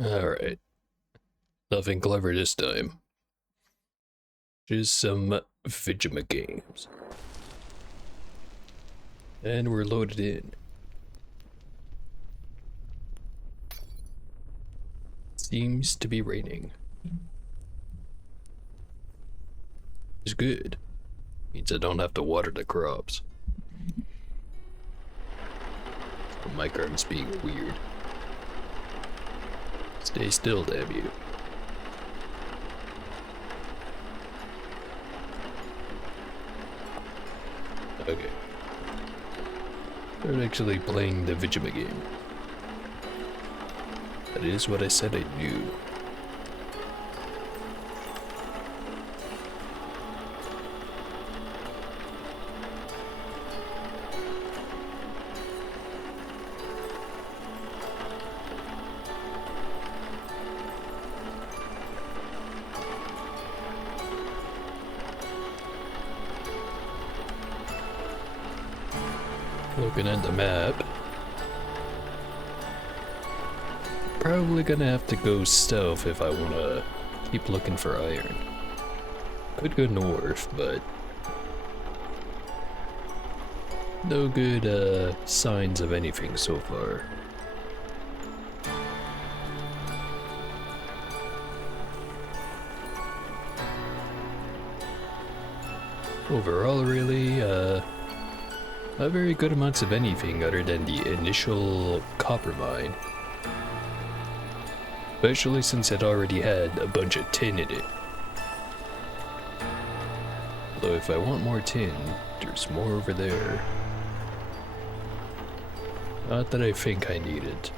Alright, nothing clever this time. Just some Vijima games. And we're loaded in. Seems to be raining. It's good. Means I don't have to water the crops. My garden's being weird. Stay still, damn you. Okay. Start actually playing the Vijima game. That is what I said I'd do. Looking at the map. Probably gonna have to go south if I wanna keep looking for iron. Could go north, but no good signs of anything so far. Overall, really, not very good amounts of anything other than the initial copper mine. Especially since it already had a bunch of tin in it. Although if I want more tin, there's more over there. Not that I think I need it.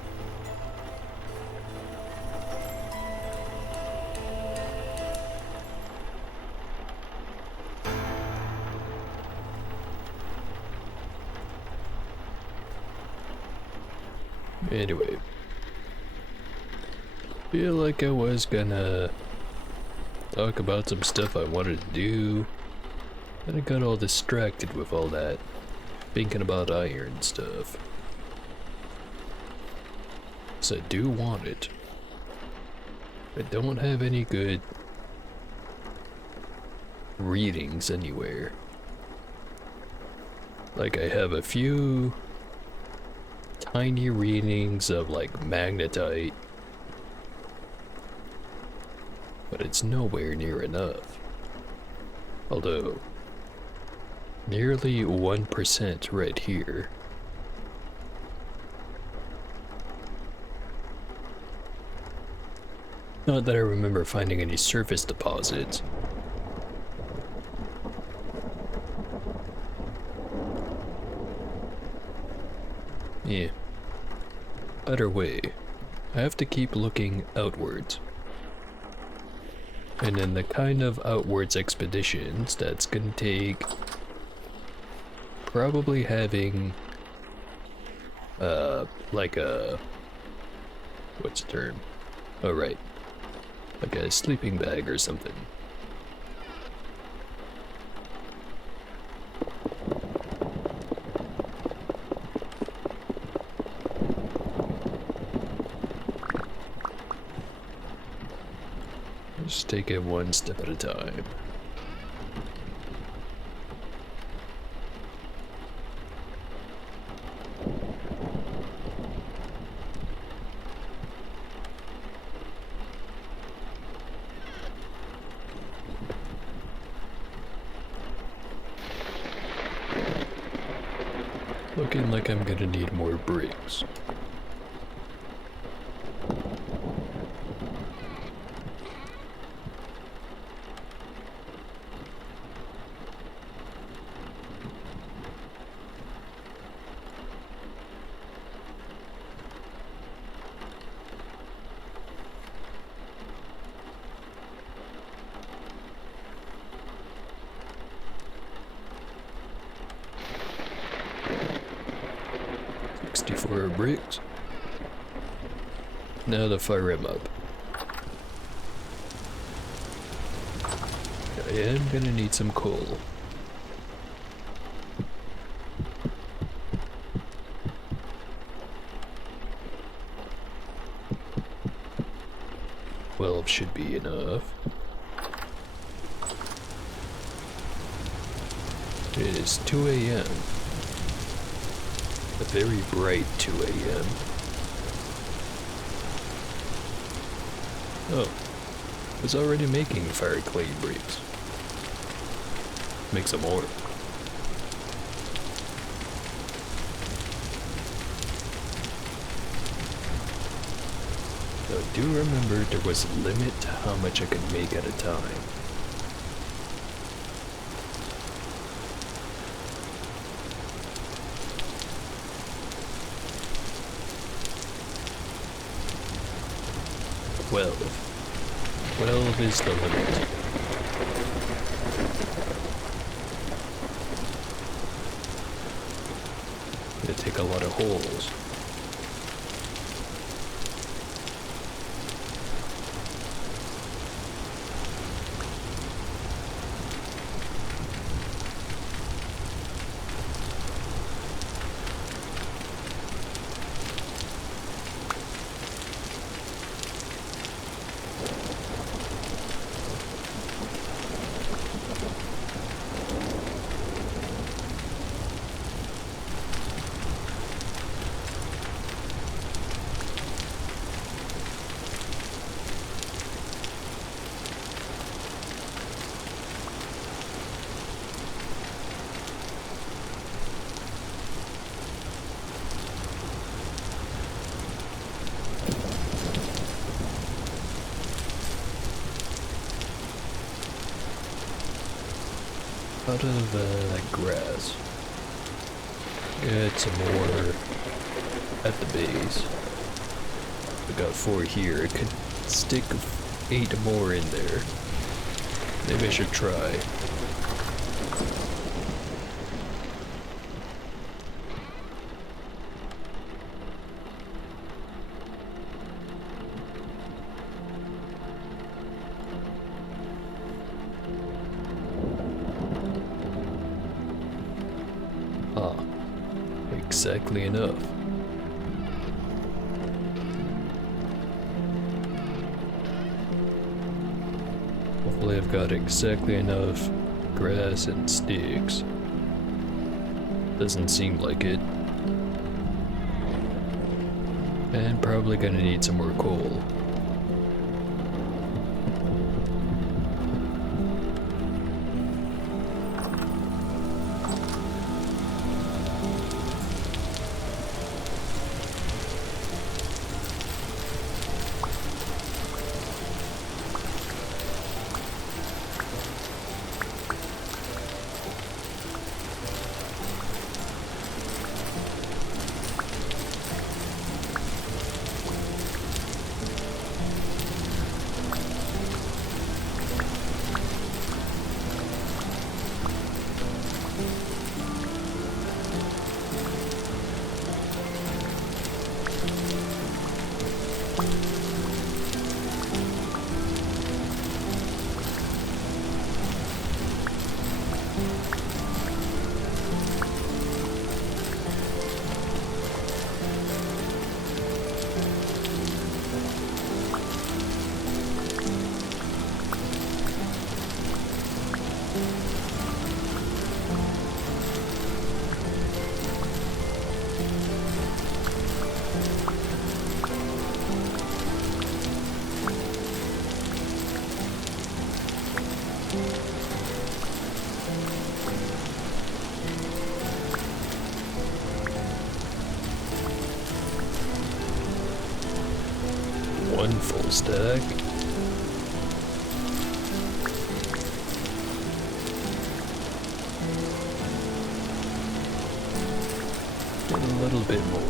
Anyway. Feel like I was gonna talk about some stuff I wanted to do. Then I got all distracted with all that thinking about iron stuff. So I do want it. I don't have any good readings anywhere. Like I have a few tiny readings of like magnetite, but it's nowhere near enough. Although, nearly 1% right here. Not that I remember finding any surface deposits. Yeah. Either way, I have to keep looking outwards. And in the kind of outwards expeditions, that's gonna take probably having like a, what's the term? Oh right, like a sleeping bag or something. Just take it one step at a time. Looking like I'm gonna need more bricks. For bricks. Now to fire him up. I am gonna need some coal. 12 should be enough. It is 2 a.m. A very bright 2 a.m. Oh, it's already making fire clay bricks. Make some more. Now, do remember there was a limit to how much I could make at a time. Twelve is the limit. It'll take a lot of holes. Out of that grass. Get some more at the base. I got 4 here. I could stick 8 more in there. Maybe I should try. Exactly enough. Hopefully I've got exactly enough grass and sticks. Doesn't seem like it. And probably gonna need some more coal. One full stack. Get a little bit more.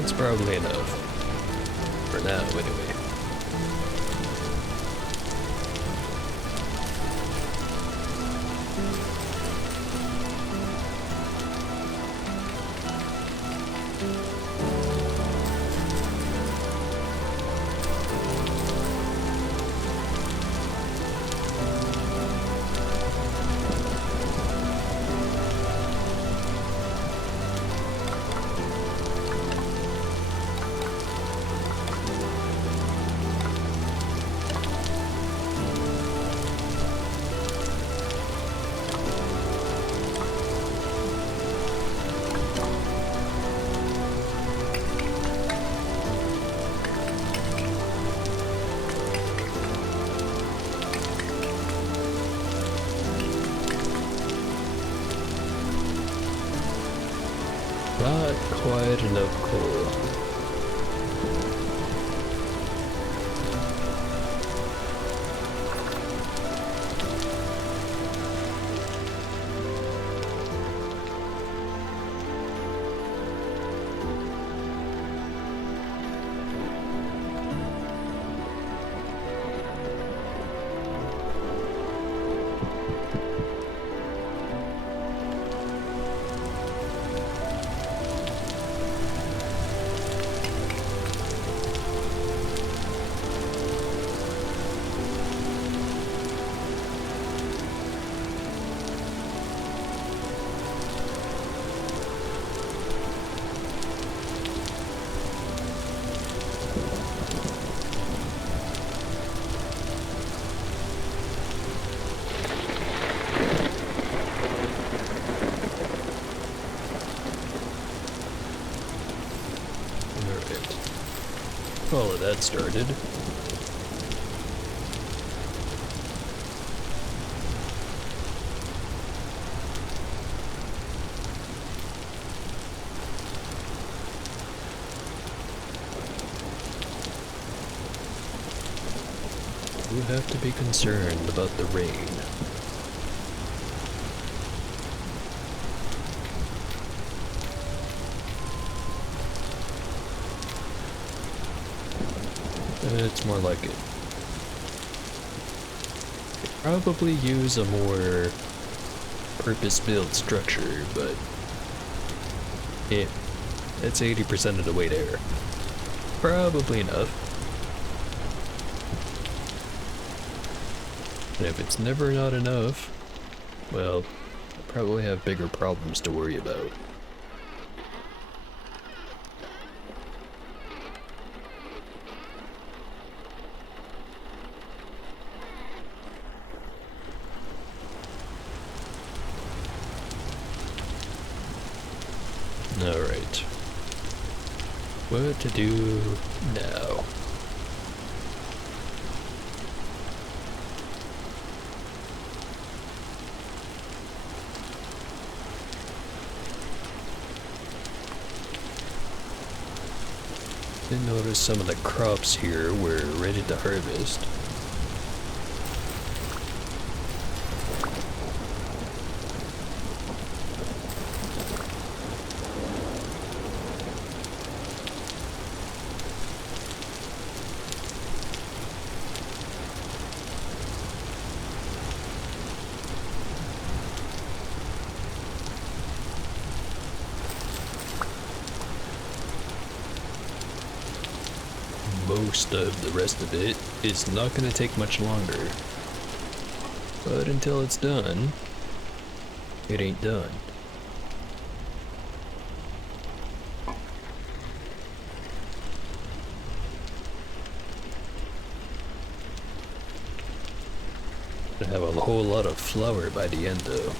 That's probably enough. For now, anyway. Not quite enough coal. All of that started. You have to be concerned about the rain. It's more like it. Could probably use a more purpose-built structure, but yeah, it's 80% of the way there. Probably enough. And if it's never not enough, well, I probably have bigger problems to worry about. Alright. What to do now? Did notice some of the crops here were ready to harvest. Most of the rest of it is not going to take much longer. But until it's done, it ain't done. I have a whole lot of flour by the end though.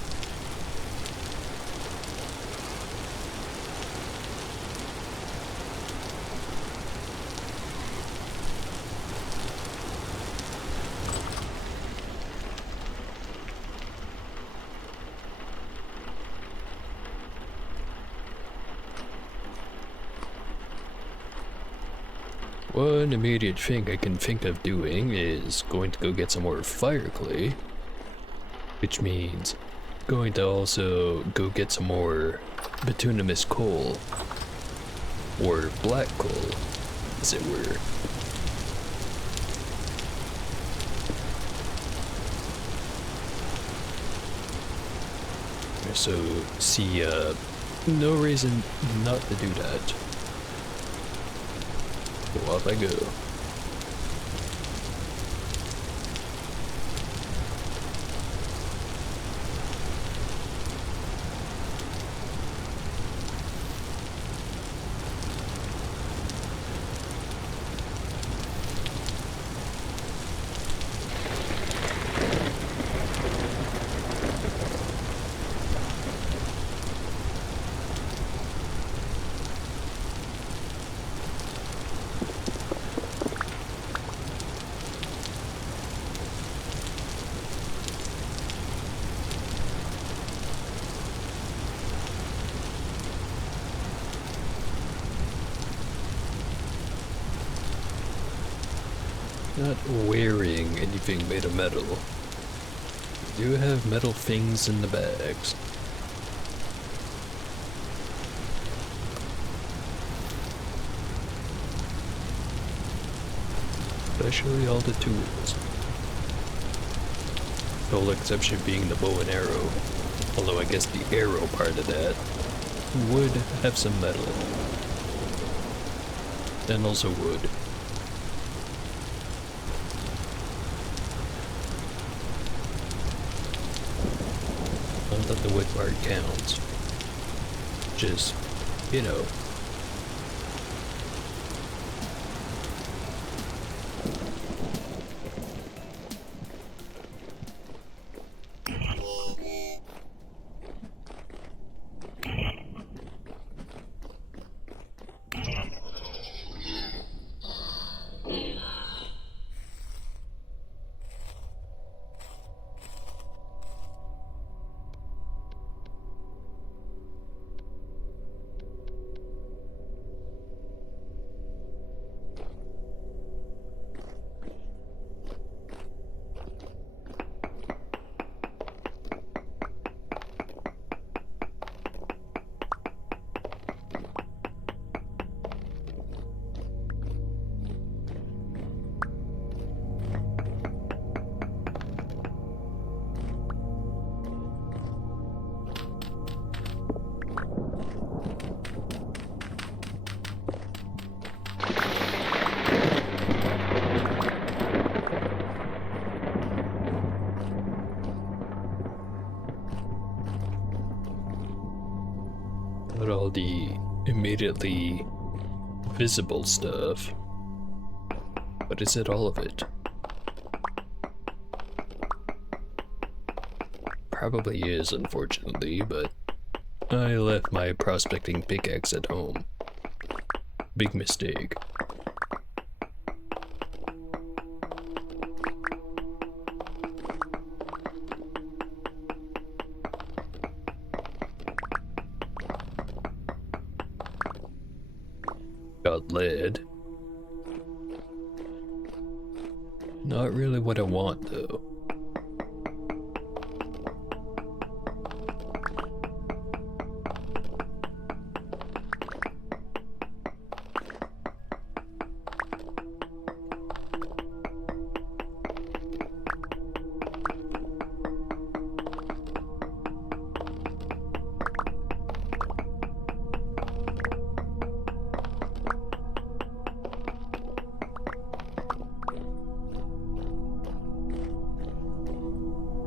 One immediate thing I can think of doing is going to go get some more fire clay, which means going to also go get some more bituminous coal, or black coal, as it were. So, see, no reason not to do that. So off I go. not wearing anything made of metal. We do have metal things in the bags. Especially all the tools. Sole exception being the bow and arrow. Although I guess the arrow part of that would have some metal. And also wood. Not that the wood part counts. Just, you know. All the immediately visible stuff. But is it all of it? Probably is, unfortunately, but I left my prospecting pickaxe at home. Big mistake. Got lead. Not really what I want, though.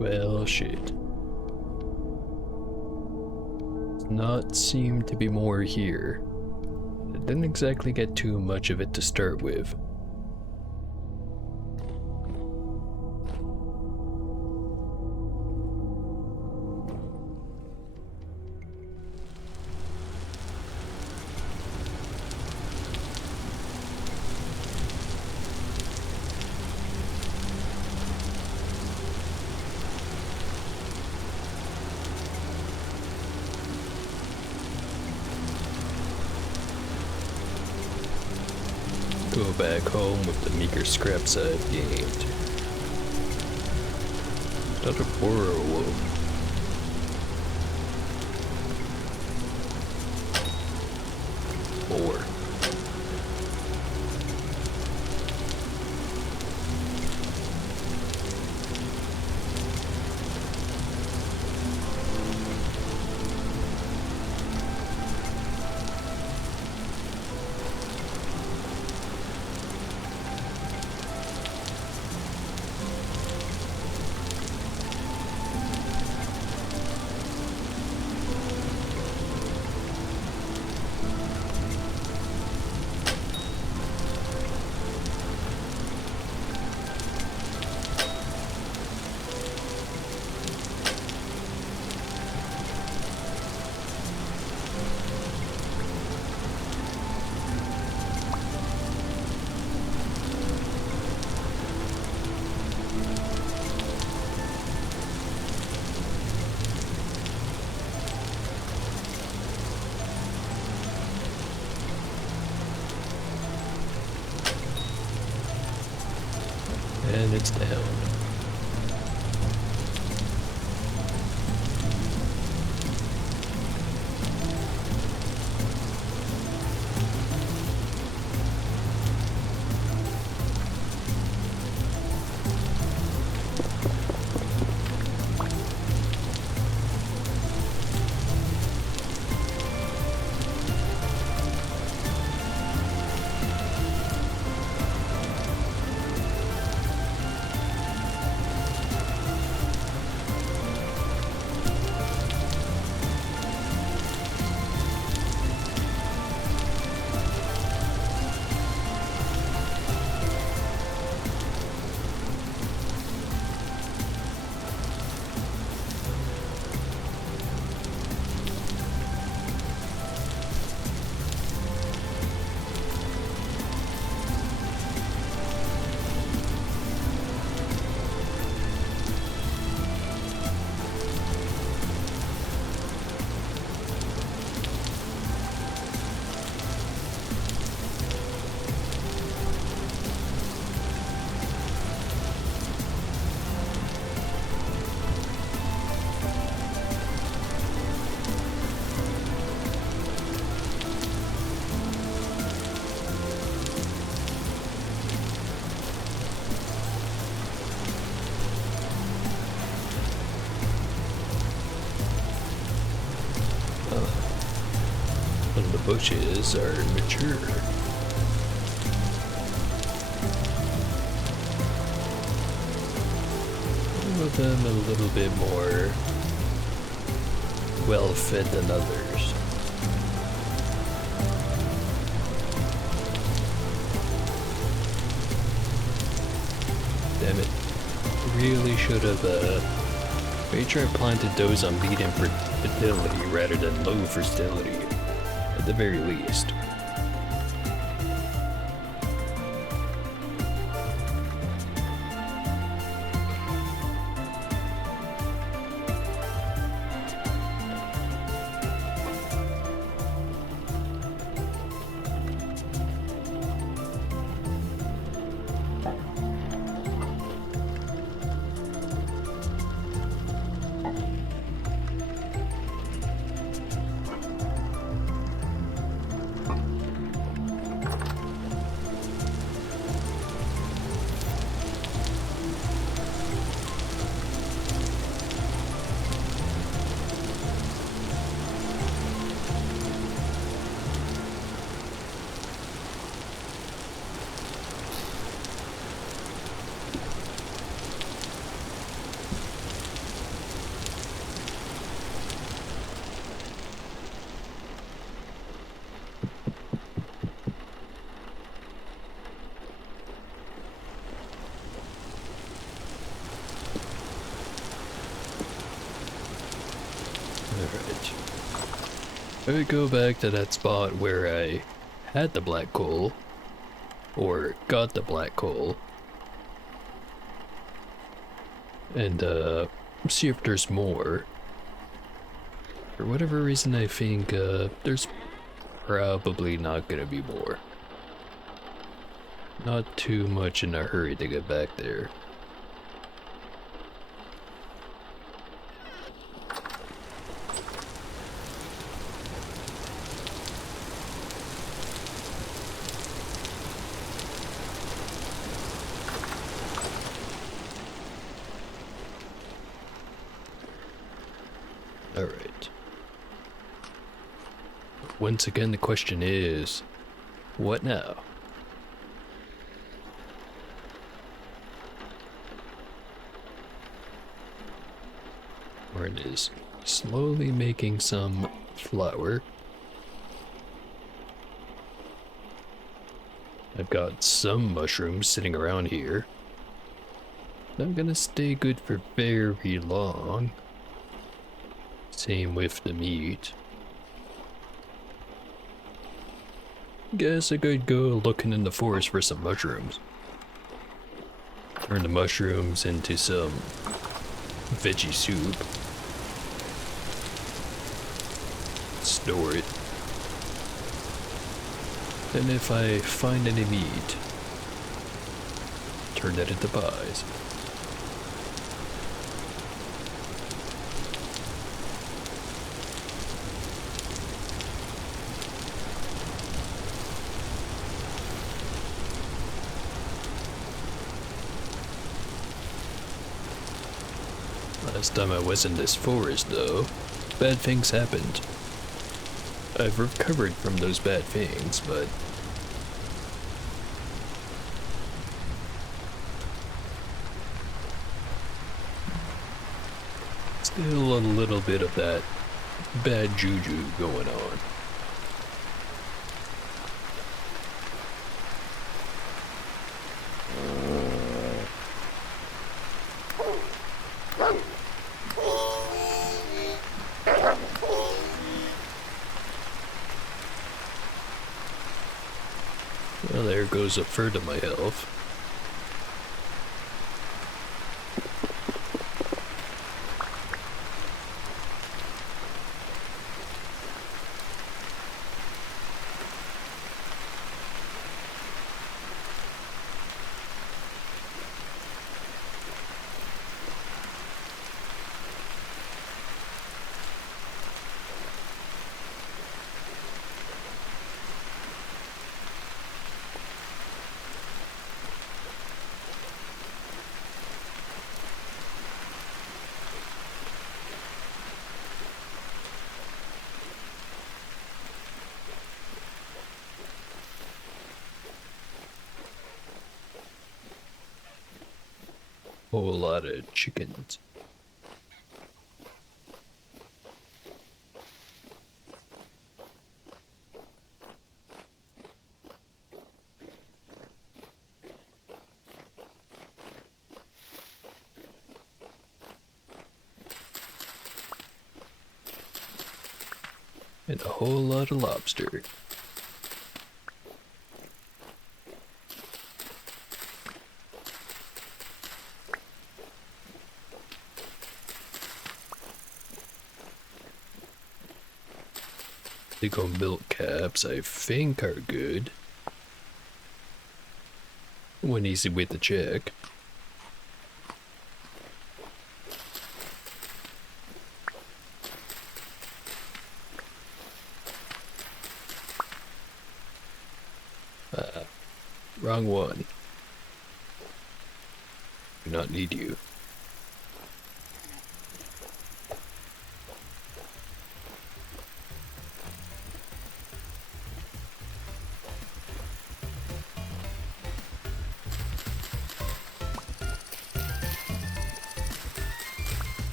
Well, shit. Does not seem to be more here. I didn't exactly get too much of it to start with. Go back home with the meager scraps I've gained. Not a borrow. More. minutes down. The bushes are mature. Some of them a little bit more well fed than others. Damn it. Really should have made sure I planted those on medium fertility rather than low fertility. At the very least. I would go back to that spot where I had the black coal, or got the black coal, and see if there's more. For whatever reason I think there's probably not gonna be more. Not too much in a hurry to get back there. Alright. Once again, the question is, what now? Warren is slowly making some flour. I've got some mushrooms sitting around here. Not gonna stay good for very long. Same with the meat. Guess I could go looking in the forest for some mushrooms. Turn the mushrooms into some veggie soup. Store it. And if I find any meat, turn that into pies. Last time I was in this forest, though, bad things happened. I've recovered from those bad things, but still a little bit of that bad juju going on. Well, there goes a third of my health. Whole lot of chickens. And a whole lot of lobster. Big old milk caps, I think, are good. When easy with the check. Wrong one. Do not need you.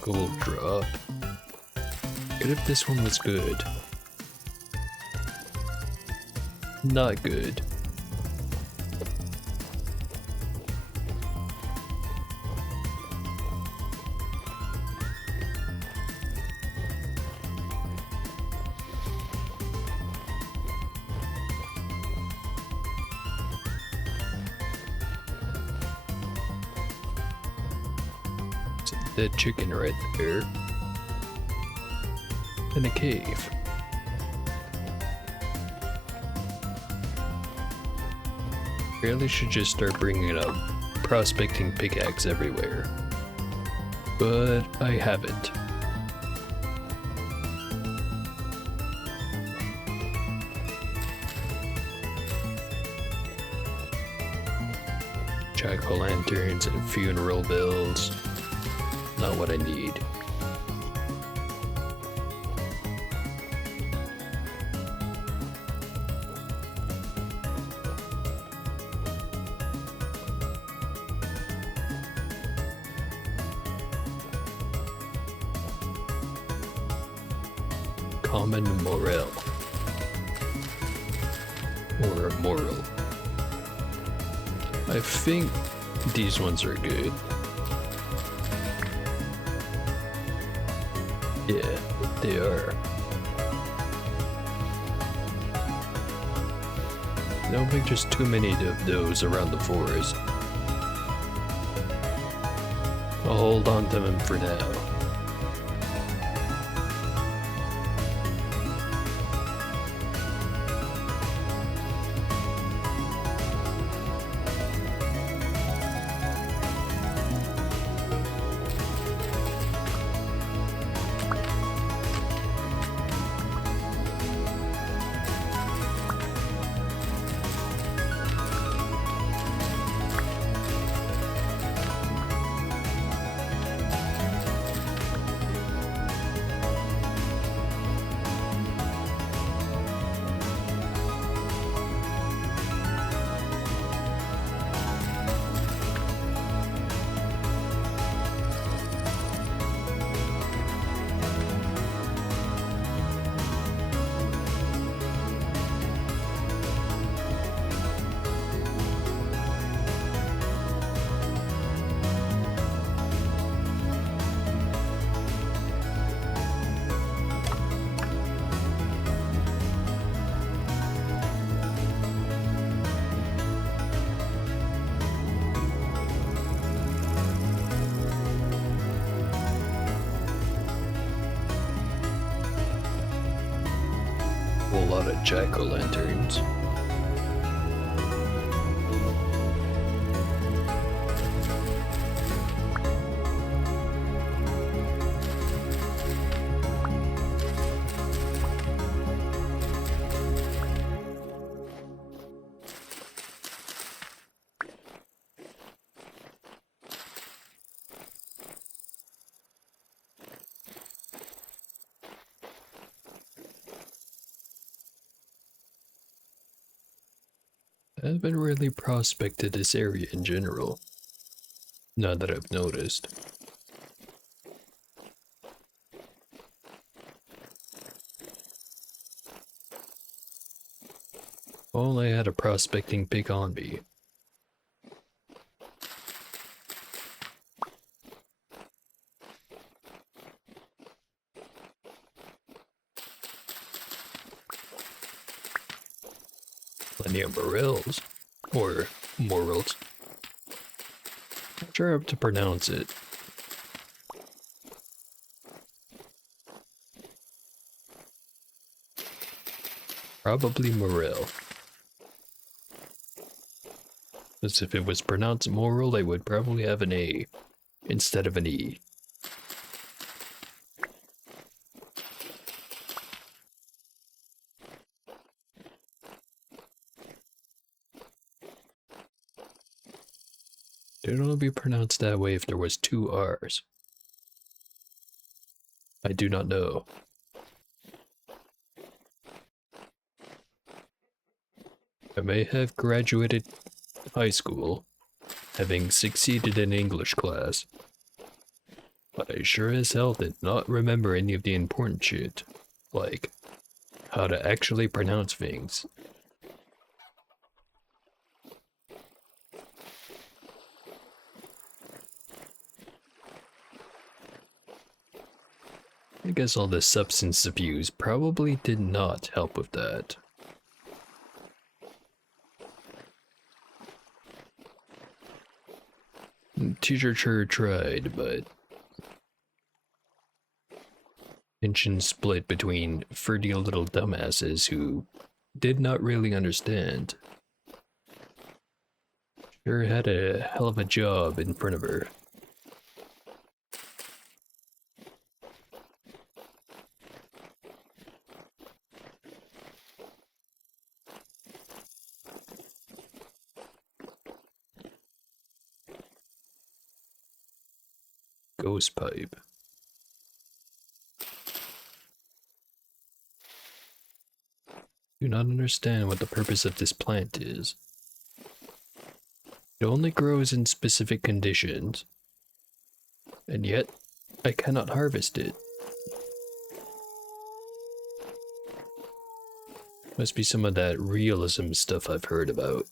Gold drop. Good if this one was good. Not good. Dead chicken right there. In a cave. Really should just start bringing up prospecting pickaxe everywhere. But I haven't. Jack-o'-lanterns and funeral bells. Not what I need. common morel. Or moral. I think these ones are good. Yeah, they are. I don't think there's too many of those around the forest. I'll hold on to them for now. A lot of jack-o'-lanterns. I haven't really prospected this area in general, now that I've noticed. Only had a prospecting pig on me. Plenty of morels, or morals. Not sure how to pronounce it. Probably morel. As if it was pronounced moral, they would probably have an A instead of an E. It would only be pronounced that way if there was two R's. I do not know. I may have graduated high school, having succeeded in English class, but I sure as hell did not remember any of the important shit, like how to actually pronounce things. I guess all the substance abuse probably did not help with that. Teacher sure tried, but attention split between fertile little dumbasses who did not really understand. Sure had a hell of a job in front of her. Ghost pipe. Do not understand what the purpose of this plant is. It only grows in specific conditions, and yet I cannot harvest it. Must be some of that realism stuff I've heard about.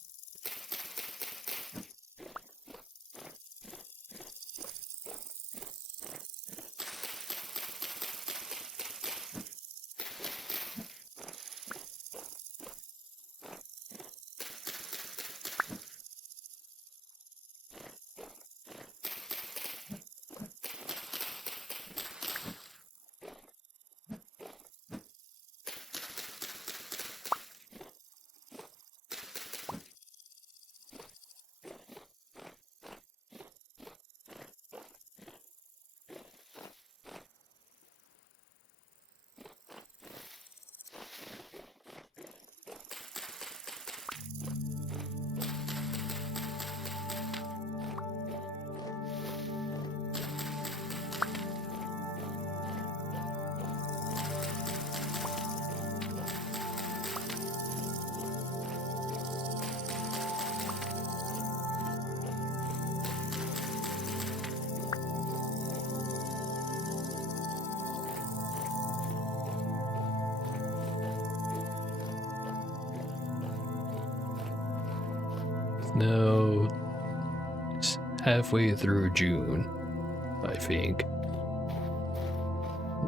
Now, it's halfway through June, I think.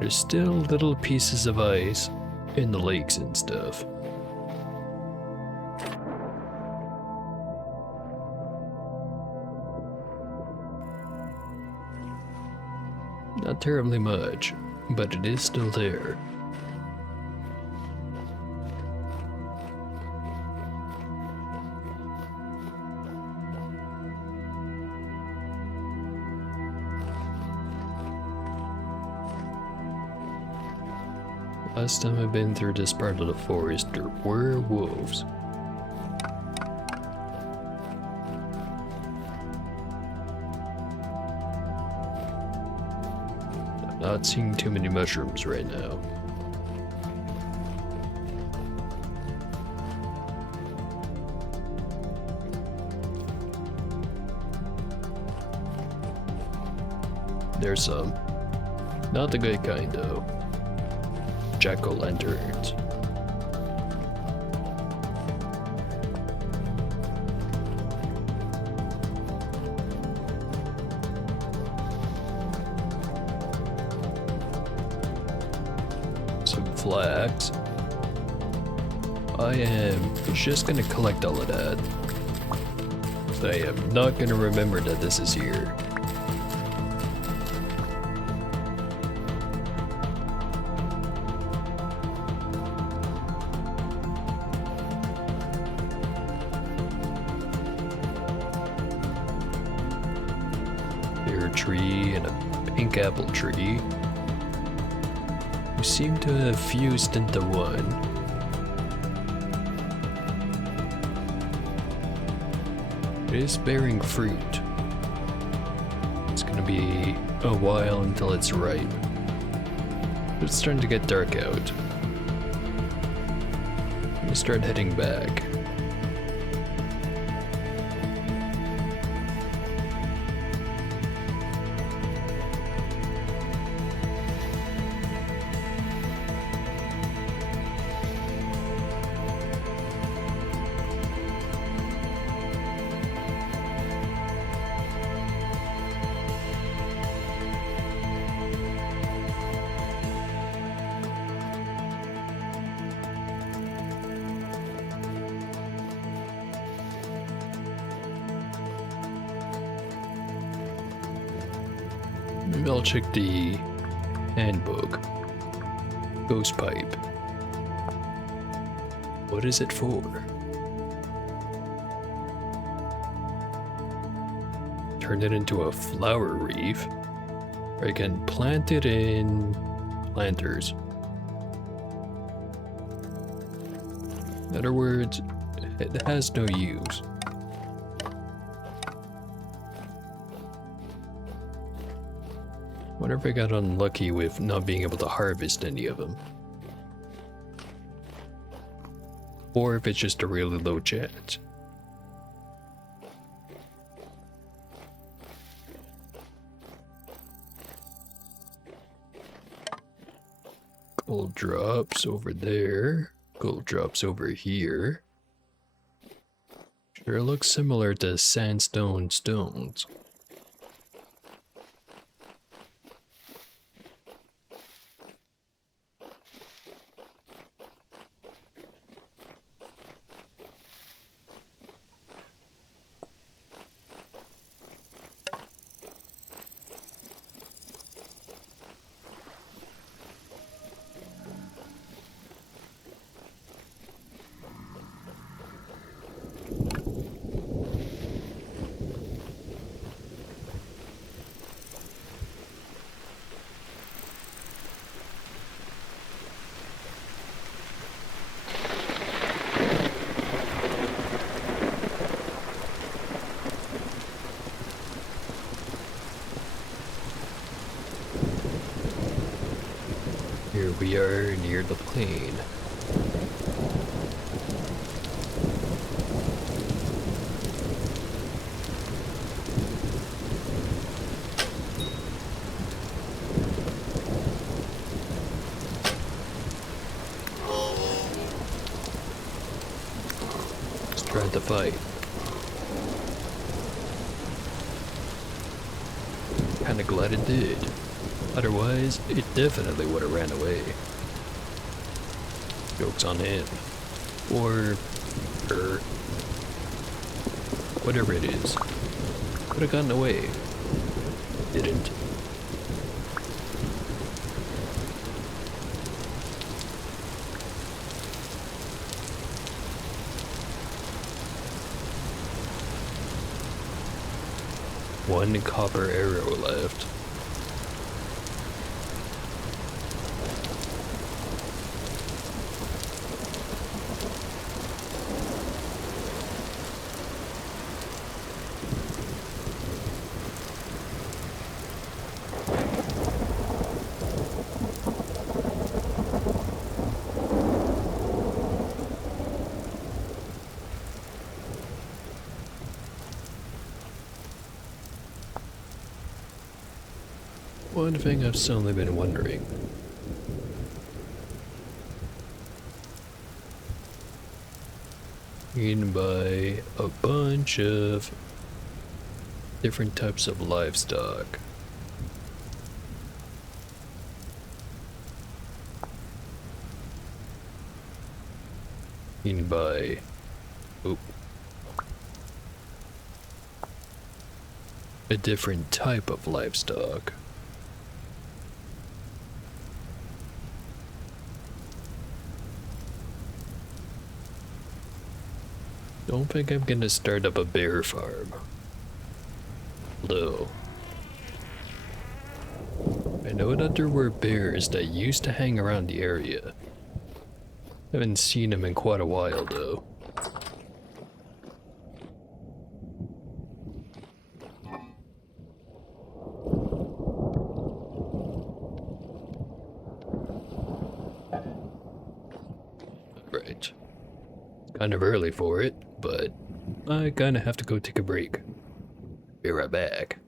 There's still little pieces of ice in the lakes and stuff. Not terribly much, but it is still there. Last time I've been through this part of the forest, there were wolves. I'm not seeing too many mushrooms right now. There's some. Not the good kind though. Jack-o'-lanterns. Some flags. I am just gonna collect all of that. I am not gonna remember that this is here. Tree and a pink apple tree, who seem to have fused into one. It is bearing fruit. It's gonna be a while until it's ripe. It's starting to get dark out. I'm gonna start heading back. Maybe I'll check the handbook. Ghost pipe. What is it for? Turn it into a flower wreath. Or I can plant it in planters. In other words, it has no use. Wonder if I got unlucky with not being able to harvest any of them. Or if it's just a really low chance. Gold drops over there. Gold drops over here. Sure looks similar to sandstone stones. Here we are near the plane. Let's try to fight. Kinda glad it did. Otherwise, it definitely would have ran away. Joke's on him. Or her. Whatever it is. Could have gotten away. Didn't. One copper arrow left. One thing I've suddenly been wondering. Eaten by a bunch of different types of livestock. Eaten by... oh. A different type of livestock. Don't think I'm gonna start up a bear farm. Although, I know that there were bears that used to hang around the area. Haven't seen them in quite a while though. Right. Kind of early for it, but I kinda have to go take a break. Be right back.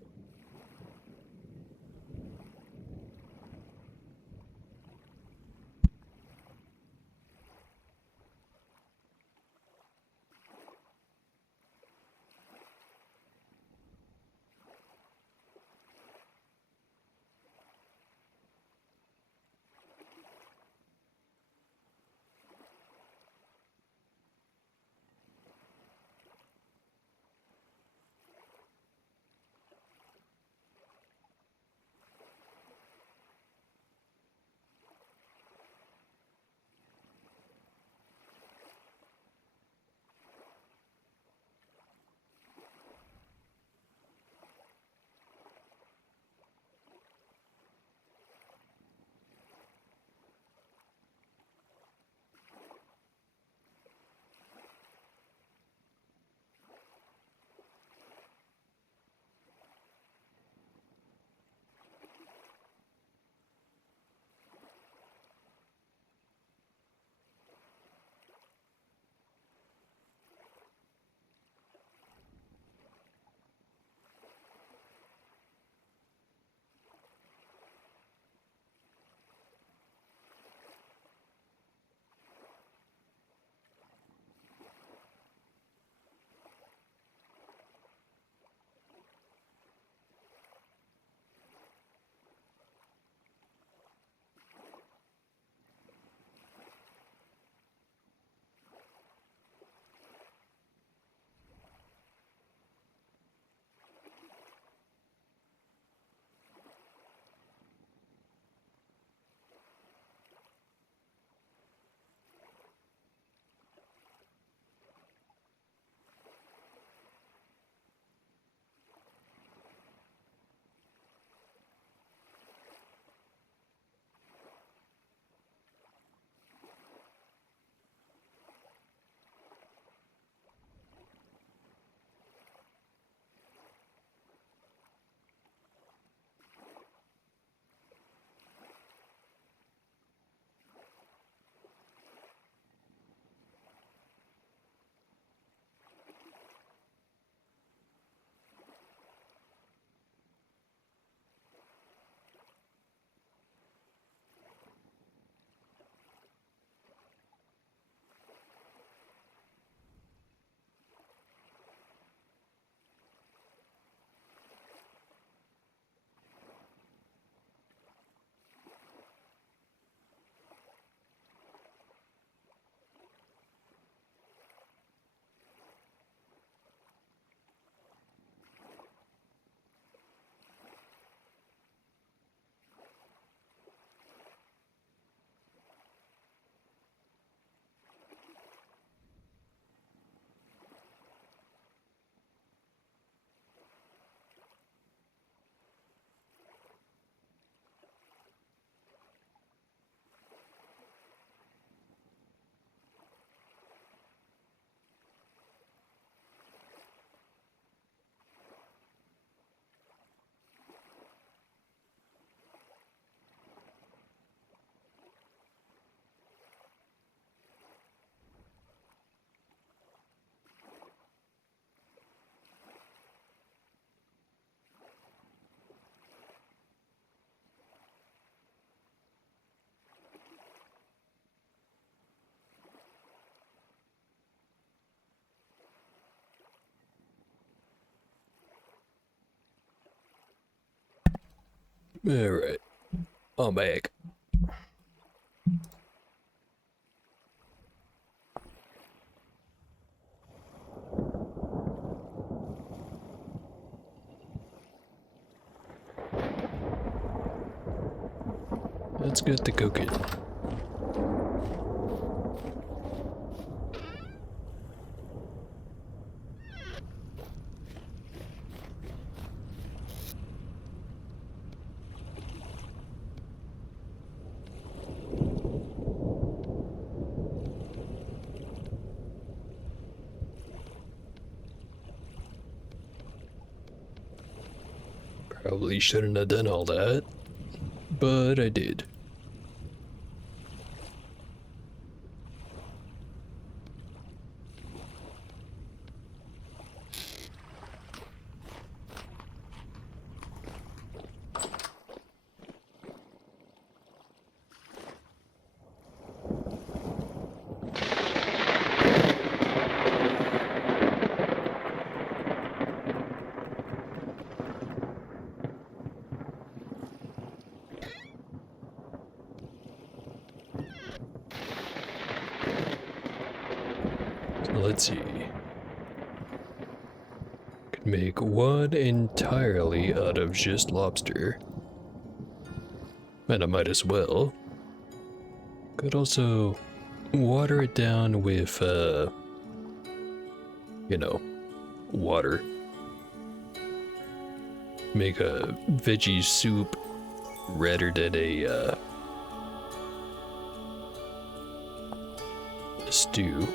Alright, I'm back. Let's get the cooking. Probably shouldn't have done all that, but I did. So let's see. Could make one entirely out of just lobster. And I might as well. Could also water it down with, you know, water. Make a veggie soup rather than a stew.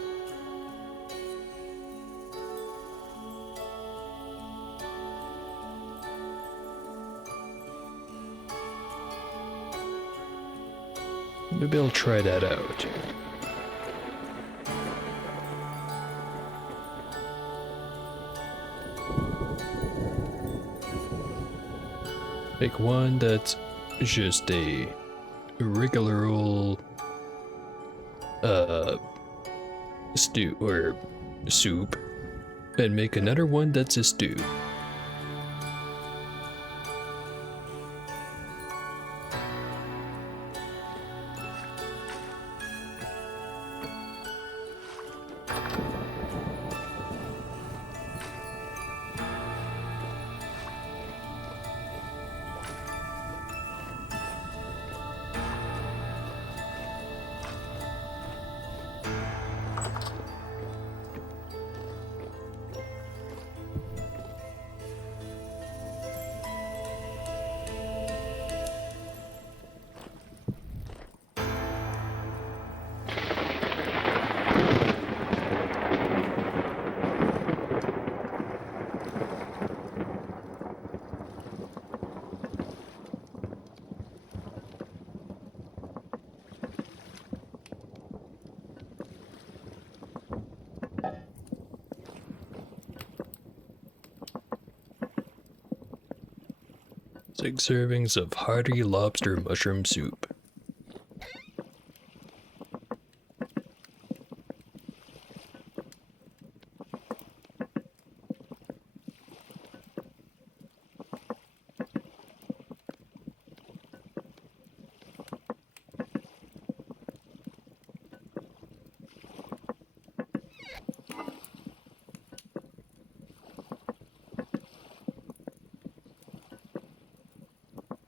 Maybe I'll try that out. Make one that's just a regular old stew or soup, and make another one that's a stew. Six servings of hearty lobster mushroom soup.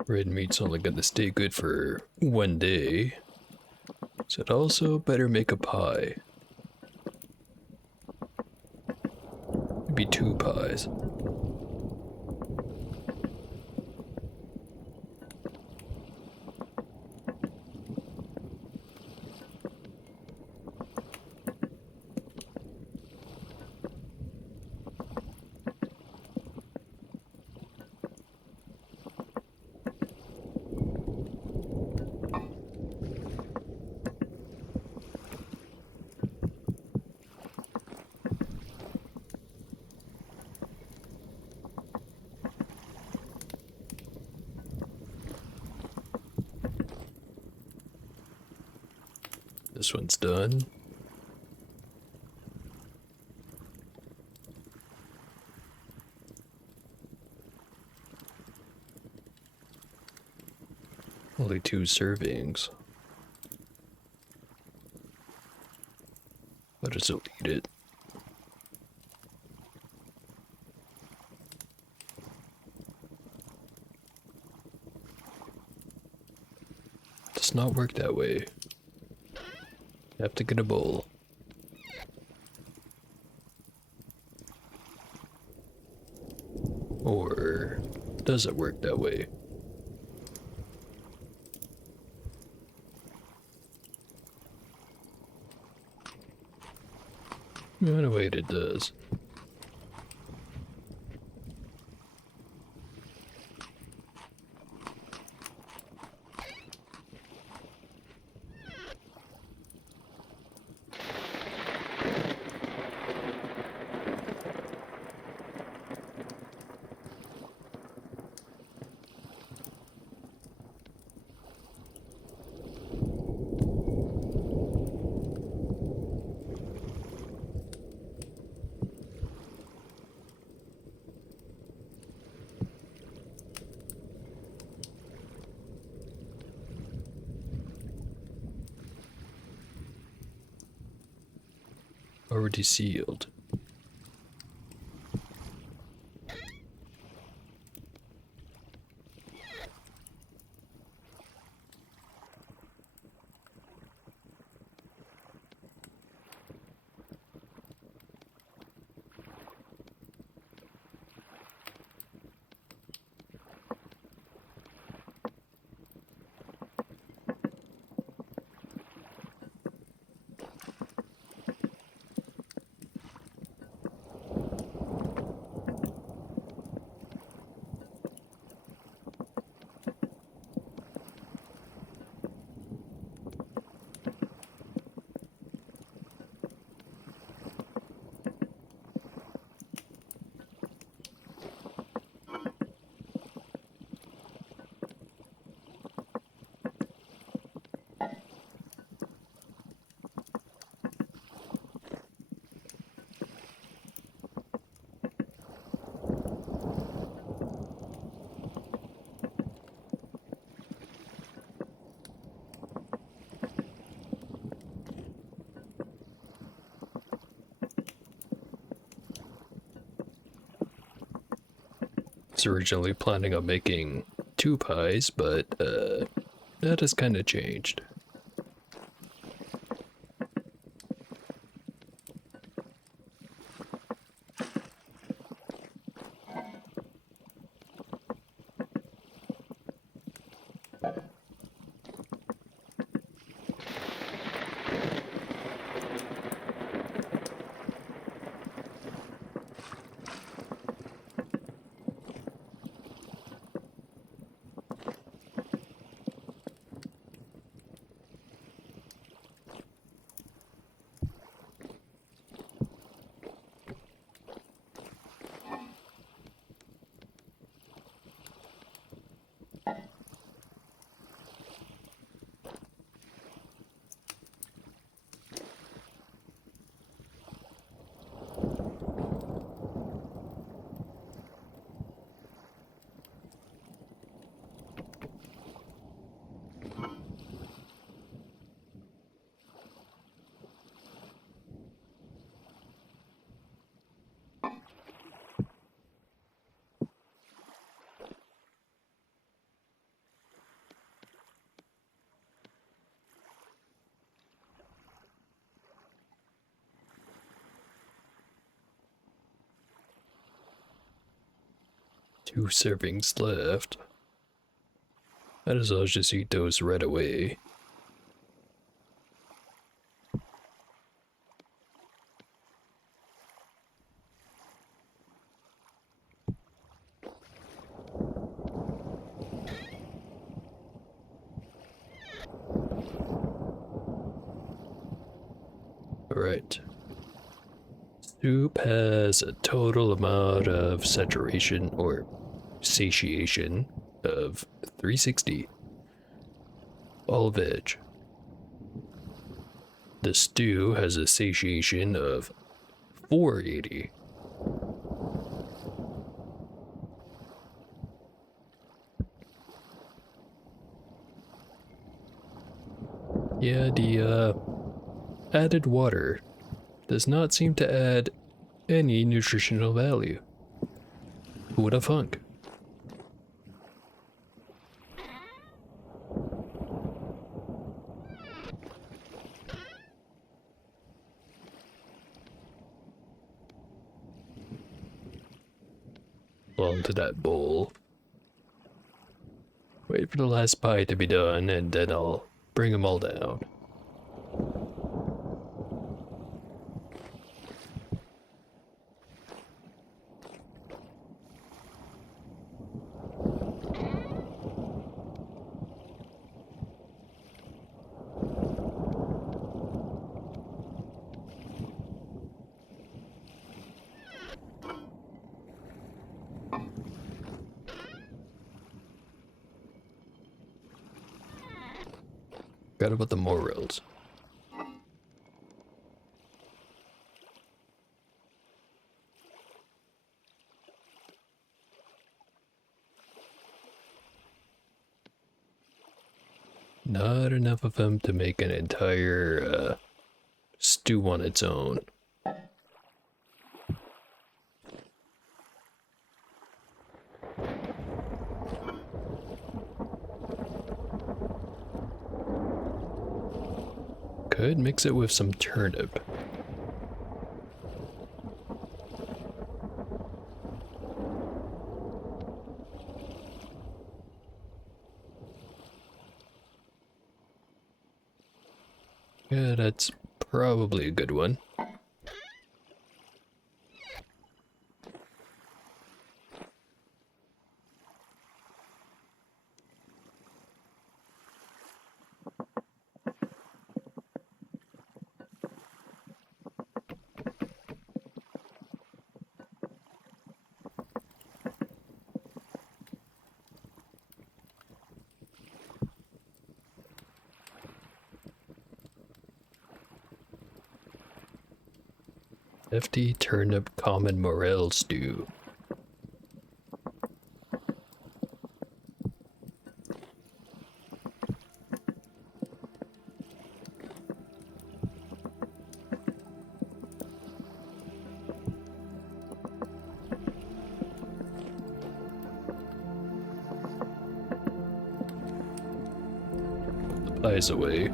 Red meat's only gonna stay good for one day, so I'd also better make a pie. Maybe two pies. This one's done. Only 2 servings. But I still eat it. Does not work that way. You have to get a bowl. Or does it work that way? In a way it does. Already sealed. Was originally planning on making 2 pies, but that has kind of changed. Two servings left. Might as well just eat those right away. Alright. Soup has a total amount of saturation or satiation of 360. All veg. The stew has a satiation of 480. The added water does not seem to add any nutritional value. Who would have thunk? Onto that bowl. Wait for the last pie to be done, and then I'll bring them all down. Forgot about the morels. Not enough of them to make an entire stew on its own. Could mix it with some turnip. Yeah, that's probably a good one. Hefty turnip common morel stew. The pies away.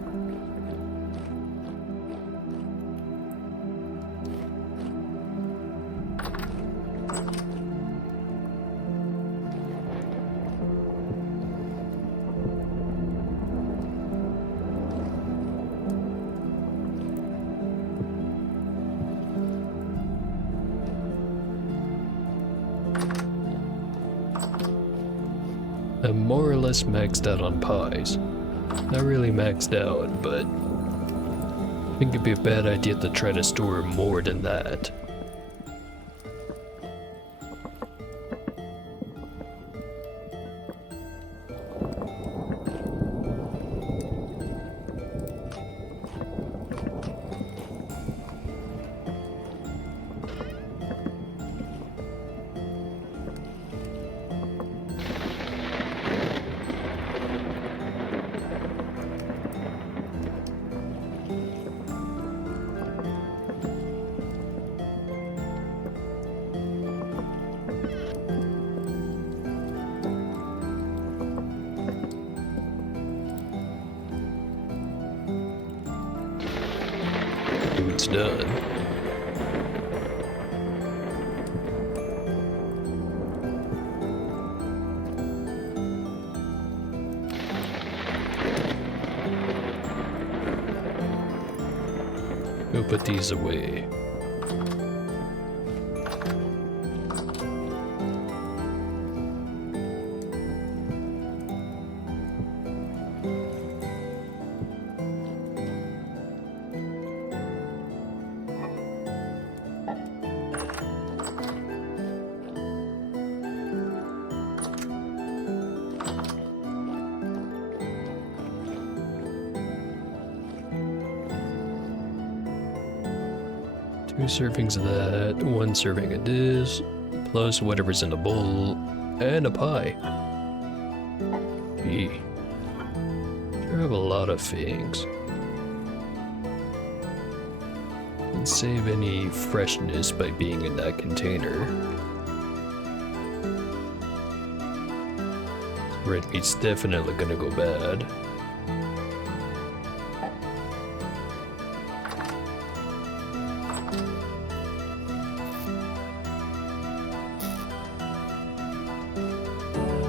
I'm more or less maxed out on pies. Not really maxed out, but I think it'd be a bad idea to try to store more than that. It's done. Go put these away. Two servings of that, one serving of this, plus whatever's in the bowl, and a pie. Gee. Sure have a lot of things. doesn't save any freshness by being in that container. Red meat's definitely gonna go bad.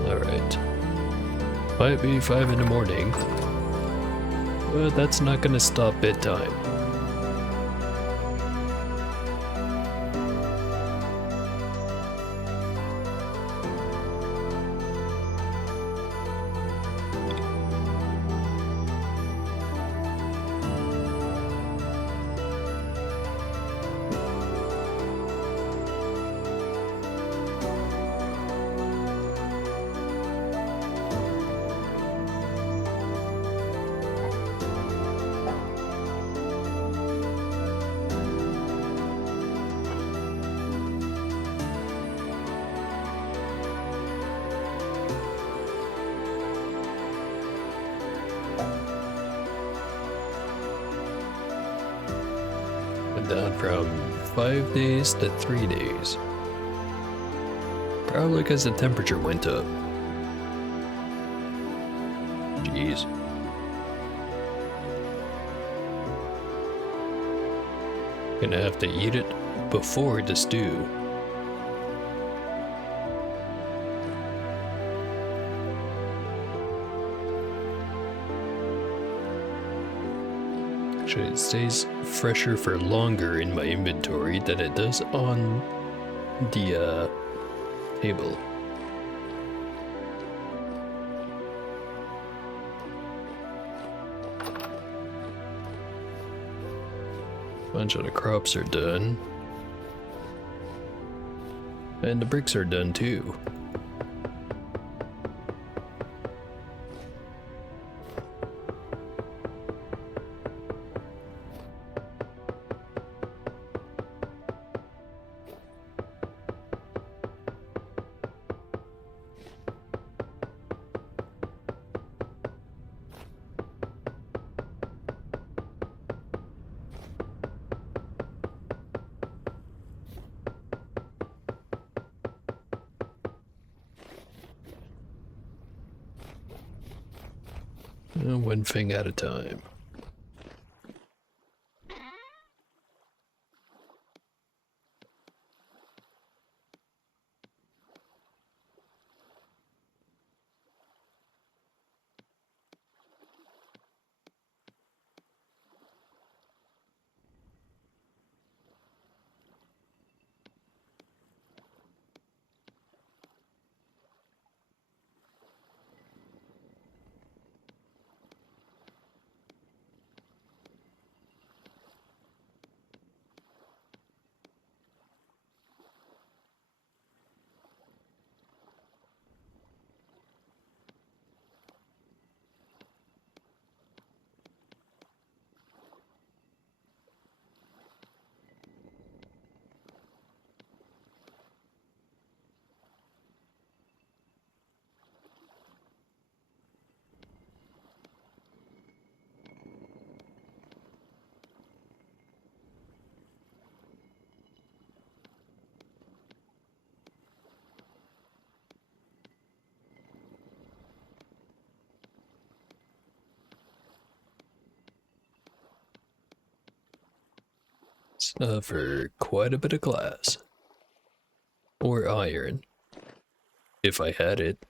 Alright. Might be 5 in the morning, but that's not gonna stop bedtime. Down from 5 days to 3 days. Probably because the temperature went up. Jeez. Gonna have to eat it before the stew. It stays fresher for longer in my inventory than it does on the table. Bunch of the crops are done. And the bricks are done too. One thing at a time. For quite a bit of glass. Or iron. If I had it.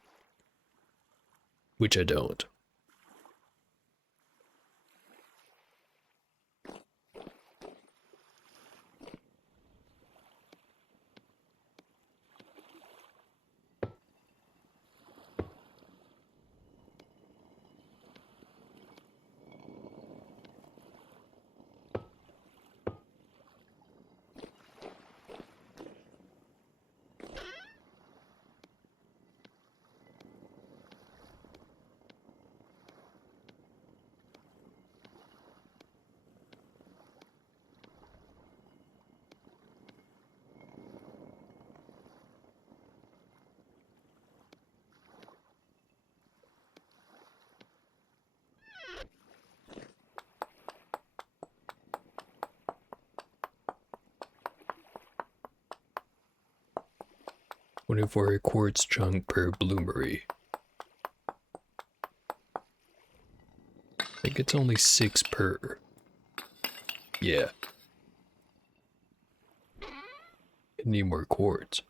Which I don't. 24 quartz chunk per bloomery. I think it's only 6 per. Yeah. I need more quartz.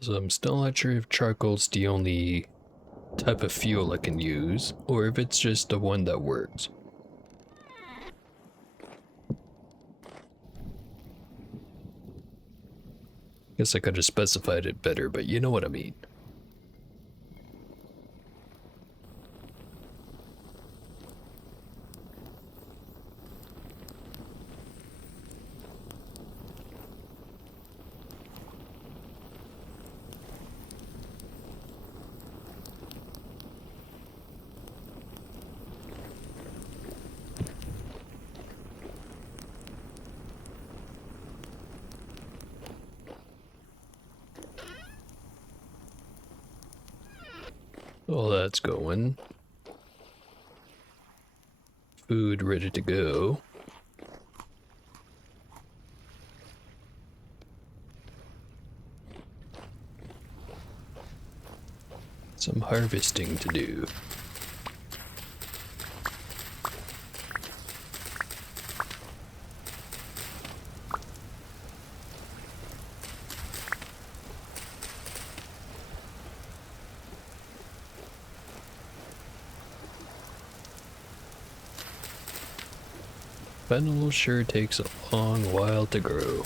So I'm still not sure if charcoal's the only type of fuel I can use, or if it's just the one that works. Guess I could have specified it better, but you know what I mean. All that's going. Food ready to go. Some harvesting to do. Fennel sure takes a long while to grow.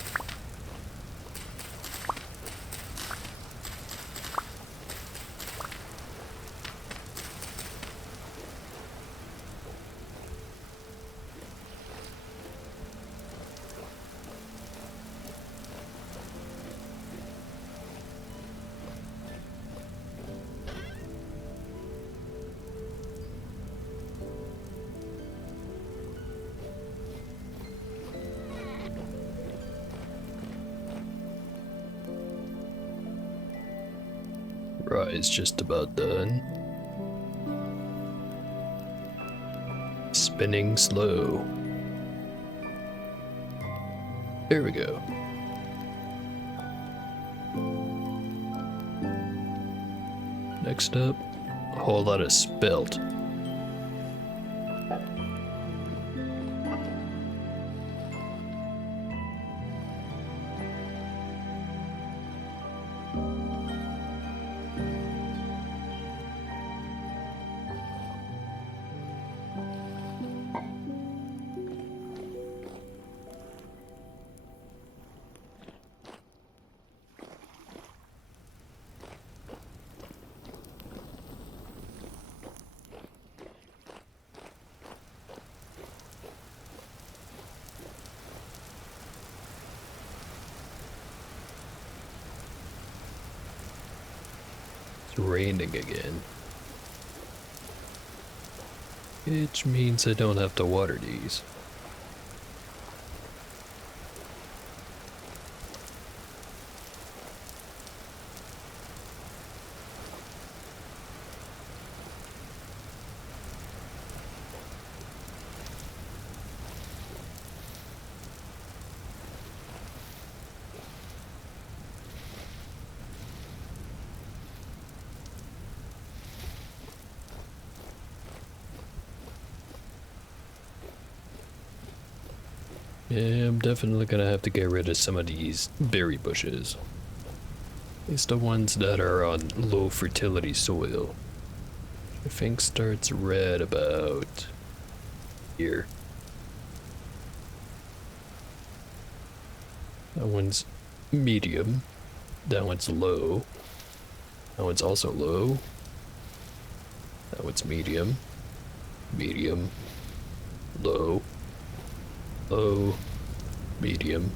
Rye's just about done. Spinning slow. There we go. Next up, a whole lot of spelt. It's raining again. Which means I don't have to water these. Yeah, I'm definitely gonna have to get rid of some of these berry bushes. It's the ones that are on low fertility soil. I think starts red about here. That one's medium. That one's low. That one's also low. That one's medium. Medium. Low. Low, medium,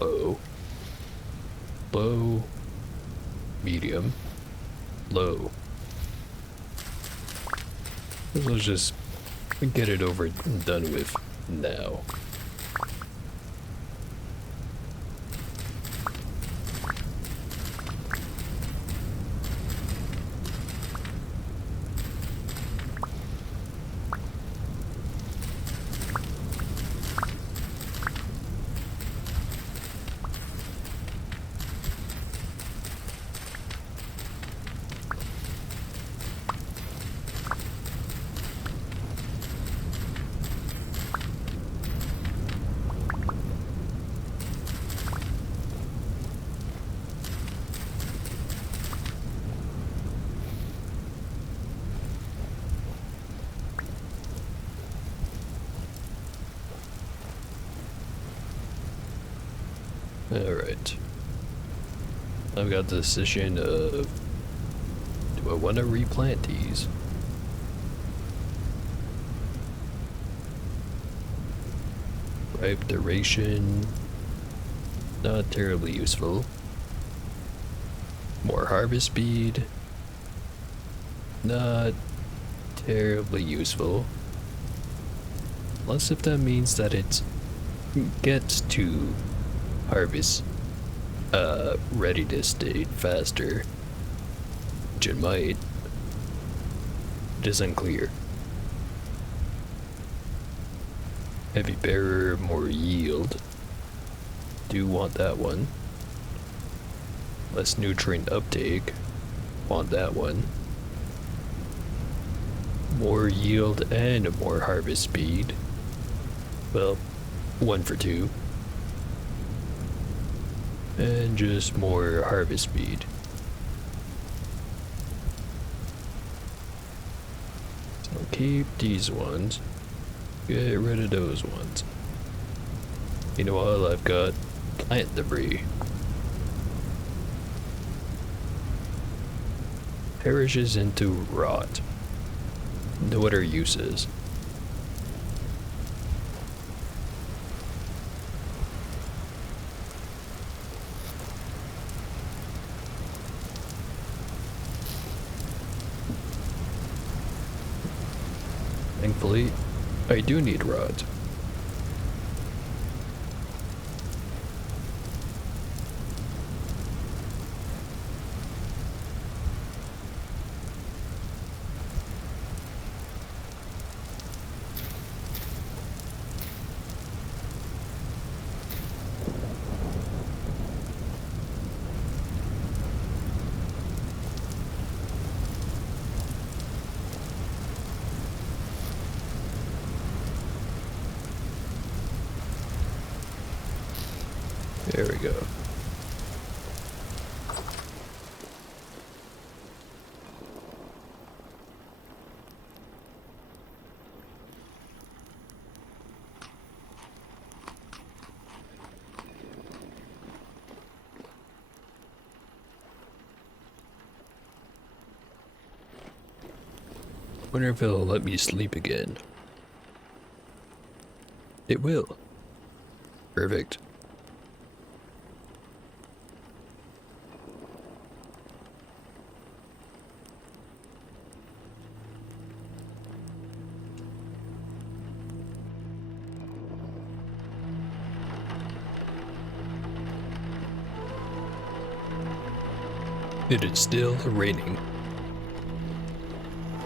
low, low, medium, low. Let's just get it over and done with now. Alright. I've got the decision of, do I want to replant these? Ripe duration, not terribly useful. More harvest speed, not terribly useful. Unless if that means that it gets to harvest readiness state faster, which it might. It is unclear. Heavy bearer, more yield. Do want that one. Less nutrient uptake. Want that one. More yield and more harvest speed. Well, 1 for 2. And just more harvest speed. So I'll keep these ones. Get rid of those ones. Meanwhile, I've got plant debris. Perishes into rot. No other uses. Thankfully, I do need rods. There we go. Wonder if it'll let me sleep again. It will. Perfect. It is still raining.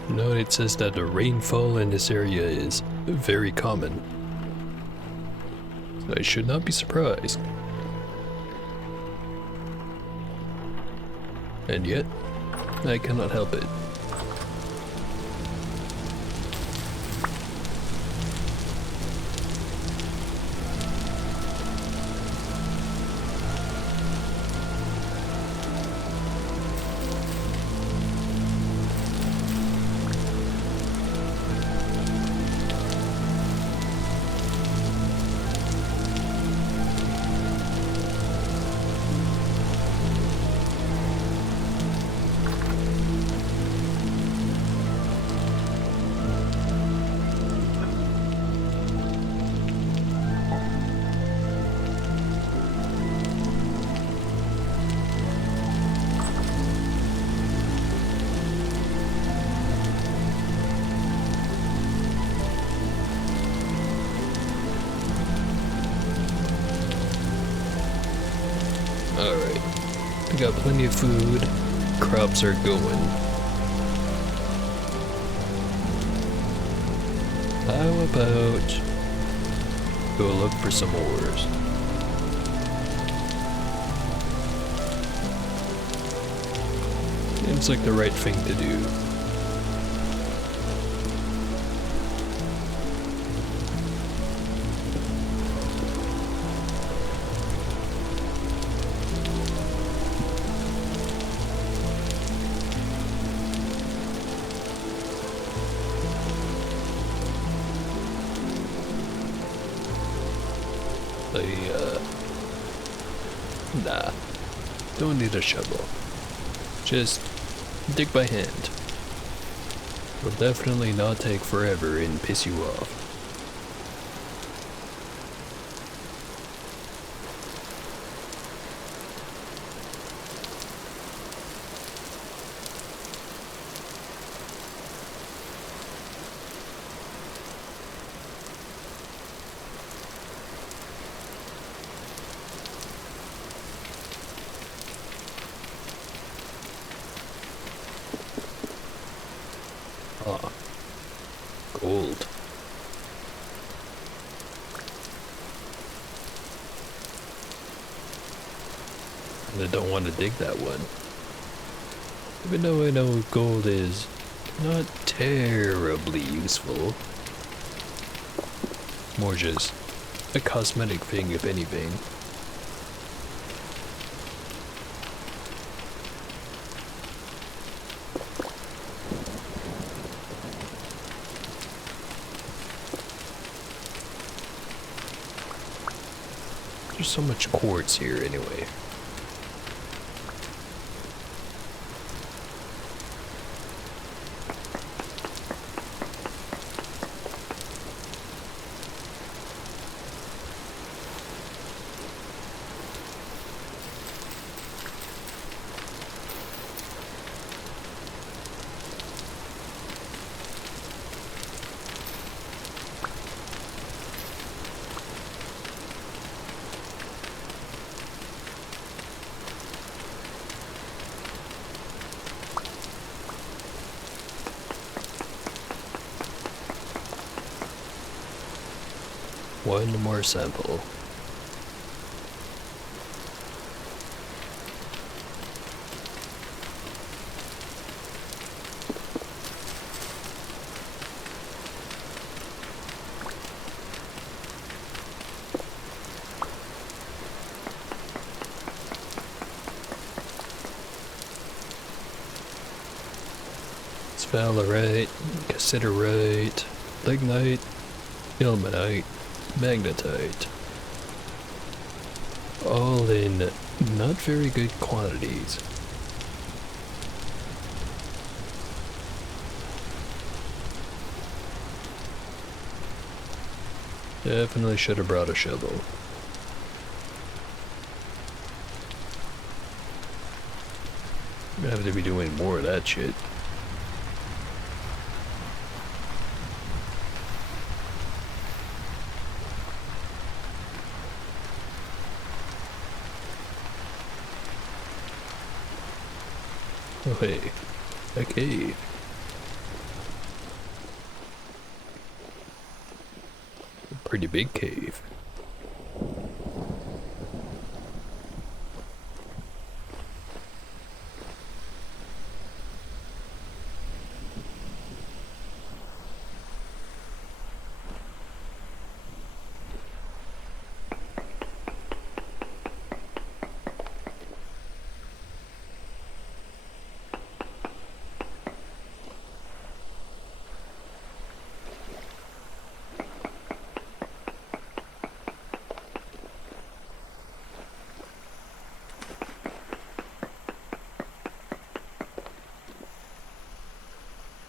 No, it says that the rainfall in this area is very common. I should not be surprised. And yet, I cannot help it. Alright. We got plenty of food. Crops are going. How about go look for some ores? Seems like the right thing to do. Nah, don't need a shovel. Just dig by hand. Will definitely not take forever and piss you off. Ah, gold. And I don't want to dig that one. Even though I know gold is not terribly useful. More just a cosmetic thing, if anything. There's so much quartz here anyway. One more sample. Sphalerite, cassiterite, lignite, ilmenite, magnetite. All in not very good quantities. Definitely should have brought a shovel. I have to be doing more of that shit. Oh hey, a cave. A pretty big cave.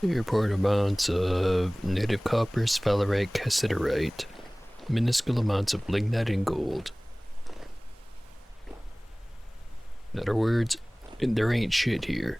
Report amounts of native copper, sphalerite, cassiterite, minuscule amounts of lignite and gold. In other words, there ain't shit here.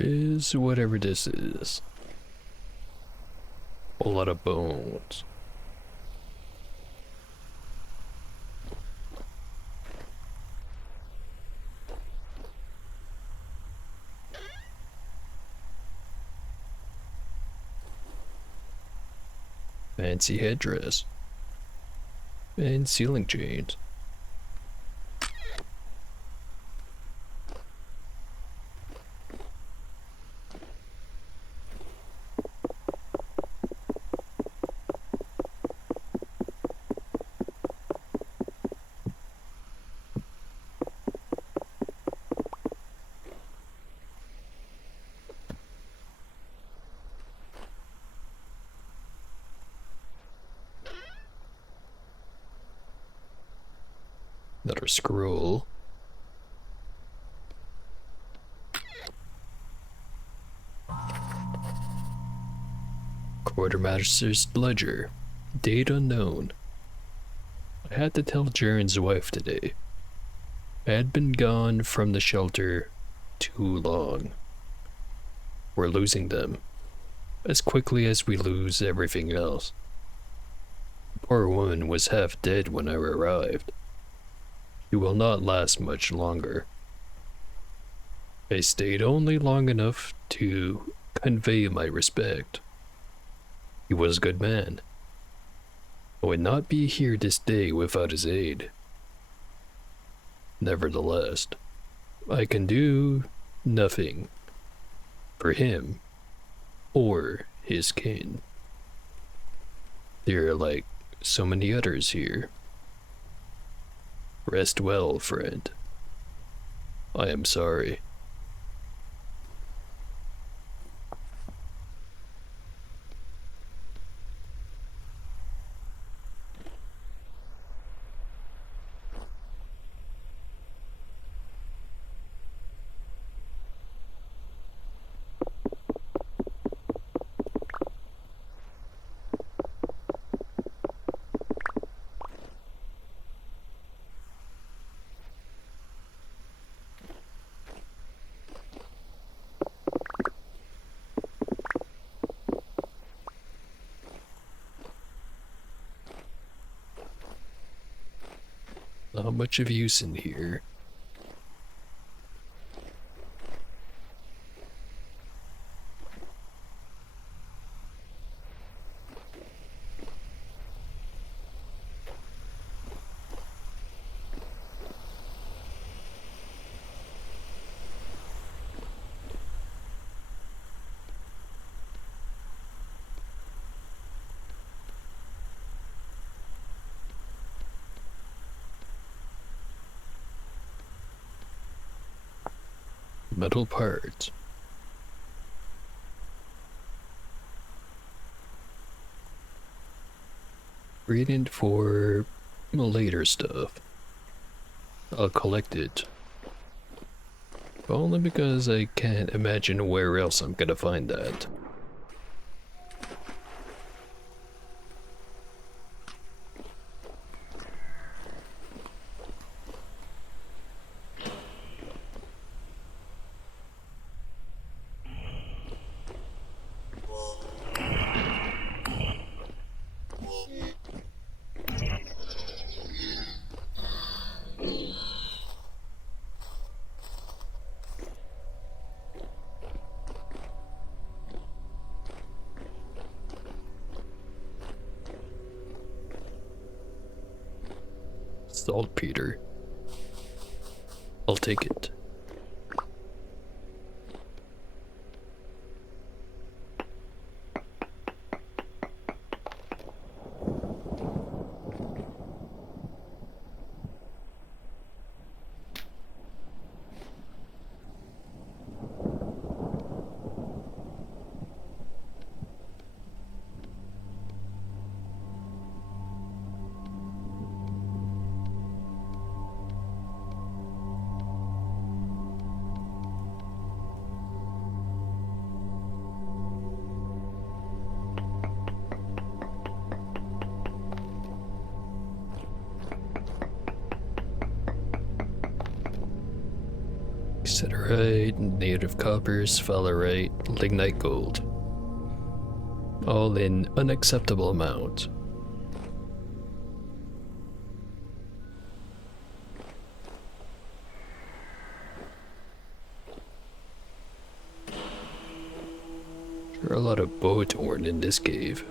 is whatever this is. A lot of bones. Fancy headdress. And ceiling chains. Another scroll. Quartermaster's ledger. Date unknown. I had to tell Jaren's wife today. I had been gone from the shelter too long. We're losing them as quickly as we lose everything else. The poor woman was half dead when I arrived. She will not last much longer. I stayed only long enough to convey my respect. He was a good man. I would not be here this day without his aid. Nevertheless, I can do nothing for him or his kin. There are like so many others here. Rest well, friend. I am sorry. Not much of use in here. Metal parts. Gradient for later stuff. I'll collect it. Only because I can't imagine where else I'm gonna find that. Saltpeter. I'll take it. bauxiterite, native copper, sphalerite, lignite gold. All in unacceptable amounts. There are a lot of boat horn in this cave.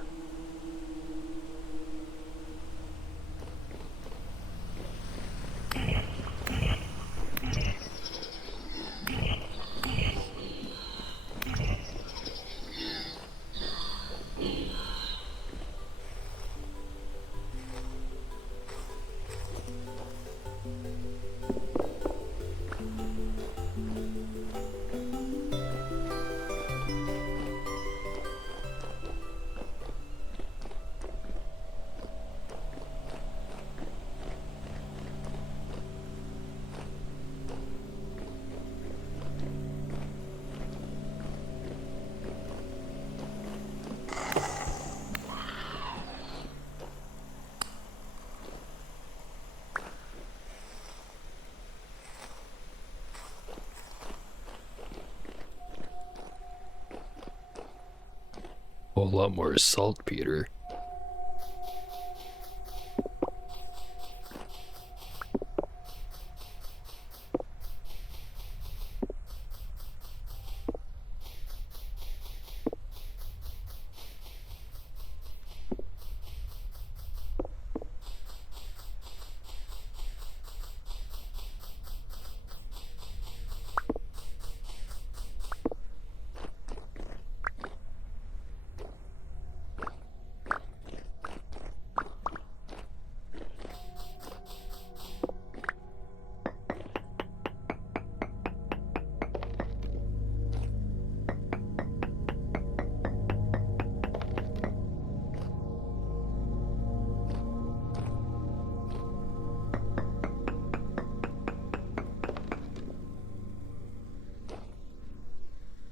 A whole lot more saltpeter.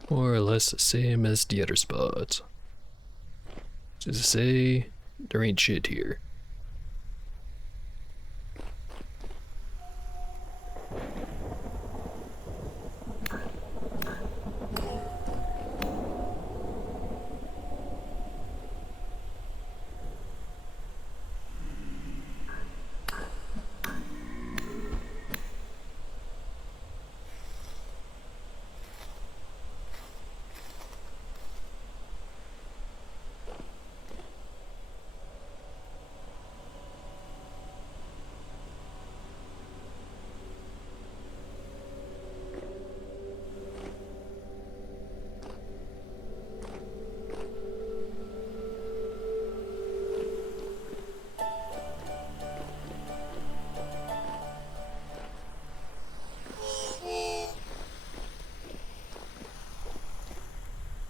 More or less the same as the other spots. Just to say, there ain't shit here.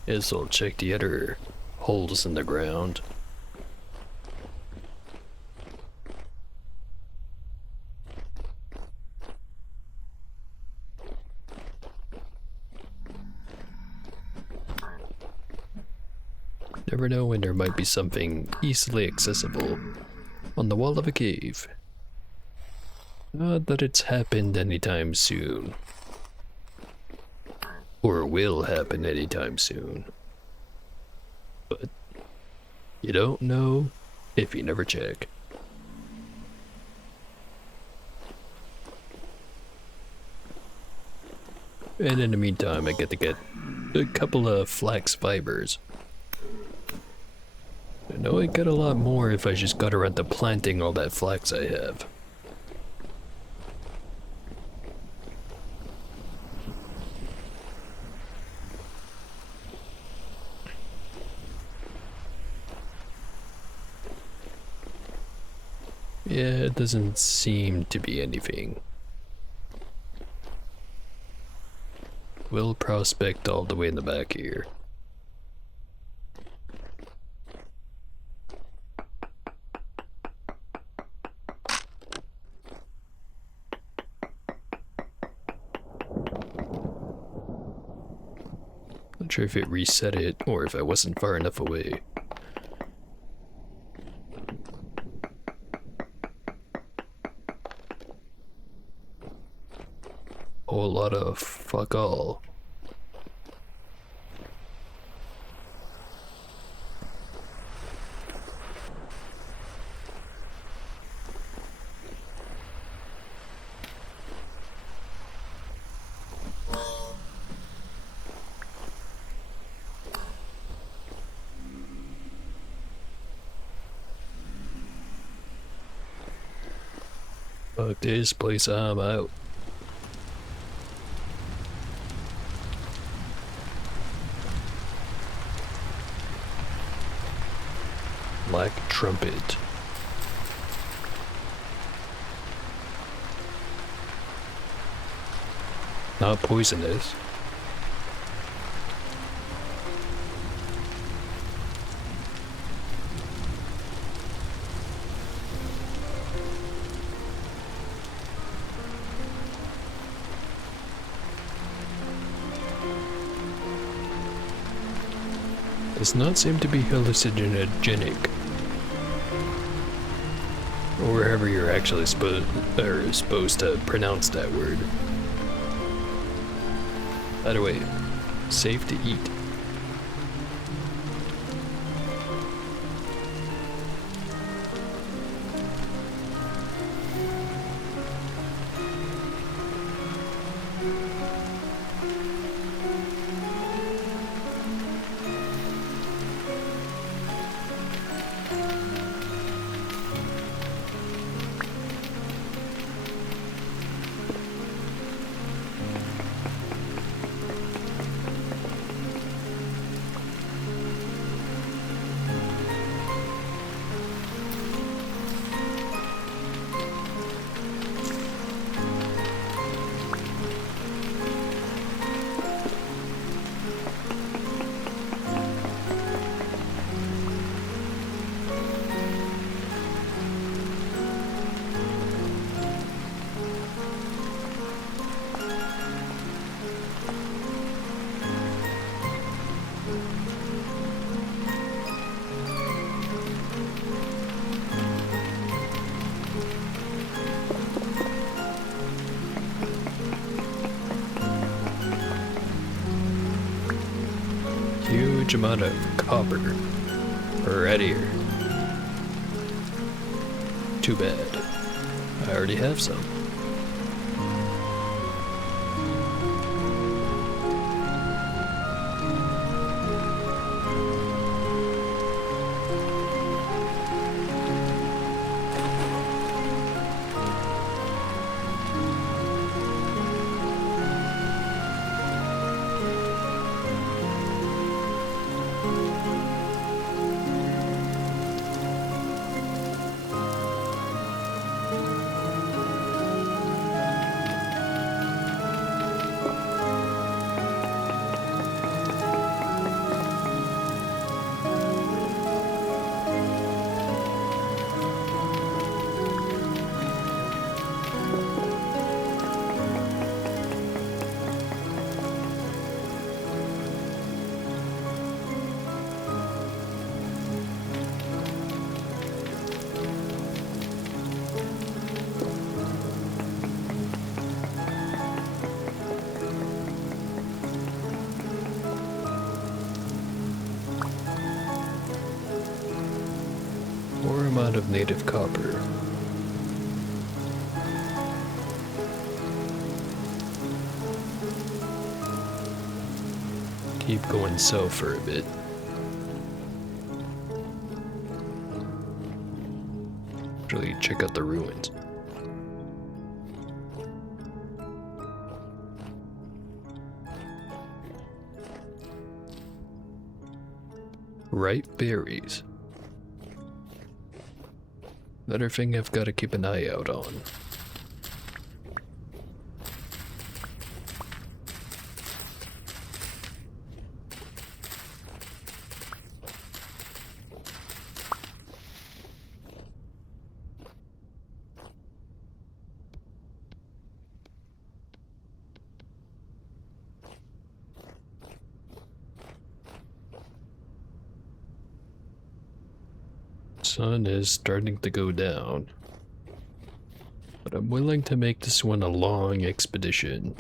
Guess I'll check the other holes in the ground. Never know when there might be something easily accessible on the wall of a cave. Not that it's happened anytime soon. Or will happen anytime soon. But you don't know if you never check. And in the meantime, I get to get a couple of flax fibers. I know I get a lot more if I just got around to planting all that flax I have. Yeah, it doesn't seem to be anything. We'll prospect all the way in the back here. Not sure if it reset it or if I wasn't far enough away. Whole lot of fuck all. Fuck this place, I'm out. Black trumpet. Not poisonous. Does not seem to be hallucinogenic. Or however you're actually supposed to pronounce that word. By the way, safe to eat. Huge amount of copper right here. Too bad. I already have some. More amount of native copper. Keep going south for a bit. Actually, check out the ruins. Ripe berries. Another thing I've got to keep an eye out on. Sun is starting to go down, but I'm willing to make this one a long expedition.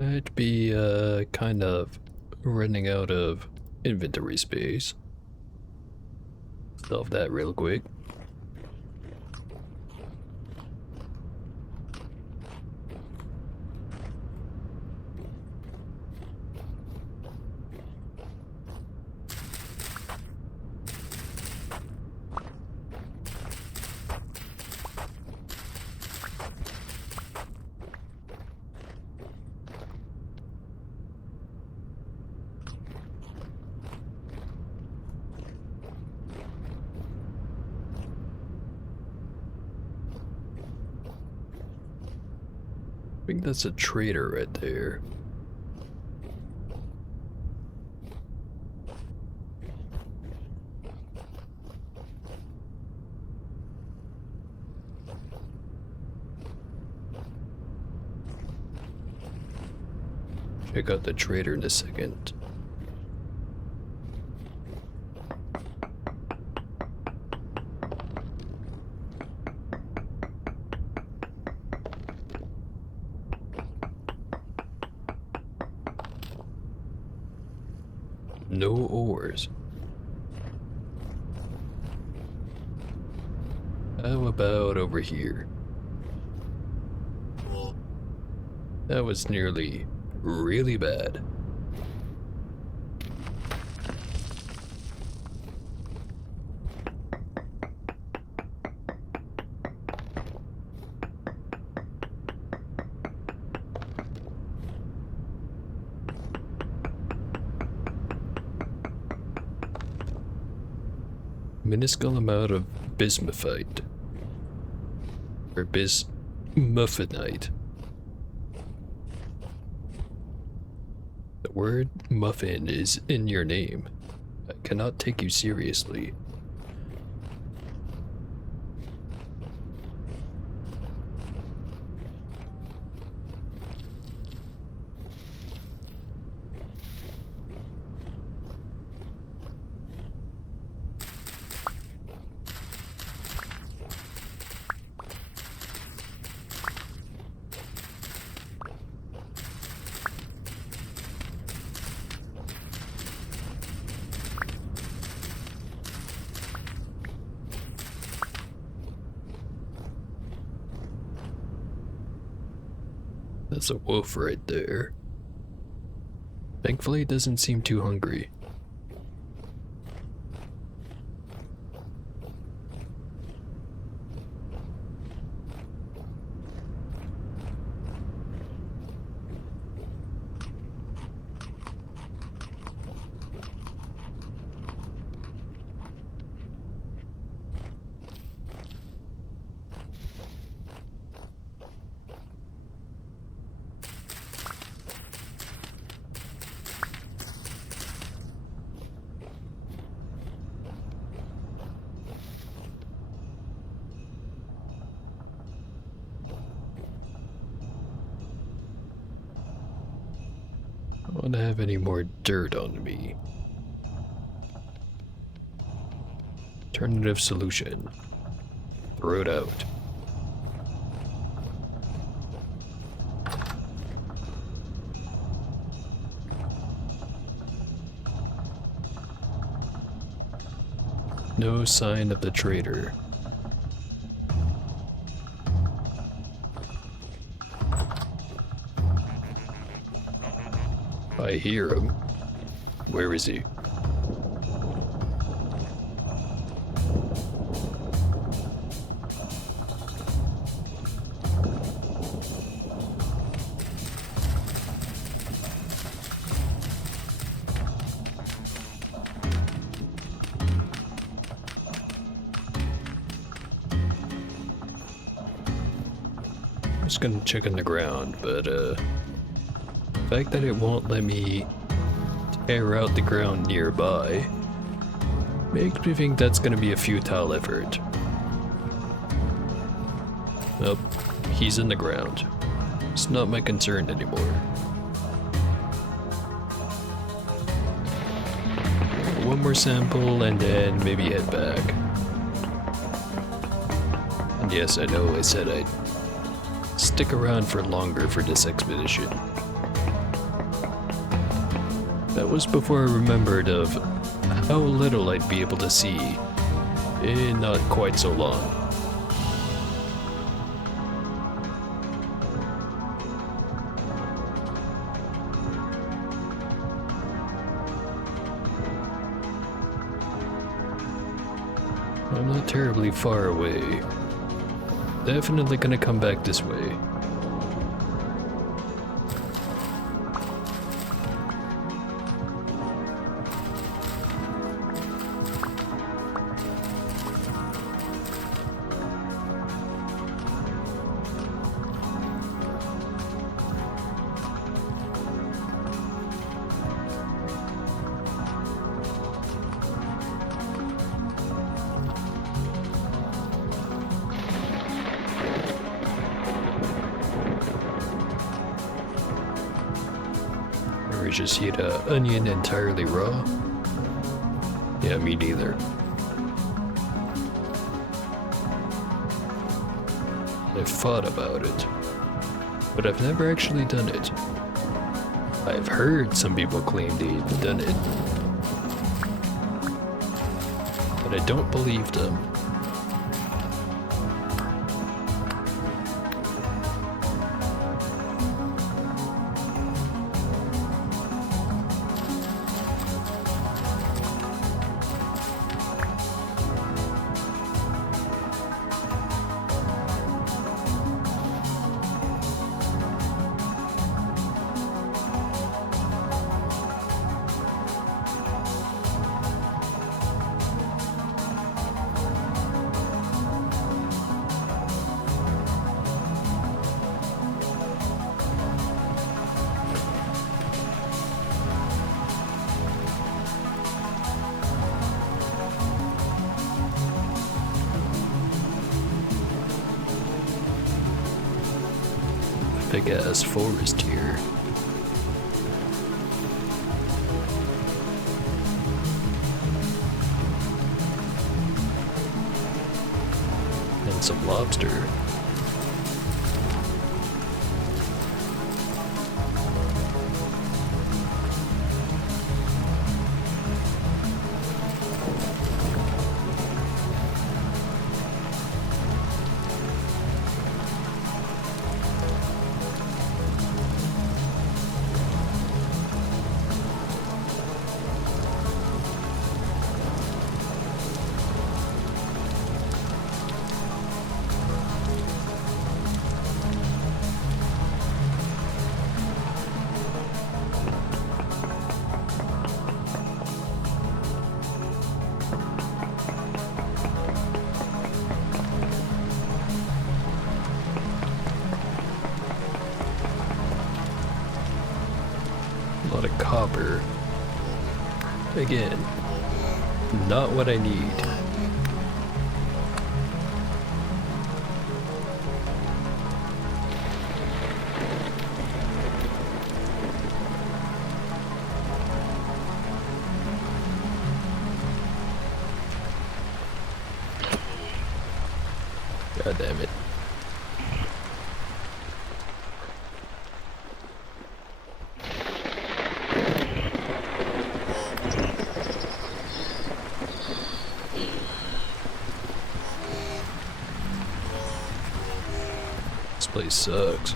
I'd be kind of running out of inventory space. Solve that real quick. I think that's a trader right there. Check out the trader in a second. No ores. How about over here? That was nearly really bad. Minuscule amount of bismuthite. Or bismuffinite. The word muffin is in your name. I cannot take you seriously. That's a wolf right there. Thankfully, it doesn't seem too hungry. I don't want to have any more dirt on me. Alternative solution. Throw it out. No sign of the traitor. I hear him. Where is he? I'm just gonna check on the ground, but the fact that it won't let me tear out the ground nearby makes me think that's gonna be a futile effort. Nope, he's in the ground. It's not my concern anymore. One more sample and then maybe head back. And yes, I know I said I'd stick around for longer for this expedition. That was before I remembered of how little I'd be able to see in not quite so long. I'm not terribly far away. Definitely gonna come back this way. Or just eat an onion entirely raw? Yeah, me neither. I've thought about it, but I've never actually done it. I've heard some people claim they've done it, but I don't believe them. Big ass forest here. And some lobster. A lot of copper. Again, not what I need. God damn it. This place sucks.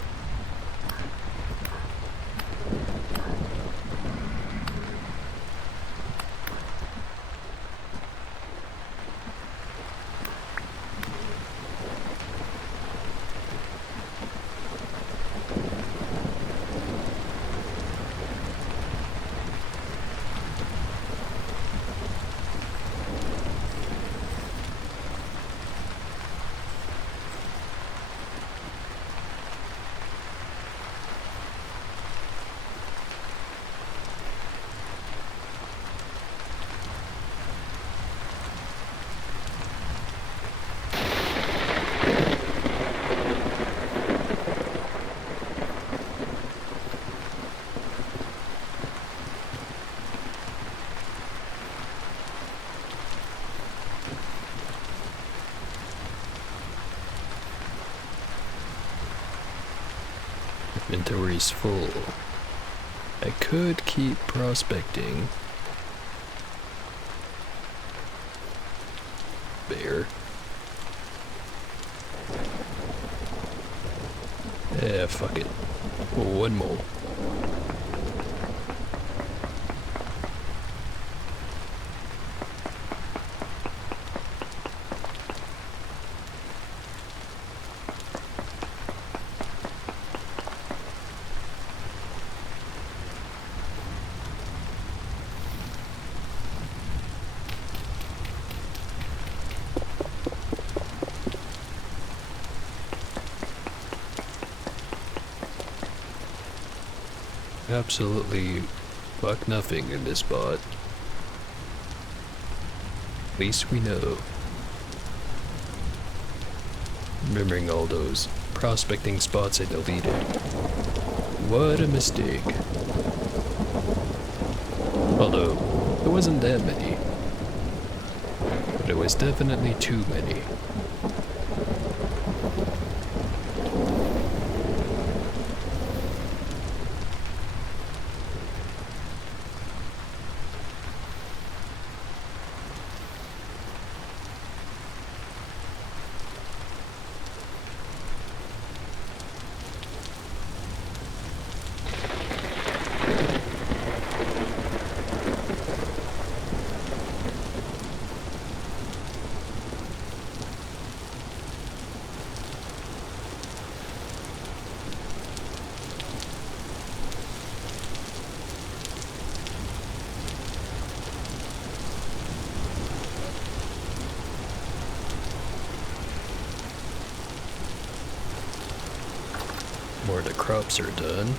Inventory's full. I could keep prospecting. Bear. Yeah, fuck it. One more. Absolutely fuck nothing in this spot. At least we know. Remembering all those prospecting spots I deleted. What a mistake. Although, there wasn't that many. But it was definitely too many. More of the crops are done.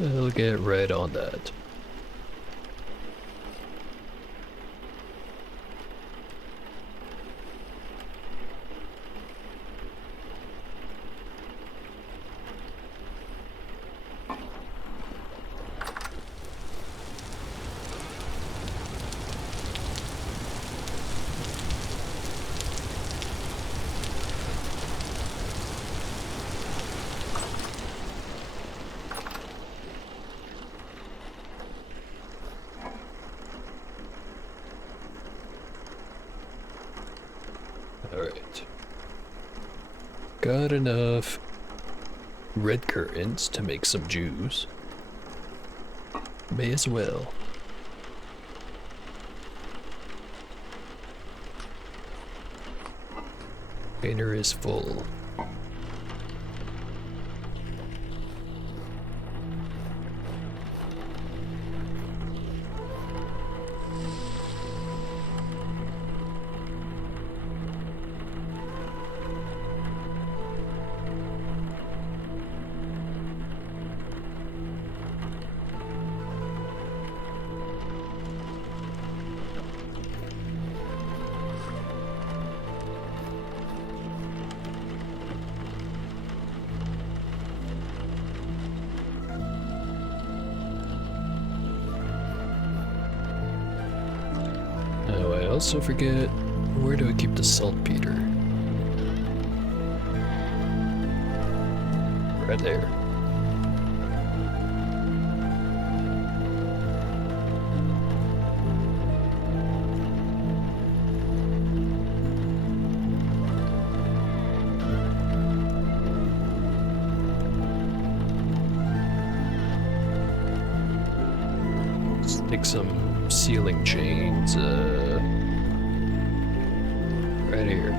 I'll get right on that. Alright. Got enough red currants to make some juice. May as well. Container is full. Oh, I also forget, where do I keep the saltpeter? Right there. Stick some ceiling chains, right here.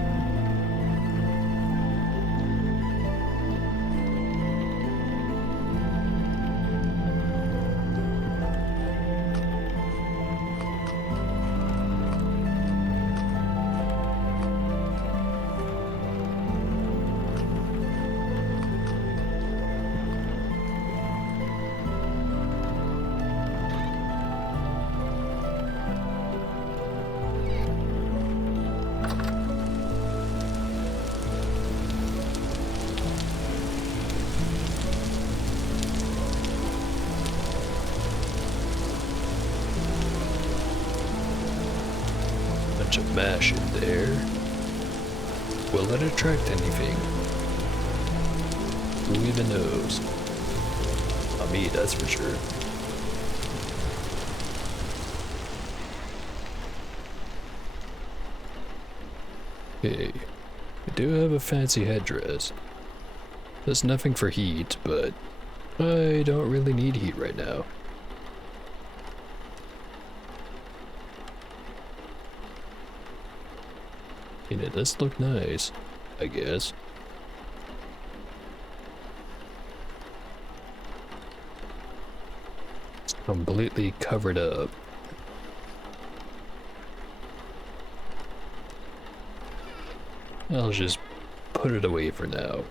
Bunch of mash in there. Will it attract anything? Who even knows? on me, that's for sure. Okay, I do have a fancy headdress. There's nothing for heat, but I don't really need heat right now. And it does look nice, I guess. It's completely covered up. I'll just put it away for now.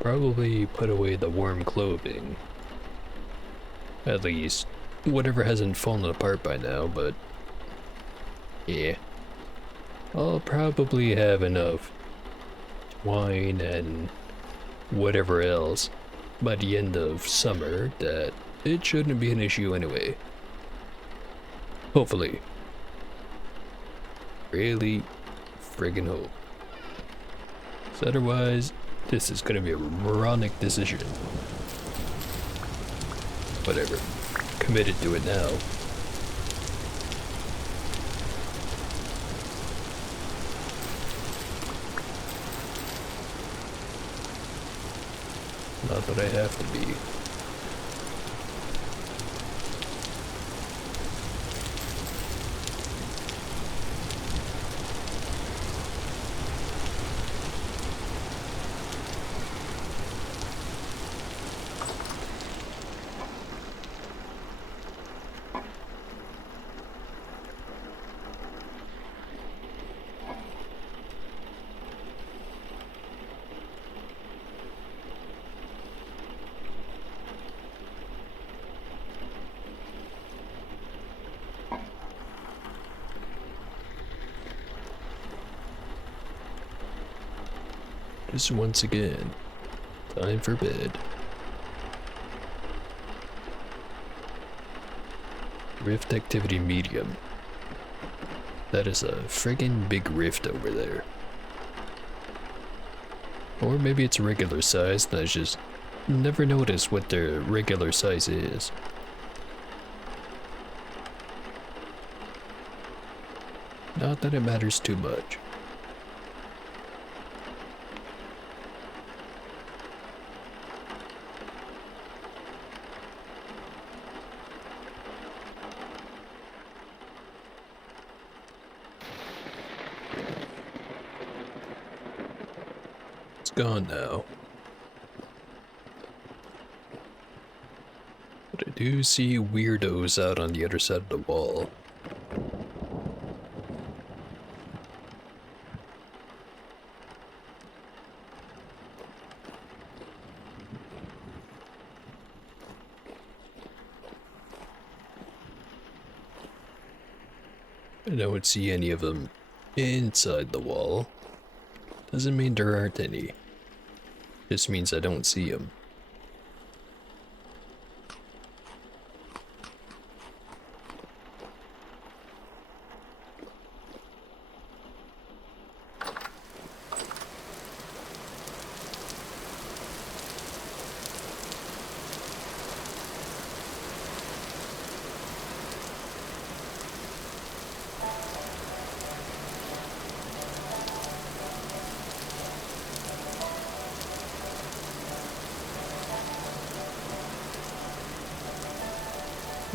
Probably put away the warm clothing. At least, whatever hasn't fallen apart by now, but yeah. I'll probably have enough wine and whatever else by the end of summer that it shouldn't be an issue anyway. Hopefully. Really friggin' hope. So otherwise, this is gonna be a moronic decision. Whatever. Committed to it now. Not that I have to be. Just once again, time for bed. Rift activity medium. That is a friggin' big rift over there. Or maybe it's regular size and I just never noticed what their regular size is. Not that it matters too much. Gone now. But I do see weirdos out on the other side of the wall. I don't see any of them inside the wall. Doesn't mean there aren't any. Just means I don't see them.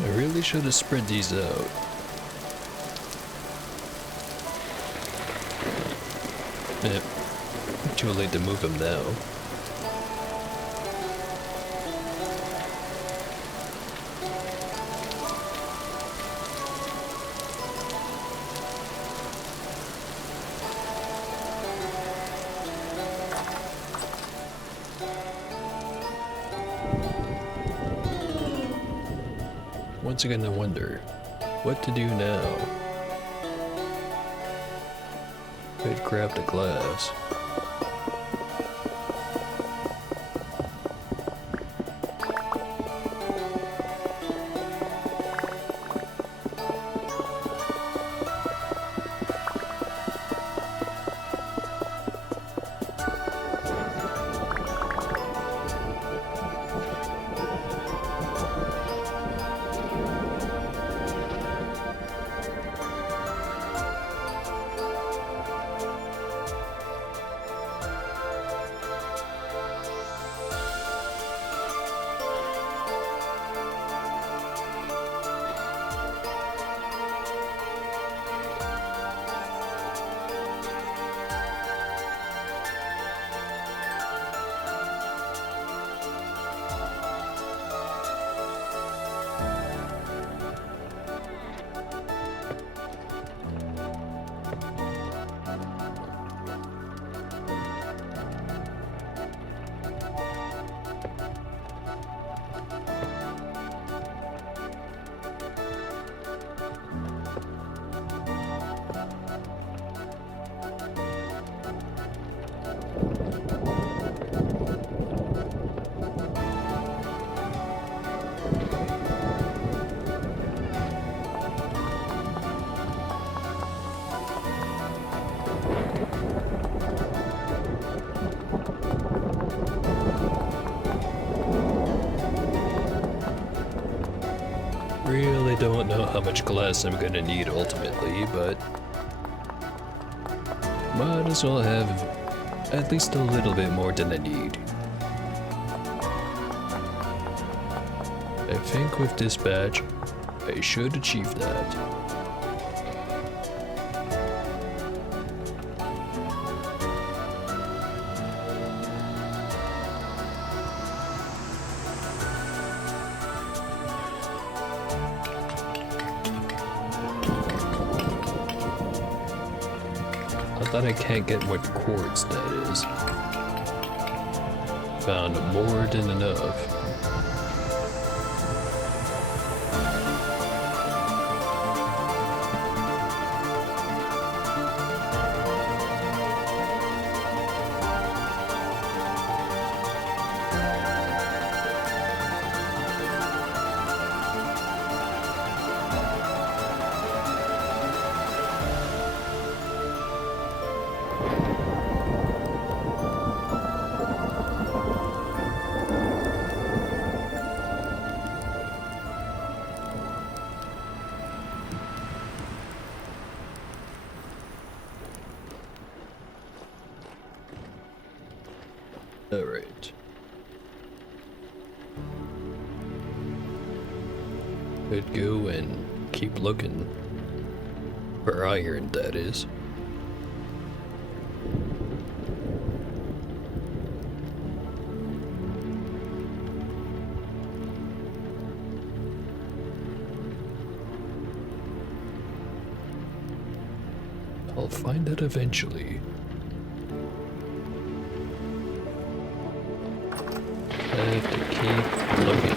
I really should have spread these out. Yep. Too late to move them now. Once again, I wonder what to do now. I'd grab the glass. don't know how much glass I'm gonna need ultimately, but might as well have at least a little bit more than I need. I think with this badge, I should achieve that. That I can't get more quartz, that is. Found more than enough. Alright. Could go and keep looking. For iron, that is. I'll find it eventually. I have to keep looking.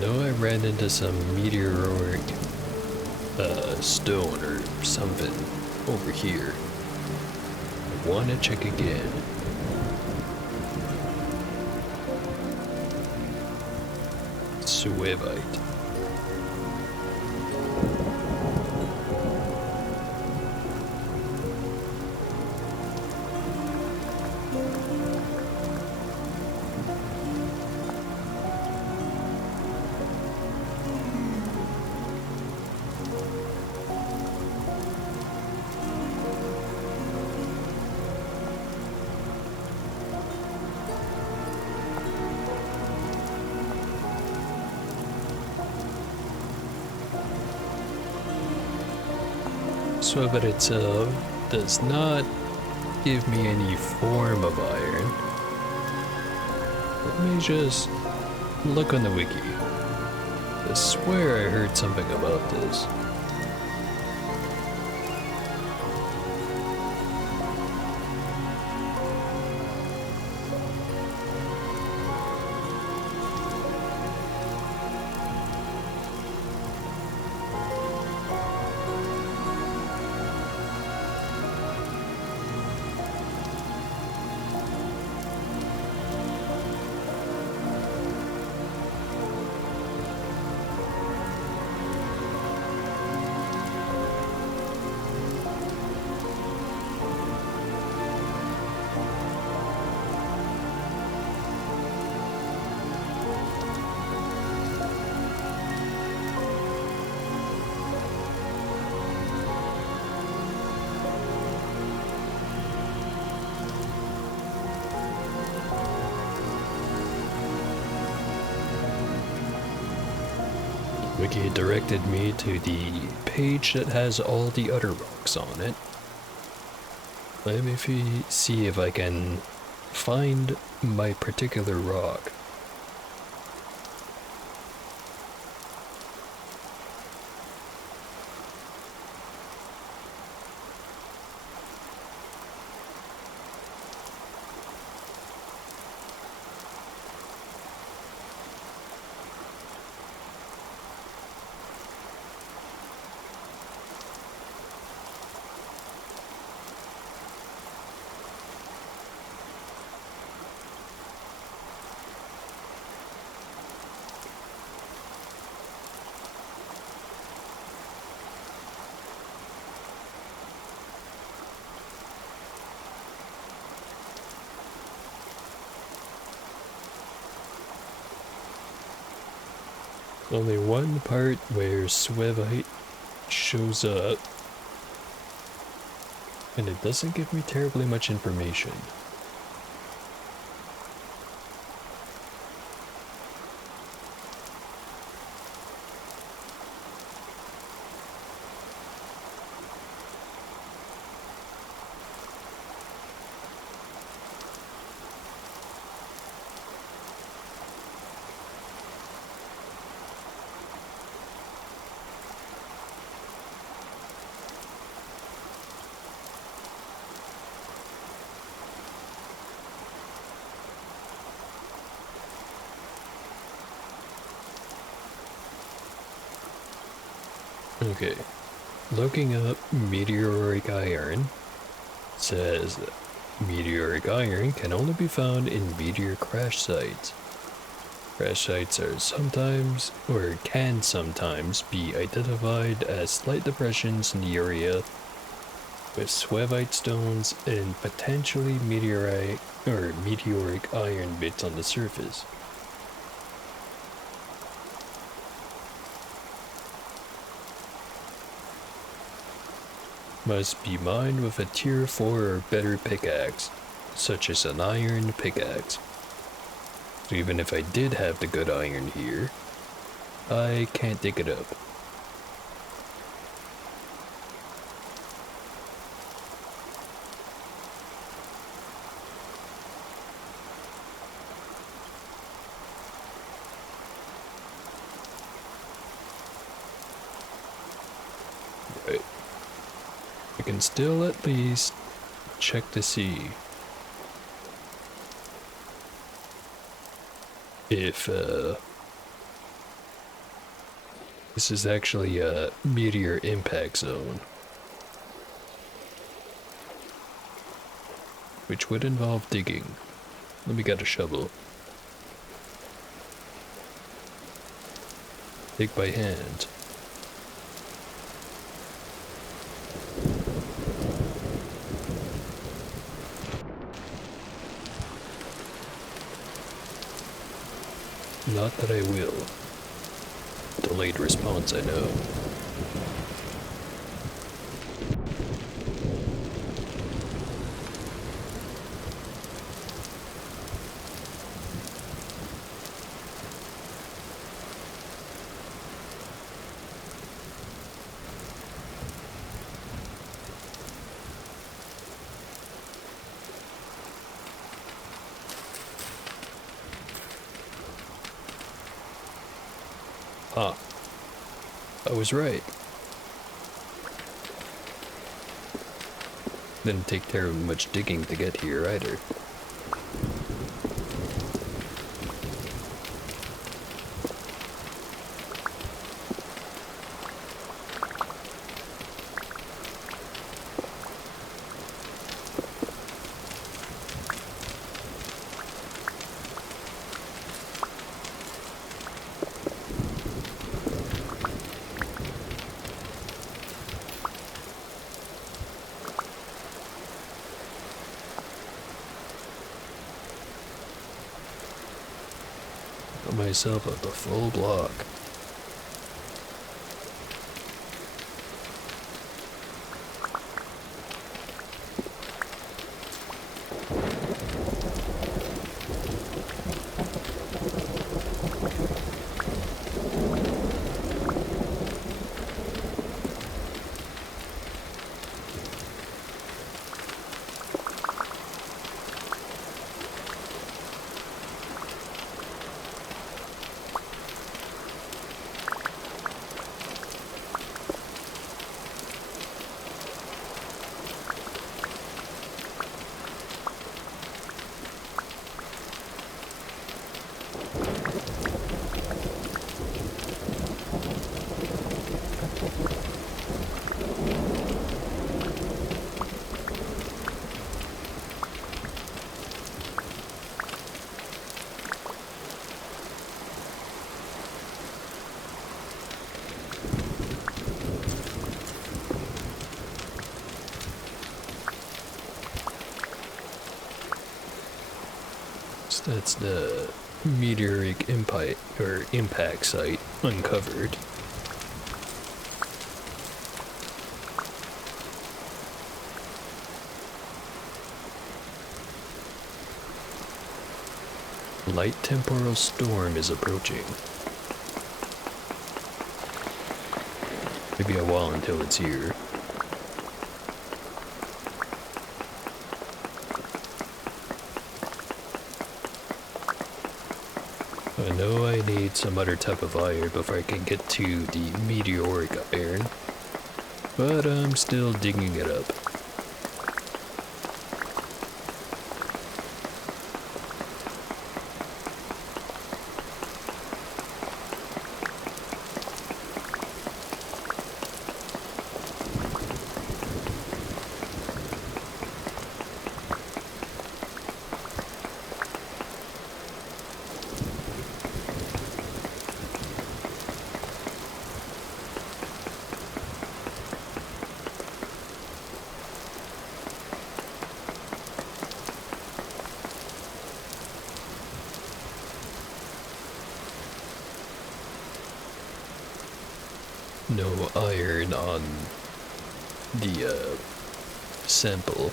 No, I ran into some meteoric stone or something over here. I wanna check again. Suevite. Suevite itself does not give me any form of iron. Let me just look on the wiki. I swear I heard something about this. Wiki directed me to the page that has all the other rocks on it. Let me see if I can find my particular rock. Only one part where Swevite shows up, and it doesn't give me terribly much information. Okay, looking up meteoric iron says that meteoric iron can only be found in meteor crash sites. Crash sites are sometimes, or can sometimes, be identified as slight depressions in the area with swevite stones and potentially meteoric iron bits on the surface. Must be mined with a tier 4 or better pickaxe, such as an iron pickaxe. So even if I did have the good iron here, I can't dig it up. Right. I can still at least check to see if this is actually a meteor impact zone, which would involve digging. Let me get a shovel. Dig by hand. Not that I will. Delayed response, I know. Ah, I was right. Didn't take terribly much digging to get here either. Got myself up a full block. That's the meteoric impact site. uncovered. Light temporal storm is approaching. Maybe a while until it's here. I know I need some other type of iron before I can get to the meteoric iron, but I'm still digging it up. No iron on the sample.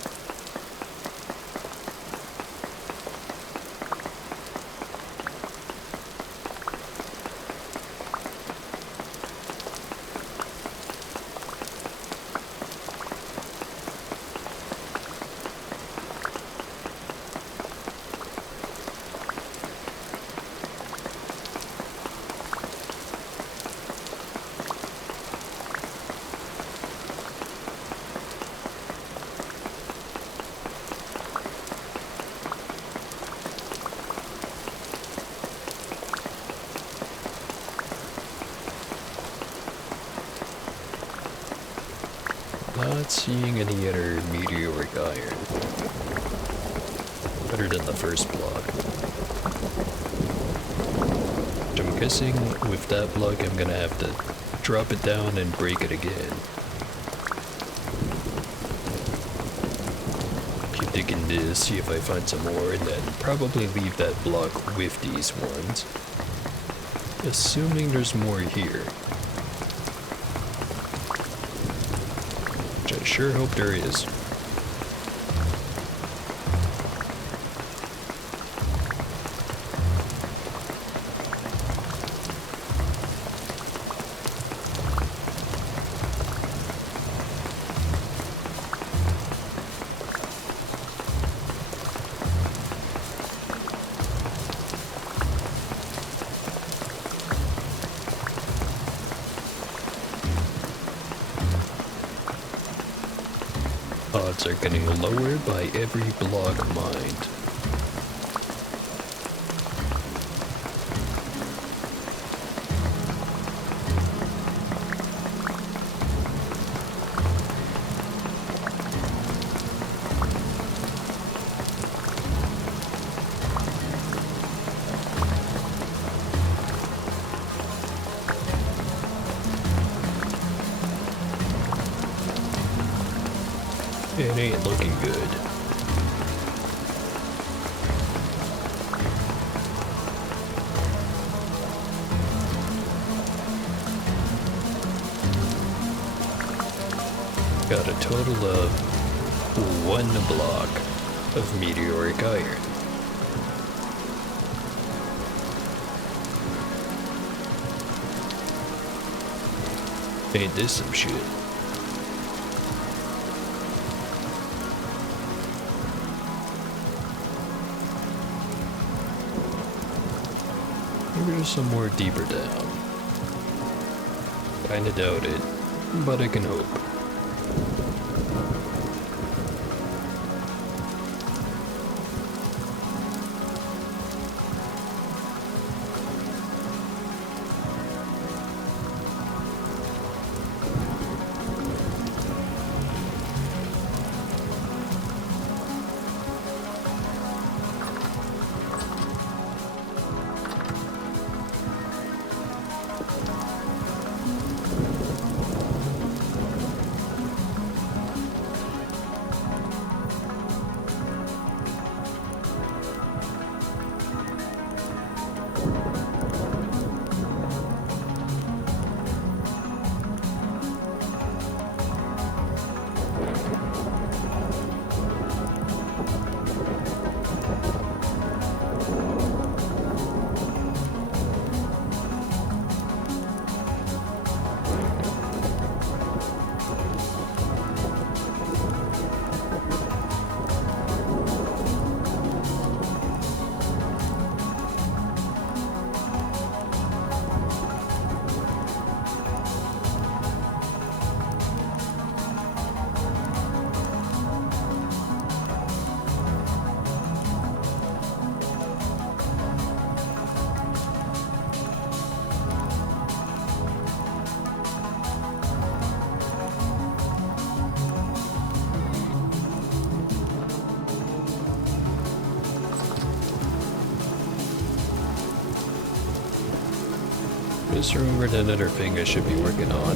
Not seeing any other meteoric iron. Better than the first block. Which I'm guessing with that block I'm gonna have to drop it down and break it again. Keep digging this, see if I find some more, and then probably leave that block with these ones. Assuming there's more here. I sure hope there is. Odds are getting lower by every block mined. It ain't looking good. Got a total of 1 block of meteoric iron. Ain't this some shit? Maybe there's some more deeper down. Kinda doubt it, but I can hope. Just remembered another thing I should be working on.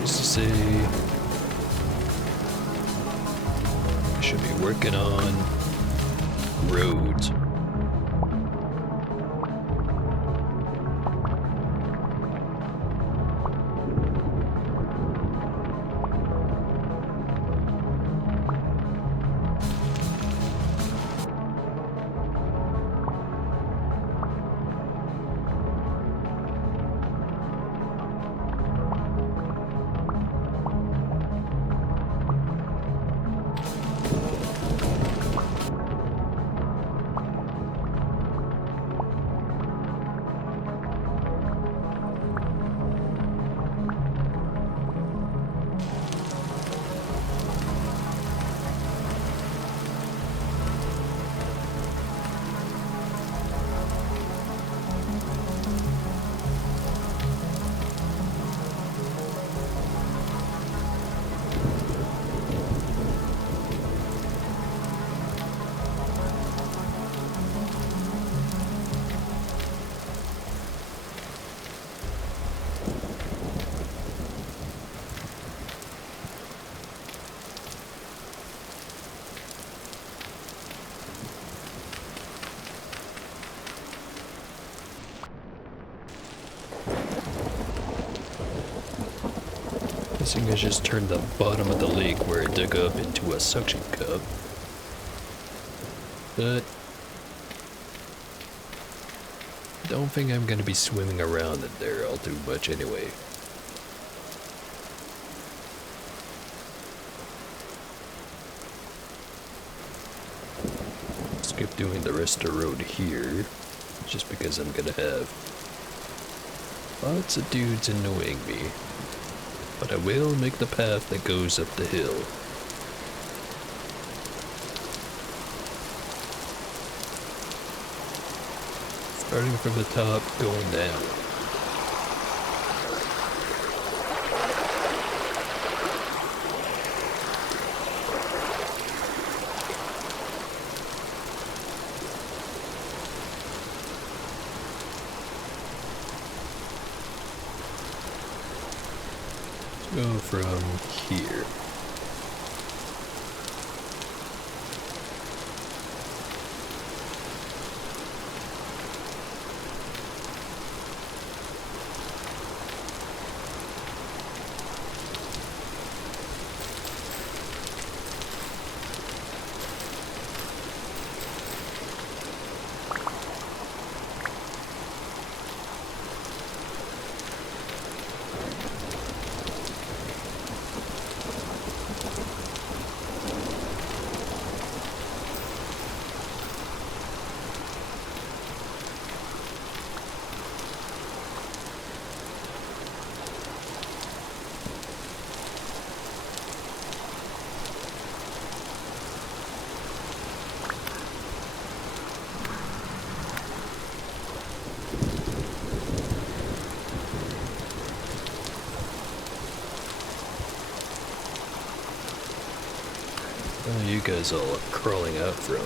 Just to say, I should be working on roads. Guessing I just turned the bottom of the lake where it dug up into a suction cup. But don't think I'm gonna be swimming around in there all too much anyway. Skip doing the rest of the road here, just because I'm gonna have lots of dudes annoying me. But I will make the path that goes up the hill. Starting from the top, going down. Go from here. Where are you guys all crawling out from?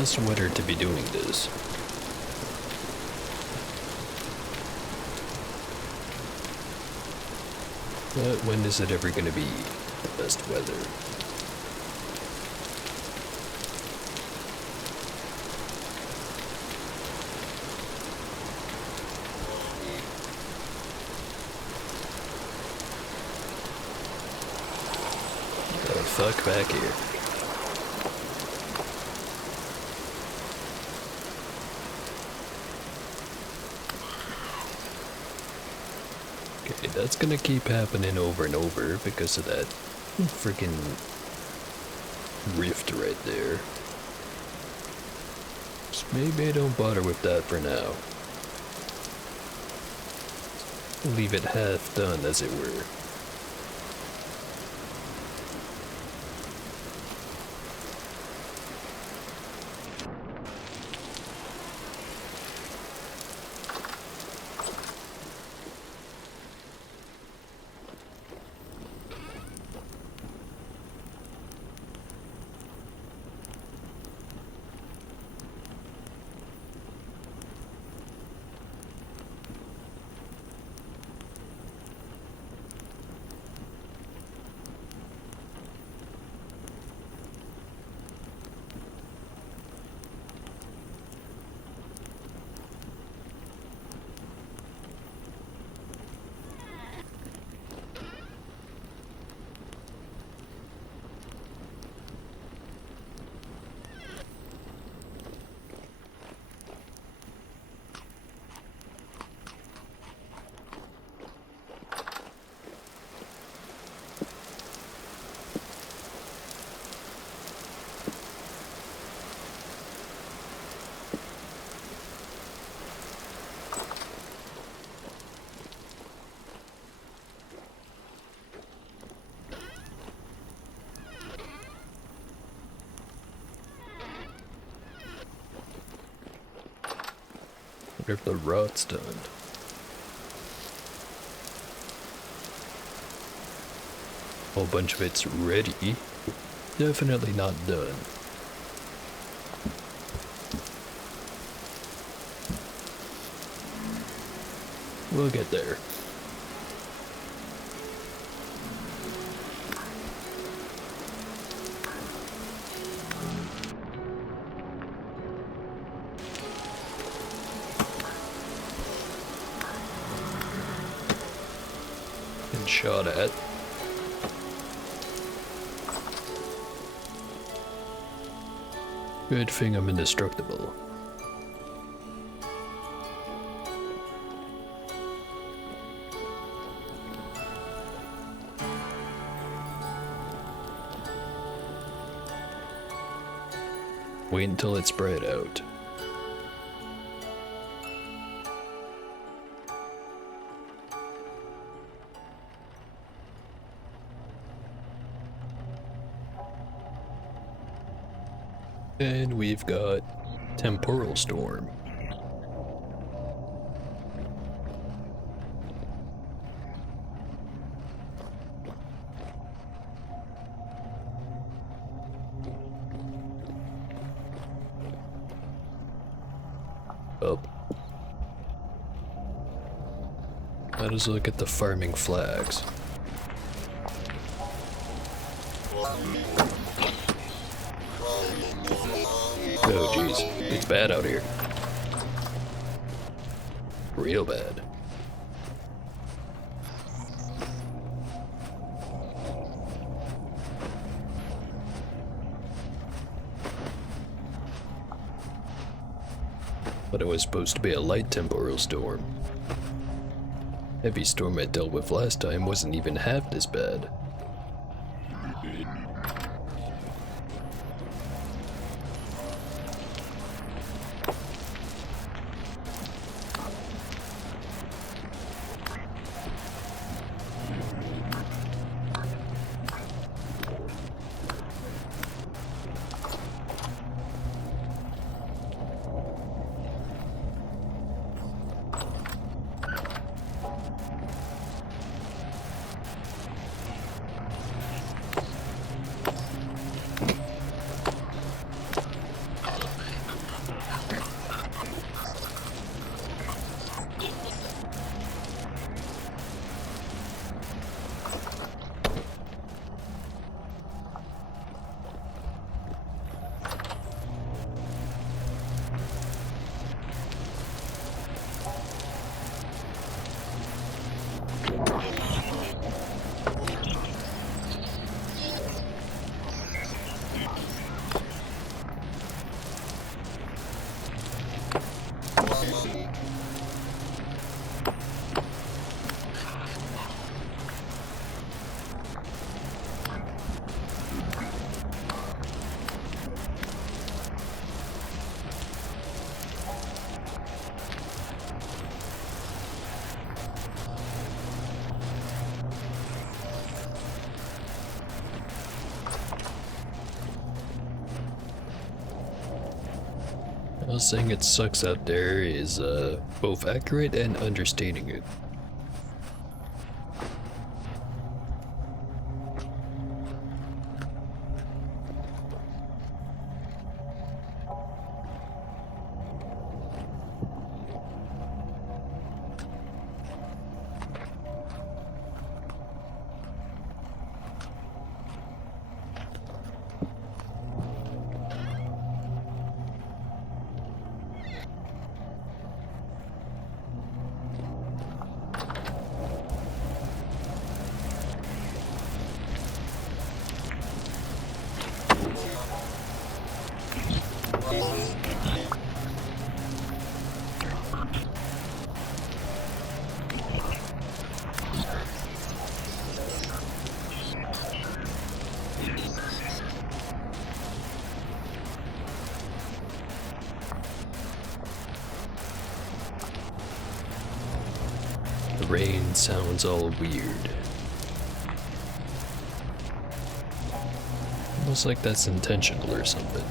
best weather to be doing this? But when is it ever gonna be the best weather? The fuck back here? Okay, that's gonna keep happening over and over because of that freaking rift right there. So maybe I don't bother with that for now. Leave it half done, as it were. Wonder if the rot's done. A whole bunch of it's ready. Definitely not done. We'll get there. Shot at. Good thing I'm indestructible. Wait until it's spread out. And we've got temporal storm. Up. Let us look at the farming flags. Oh jeez, it's bad out here. Real bad. But it was supposed to be a light temporal storm. Heavy storm I dealt with last time wasn't even half this bad. Saying it sucks out there is both accurate and understating it. The rain sounds all weird. Almost like that's intentional or something.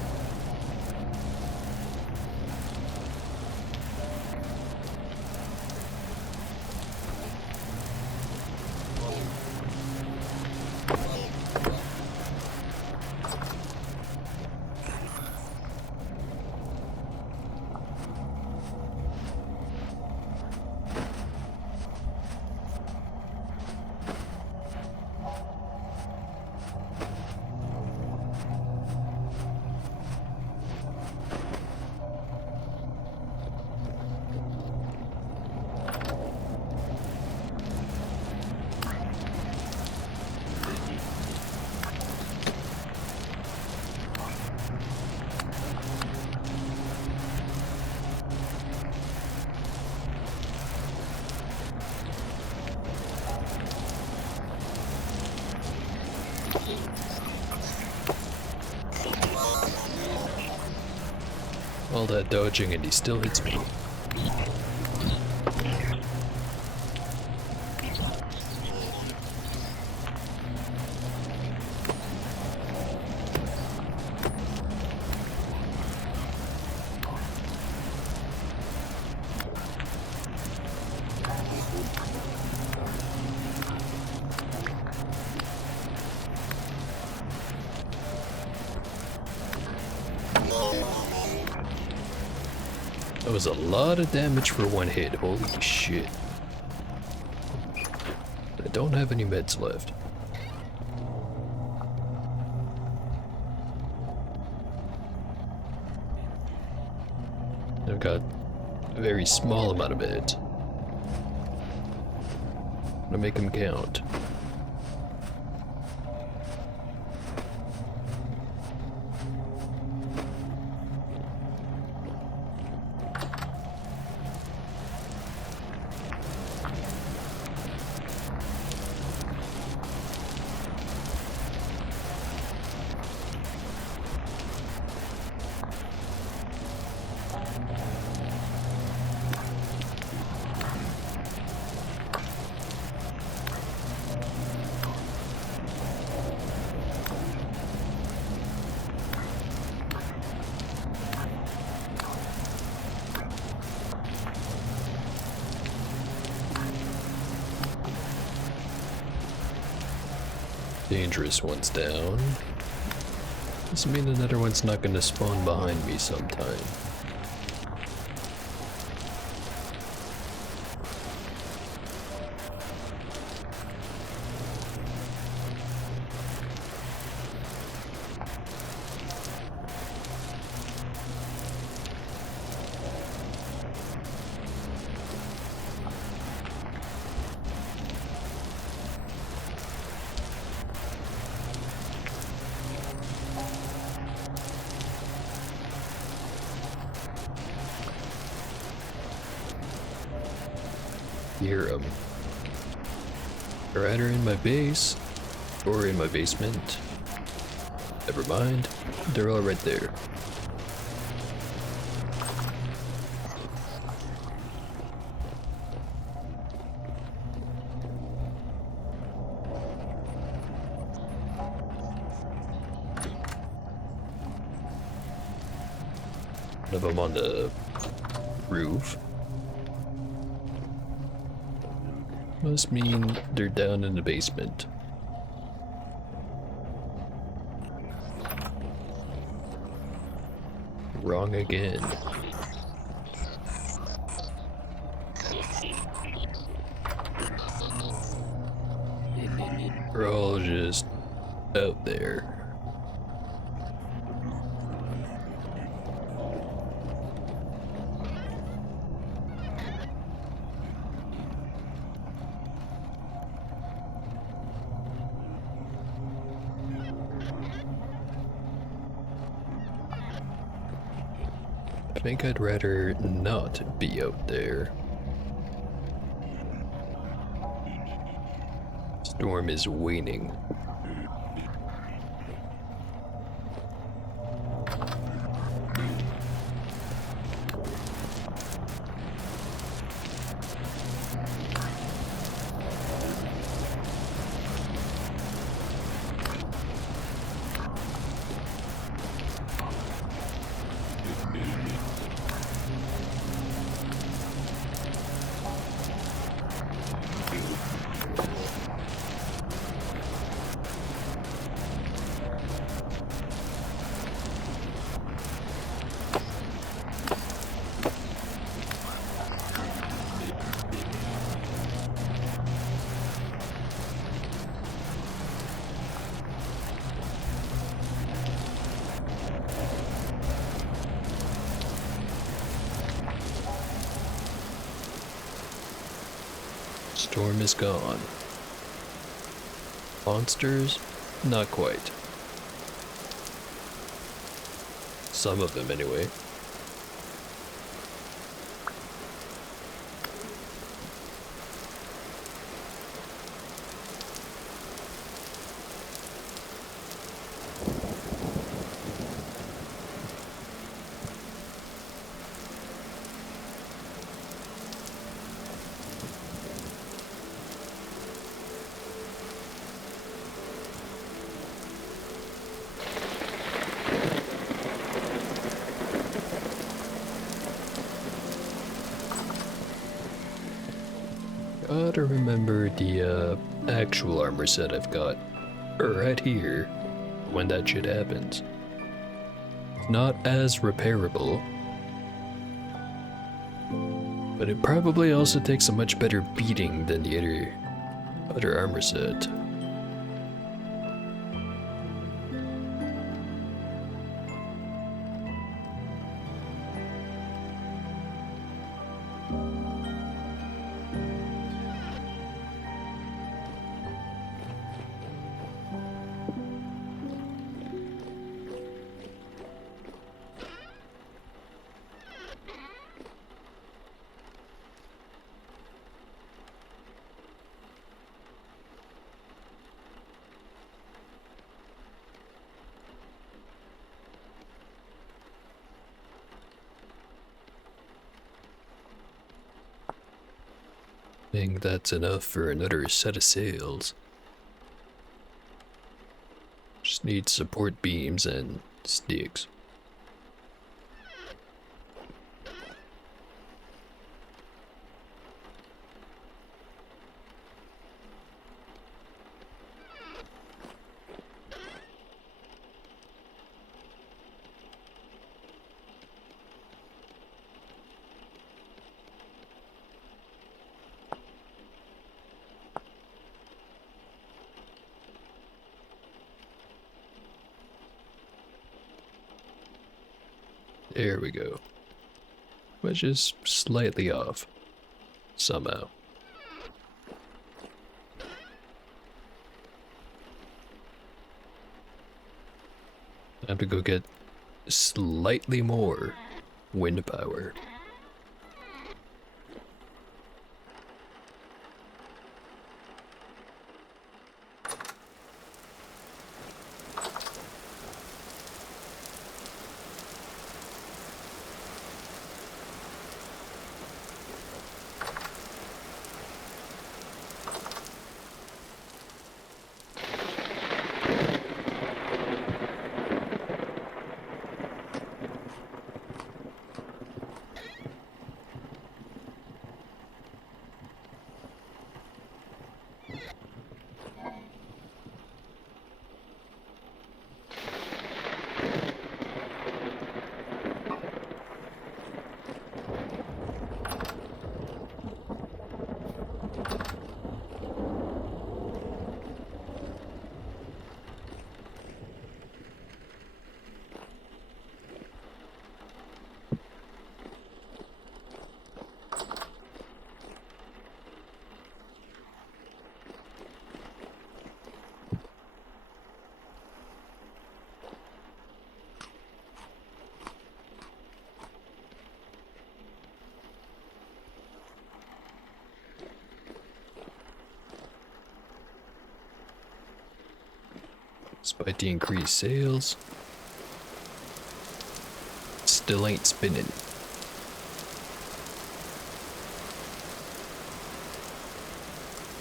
All that dodging and he still hits me. That was a lot of damage for one hit, holy shit. I don't have any meds left. I've got a very small amount of meds. I'm gonna make them count. Dangerous one's down. Doesn't mean another one's not gonna spawn behind me sometime. hear them. They're either in my base or in my basement. Never mind, they're all right there. One of them on the roof. Must mean they're down in the basement. Wrong again. We're all just out there. I think I'd rather not be out there. Storm is waning. Storm is gone. Monsters? Not quite. Some of them, anyway. Gotta remember the actual armor set I've got right here when that shit happens. Not as repairable, but it probably also takes a much better beating than the other armor set. I think that's enough for another set of sails. Just need support beams and sticks. There we go. Which is slightly off. Somehow. Time to go get slightly more wind power. despite the increased sales, still ain't spinning.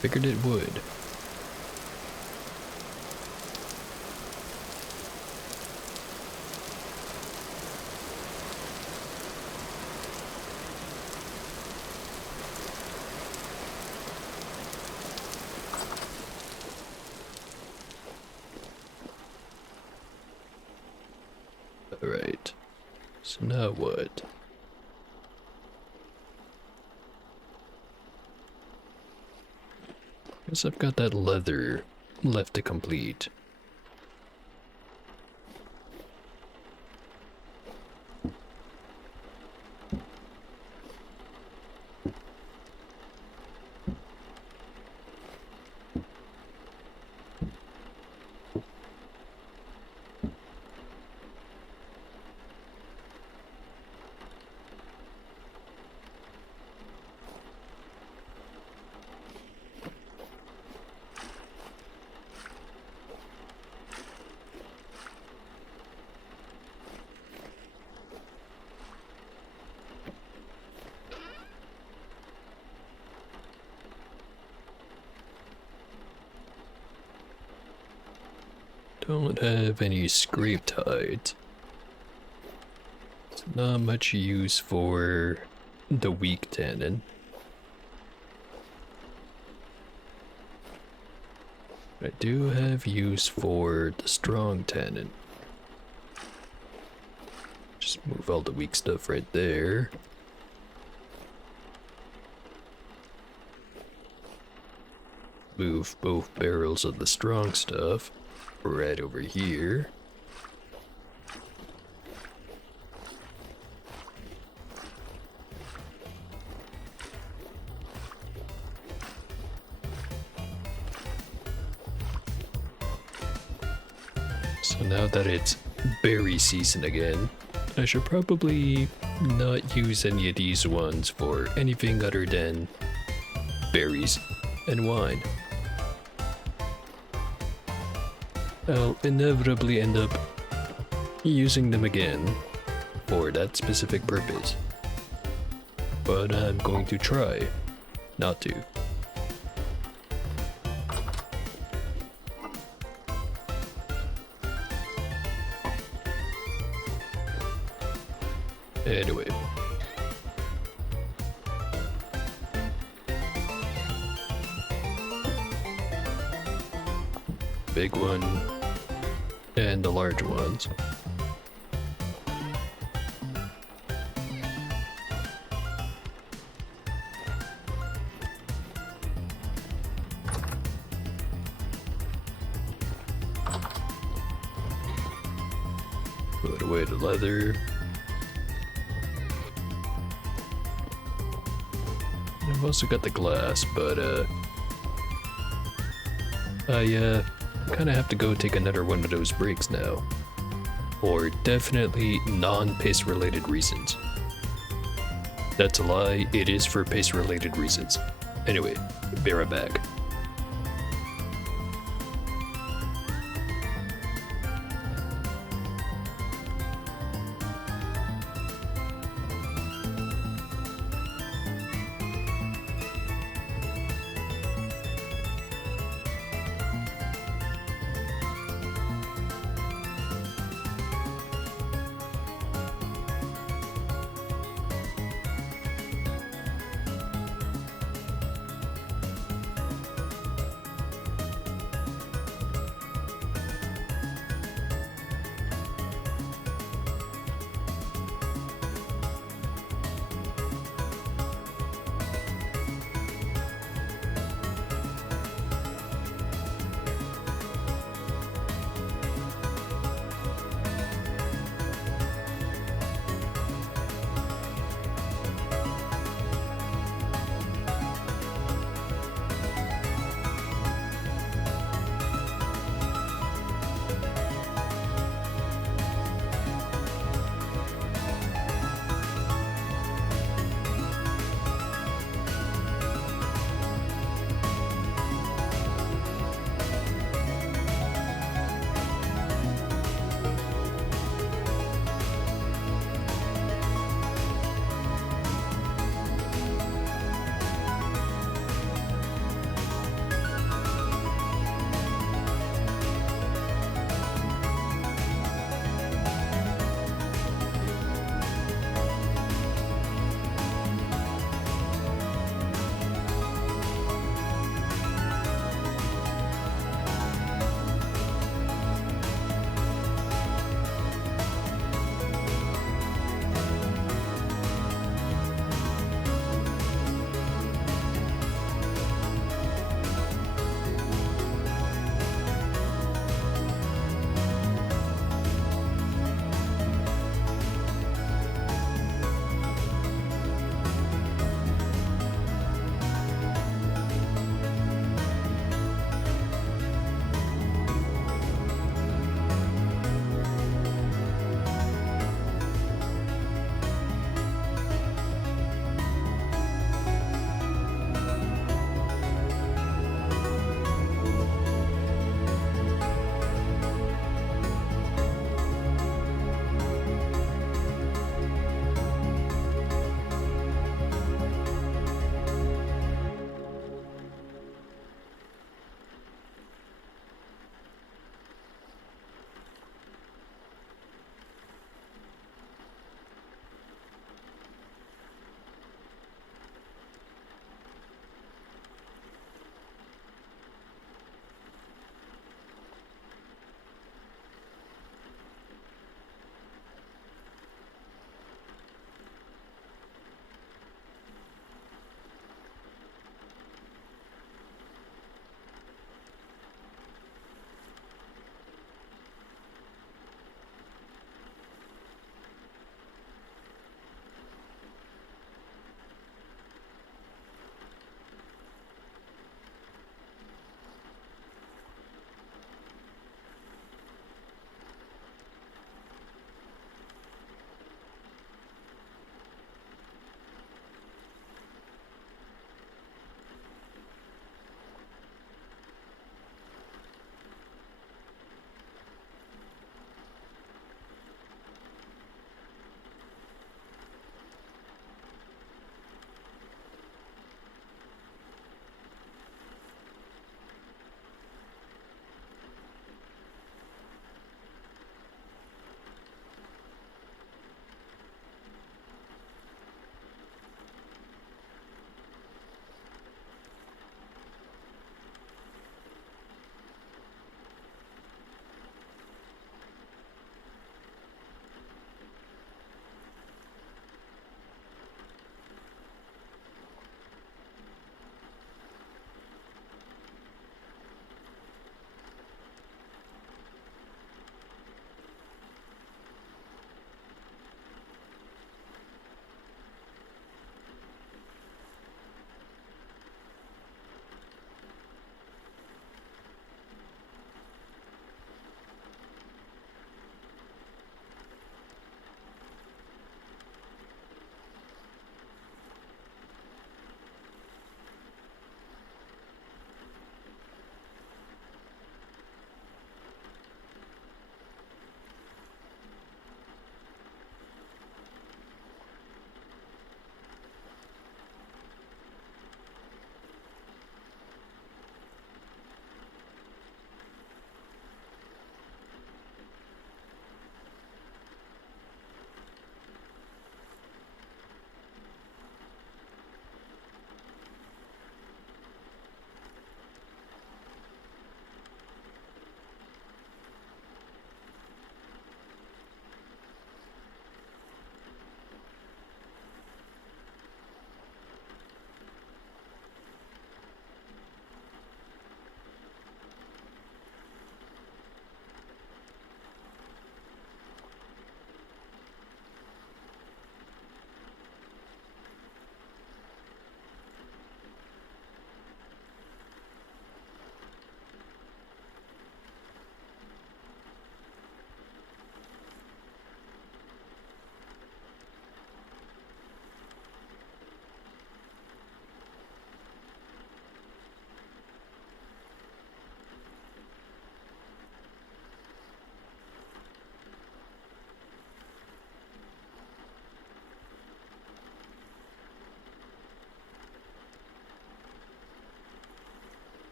Figured it would. Alright, so now what? Guess I've got that leather left to complete. Don't have any scraped hides. It's not much use for the weak tannin. I do have use for the strong tannin. Just move all the weak stuff right there. Move both barrels of the strong stuff right over here. So now that it's berry season again, I should probably not use any of these ones for anything other than berries and wine. I'll inevitably end up using them again for that specific purpose. But I'm going to try not to. Anyway. Big one and the large ones. Put away the leather. I've also got the glass, but I kind of have to go take another one of those breaks now. For definitely non-pace related reasons. That's a lie, it is for pace related reasons. Anyway, be right back.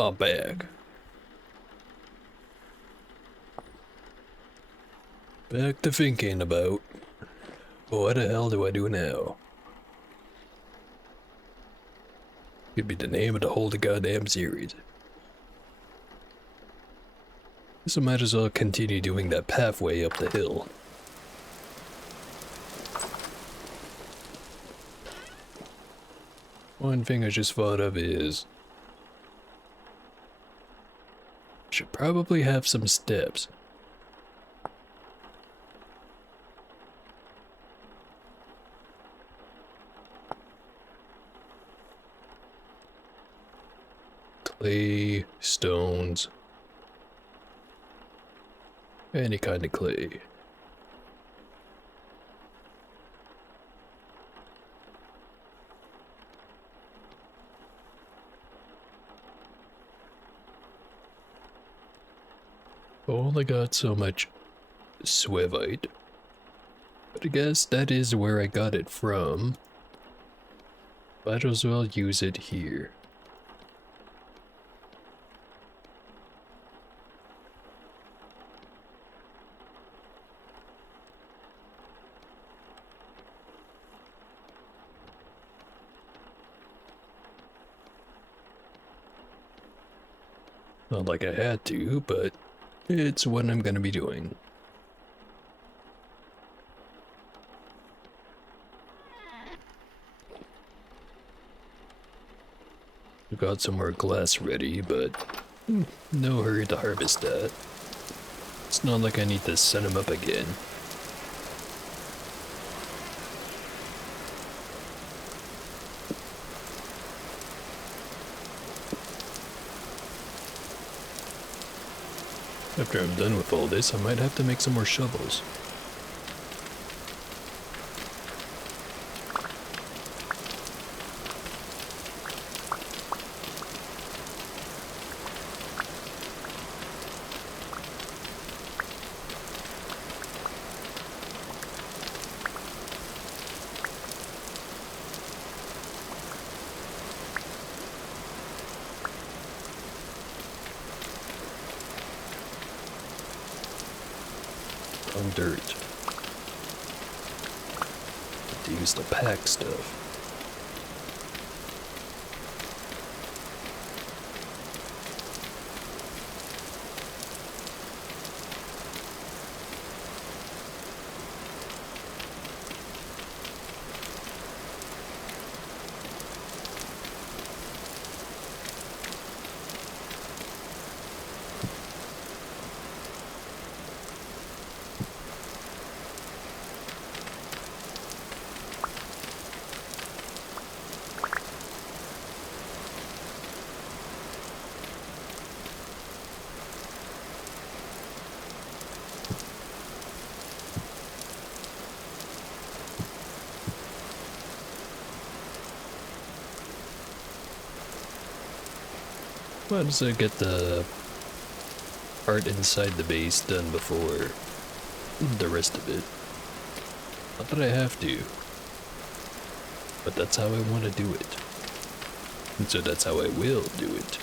I'm back. Back to thinking about what the hell do I do now? Could be the name of the whole goddamn series. Guess I might as well continue doing that pathway up the hill. One thing I just thought of is I should probably have some steps. Clay, stones, any kind of clay. Only got so much swevite, but I guess that is where I got it from. Might as well use it here. Not like I had to, but it's what I'm gonna be doing. We got some more glass ready, but no hurry to harvest that. It's not like I need to set them up again. After I'm done with all this, I might have to make some more shovels. On dirt. To use the pack stuff. Might as well get the part inside the base done before the rest of it. Not that I have to, but that's how I want to do it. And so that's how I will do it.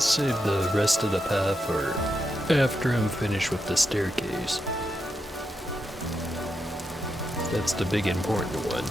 Save the rest of the path for after I'm finished with the staircase. That's the big important one.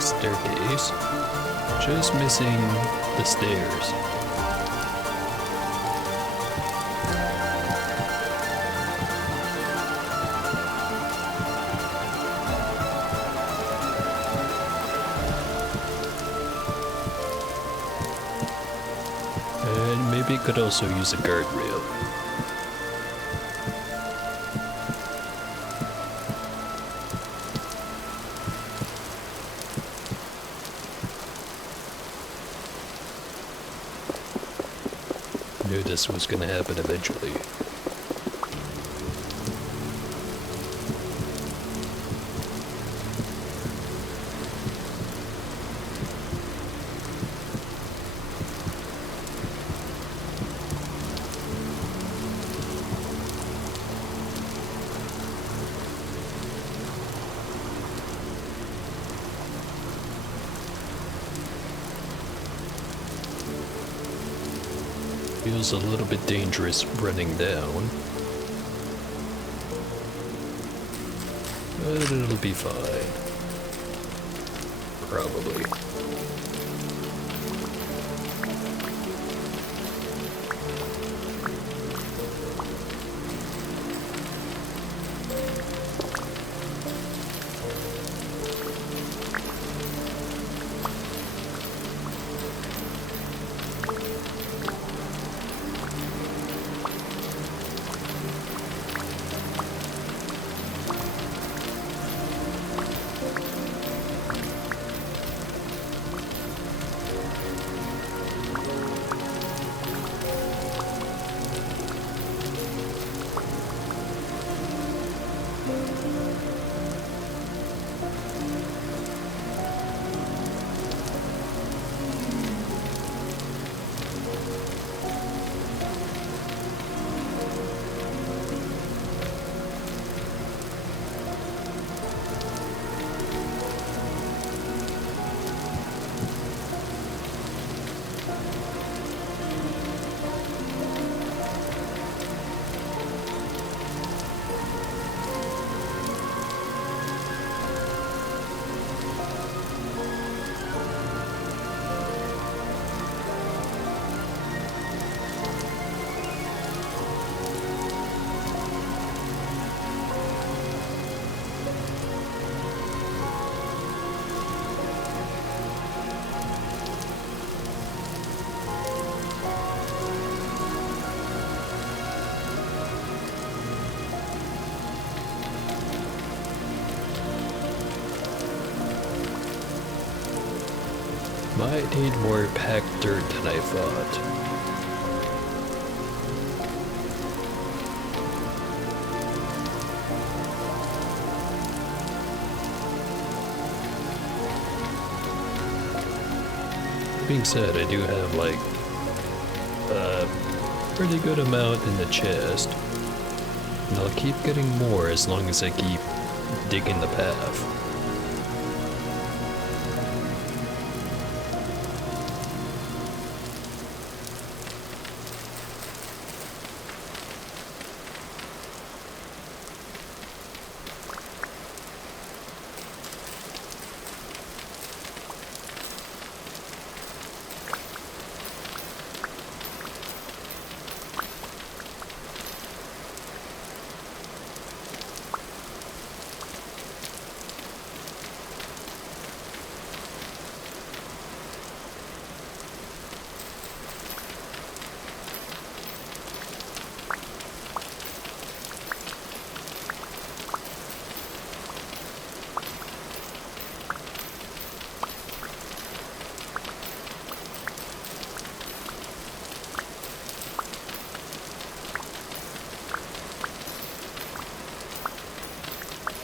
Staircase. Just missing the stairs. And maybe could also use a guardrail. Knew this was gonna happen eventually. Feels a little bit dangerous running down, but it'll be fine. Probably. Might need more packed dirt than I thought. Being said, I do have like a pretty good amount in the chest. And I'll keep getting more as long as I keep digging the path.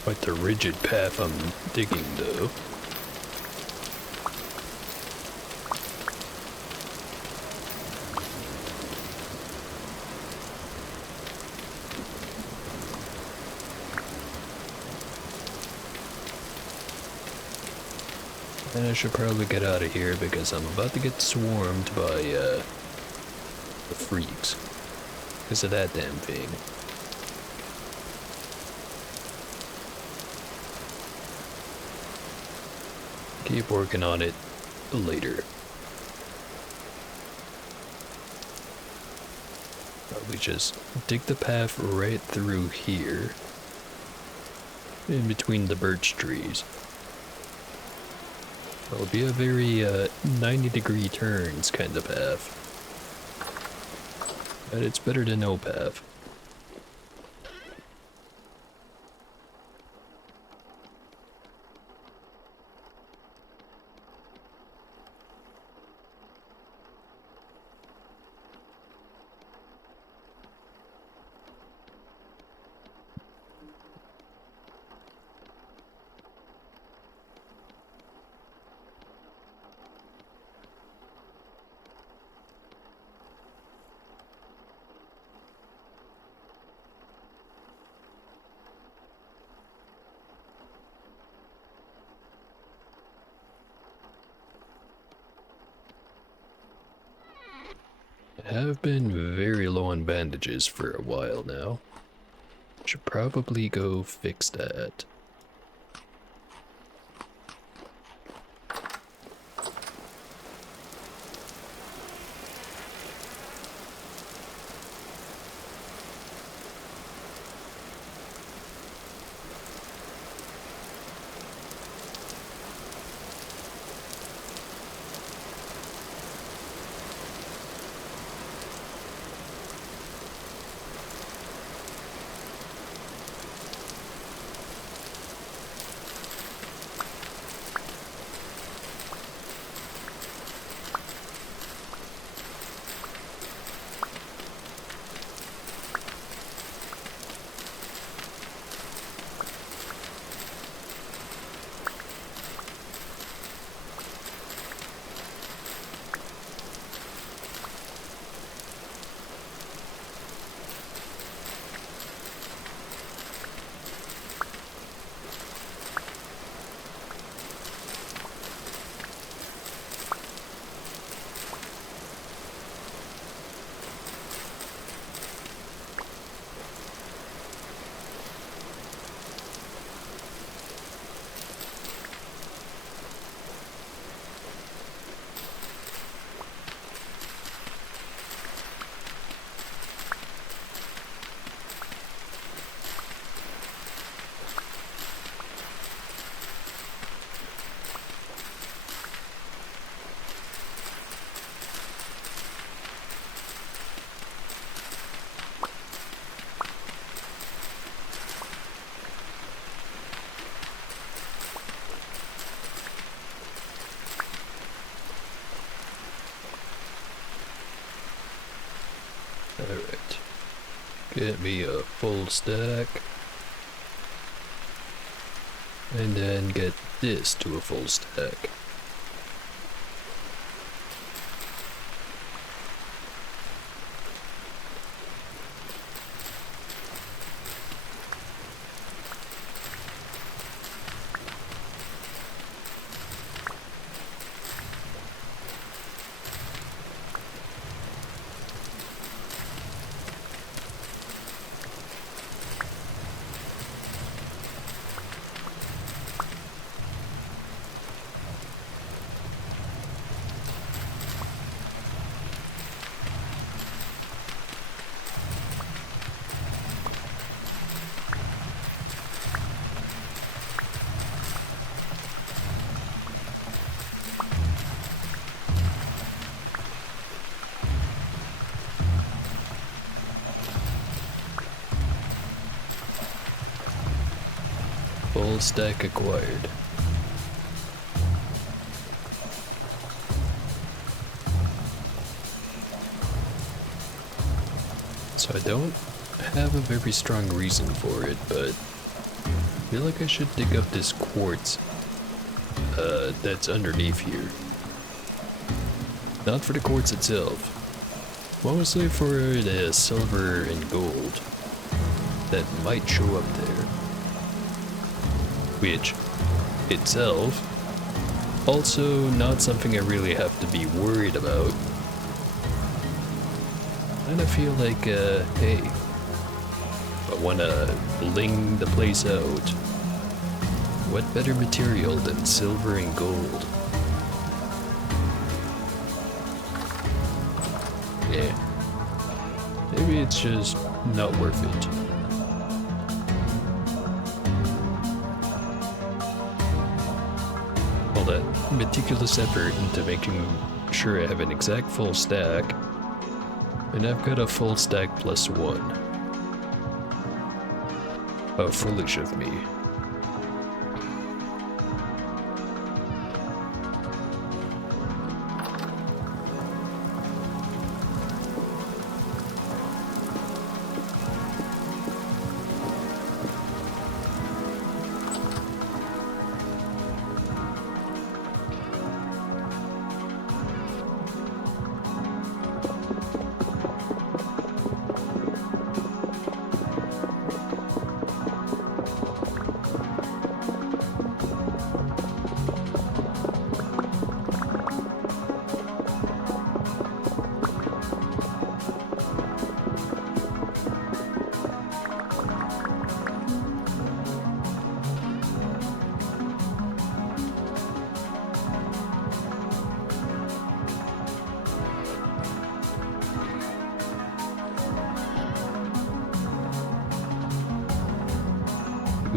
Quite the rigid path I'm digging, though. And I should probably get out of here because I'm about to get swarmed by, the freaks. Because of that damn thing. Keep working on it later. Probably just dig the path right through here. In between the birch trees. It'll be a very 90-degree turns kind of path. But it's better than no path. I have been very low on bandages for a while now. Should probably go fix that. Alright. Get me a full stack. And then get this to a full stack. Full stack acquired. So I don't have a very strong reason for it, but I feel like I should dig up this quartz that's underneath here. Not for the quartz itself, mostly for the silver and gold that might show up there. Which, itself, also not something I really have to be worried about. Kinda feel like, hey, I wanna bling the place out. What better material than silver and gold? Yeah. Maybe it's just not worth it. All that meticulous effort into making sure I have an exact full stack, and I've got a full stack plus one. How foolish of me.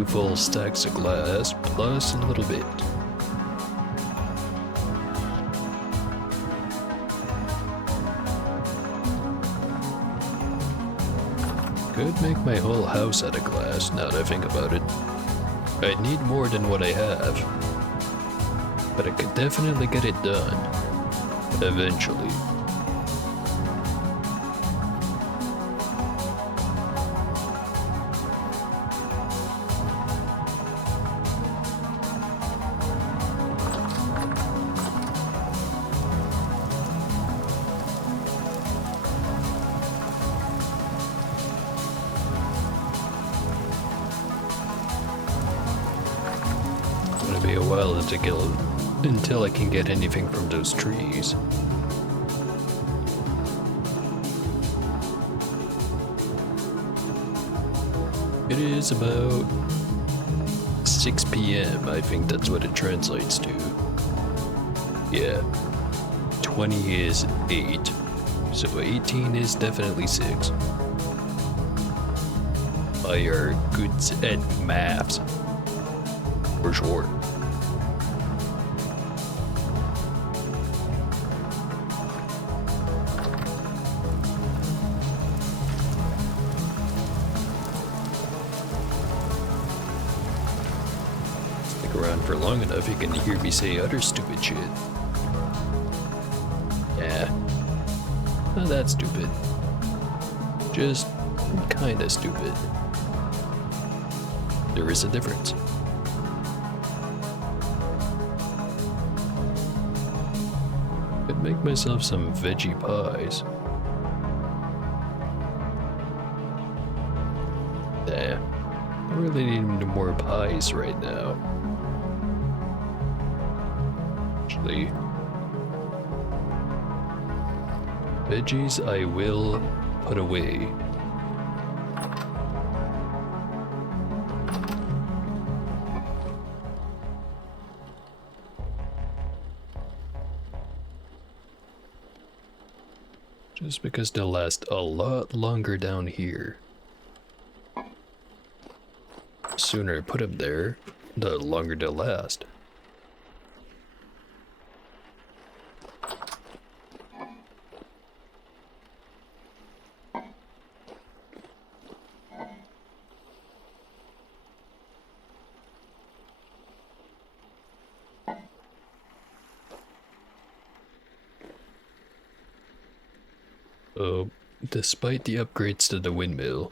Two full stacks of glass plus a little bit. Could make my whole house out of glass now that I think about it. I'd need more than what I have, but I could definitely get it done. Eventually. Be a while until I can get anything from those trees. It is about 6 p.m. I think that's what it translates to. Yeah, 20 is 8, so 18 is definitely 6. I are good at maths, for sure. Around for long enough, you can hear me say other stupid shit. Yeah. Not that stupid. Just kinda stupid. There is a difference. Could make myself some veggie pies. Nah. I really need more pies right now. Veggies I will put away. Just because they'll last a lot longer down here. The sooner I put them there, the longer they'll last. So, despite the upgrades to the windmill,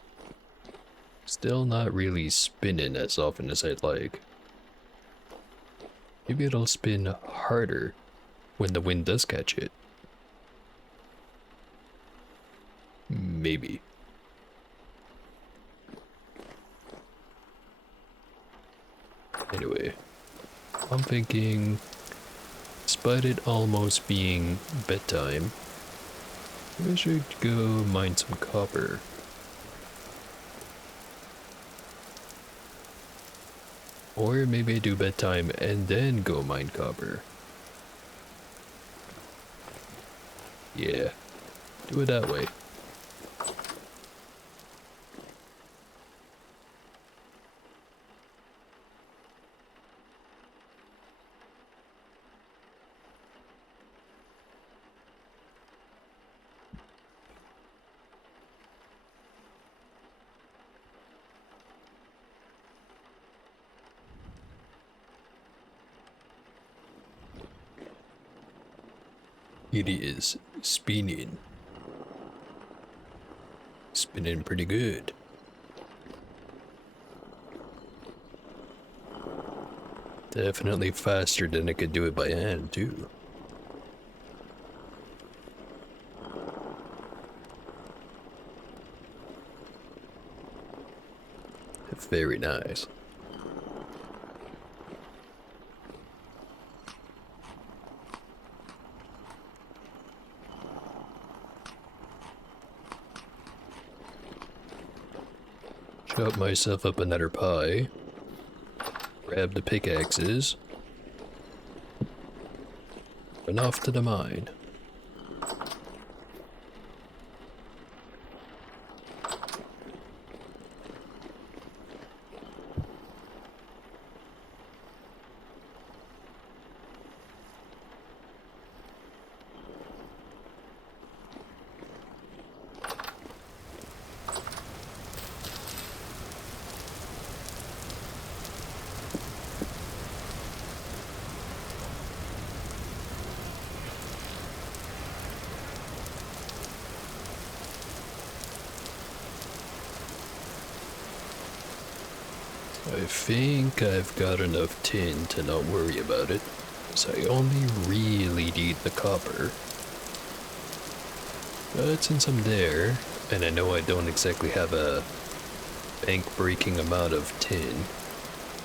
still not really spinning as often as I'd like. Maybe it'll spin harder when the wind does catch it. Maybe. Anyway, I'm thinking, despite it almost being bedtime, I should go mine some copper. Or maybe I do bedtime and then go mine copper. Yeah, do it that way. It is spinning. Spinning pretty good. Definitely faster than I could do it by hand, too. Very nice. Chop myself up another pie. Grab the pickaxes. And off to the mine. I think I've got enough tin to not worry about it, so I only really need the copper. But since I'm there, and I know I don't exactly have a bank-breaking amount of tin,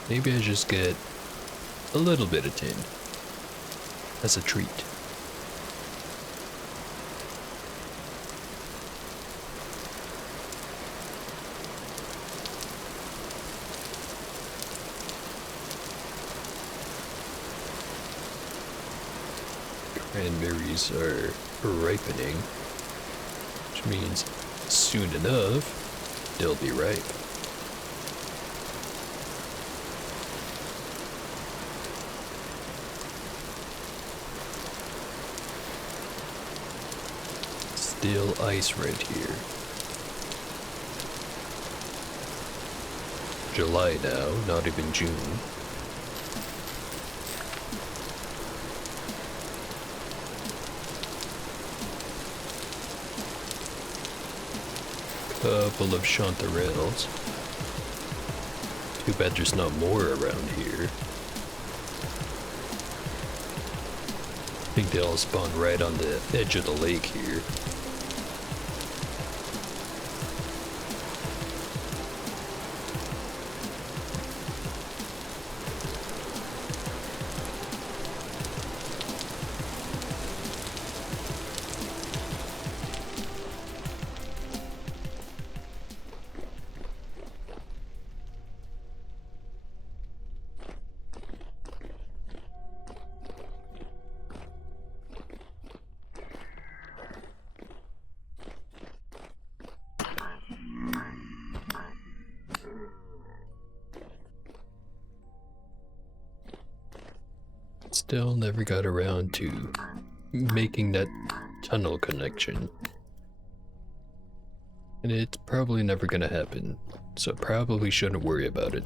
maybe I just get a little bit of tin as a treat. Cranberries are ripening, which means soon enough they'll be ripe. Still ice right here. July now, not even June. Couple of chanterelles. Too bad there's not more around here. I think they all spawn right on the edge of the lake here. Still never got around to making that tunnel connection. And it's probably never gonna happen, so probably shouldn't worry about it.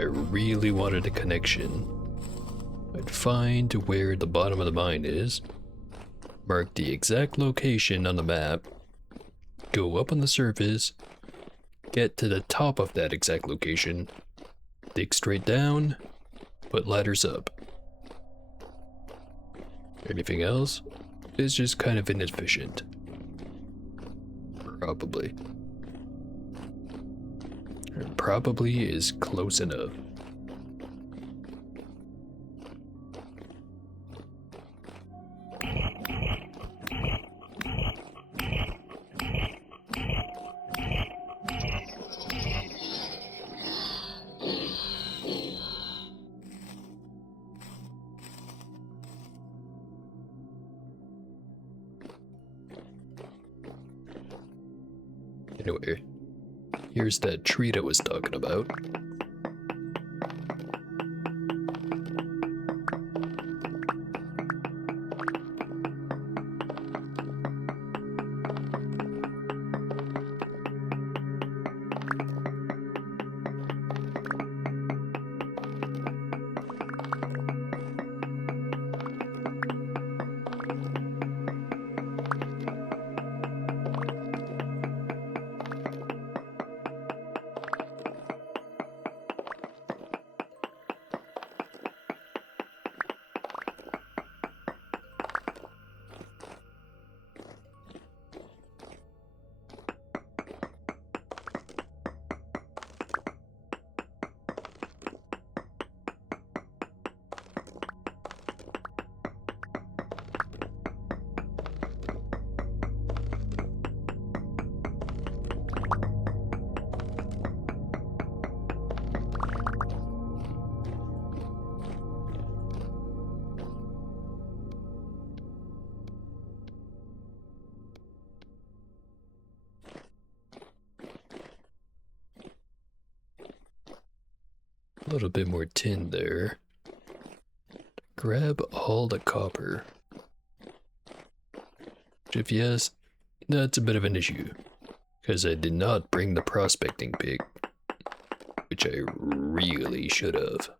I really wanted a connection, I'd find where the bottom of the mine is, mark the exact location on the map, go up on the surface, get to the top of that exact location, dig straight down, put ladders up. Anything else is just kind of inefficient. Probably. Probably is close enough. Anyway, here's that tree I was talking about. A little bit more tin there. Grab all the copper. If yes, that's a bit of an issue, because I did not bring the prospecting pick, which I really should have.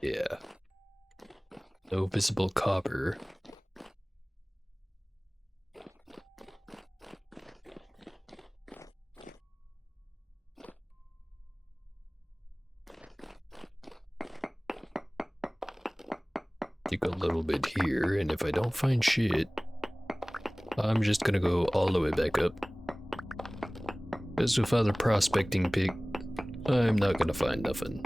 Yeah. No visible copper. Dig a little bit here, and if I don't find shit, I'm just gonna go all the way back up. As without a prospecting pick, I'm not gonna find nothing.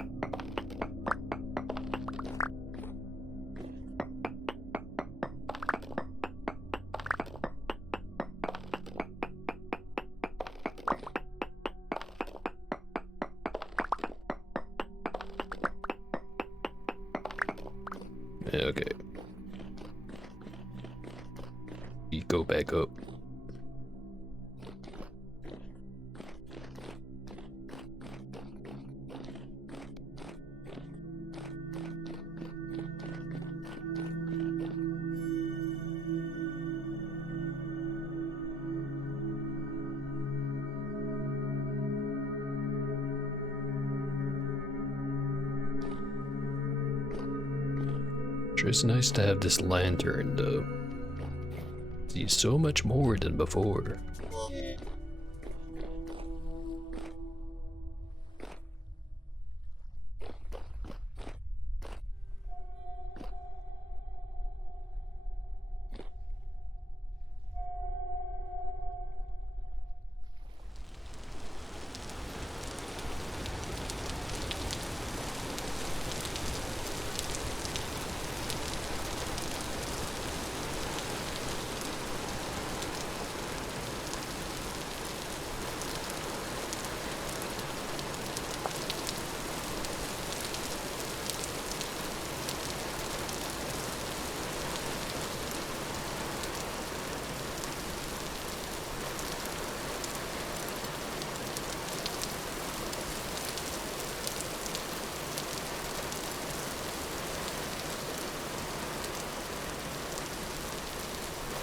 Okay. You go back up. It's nice to have this lantern, though. See so much more than before.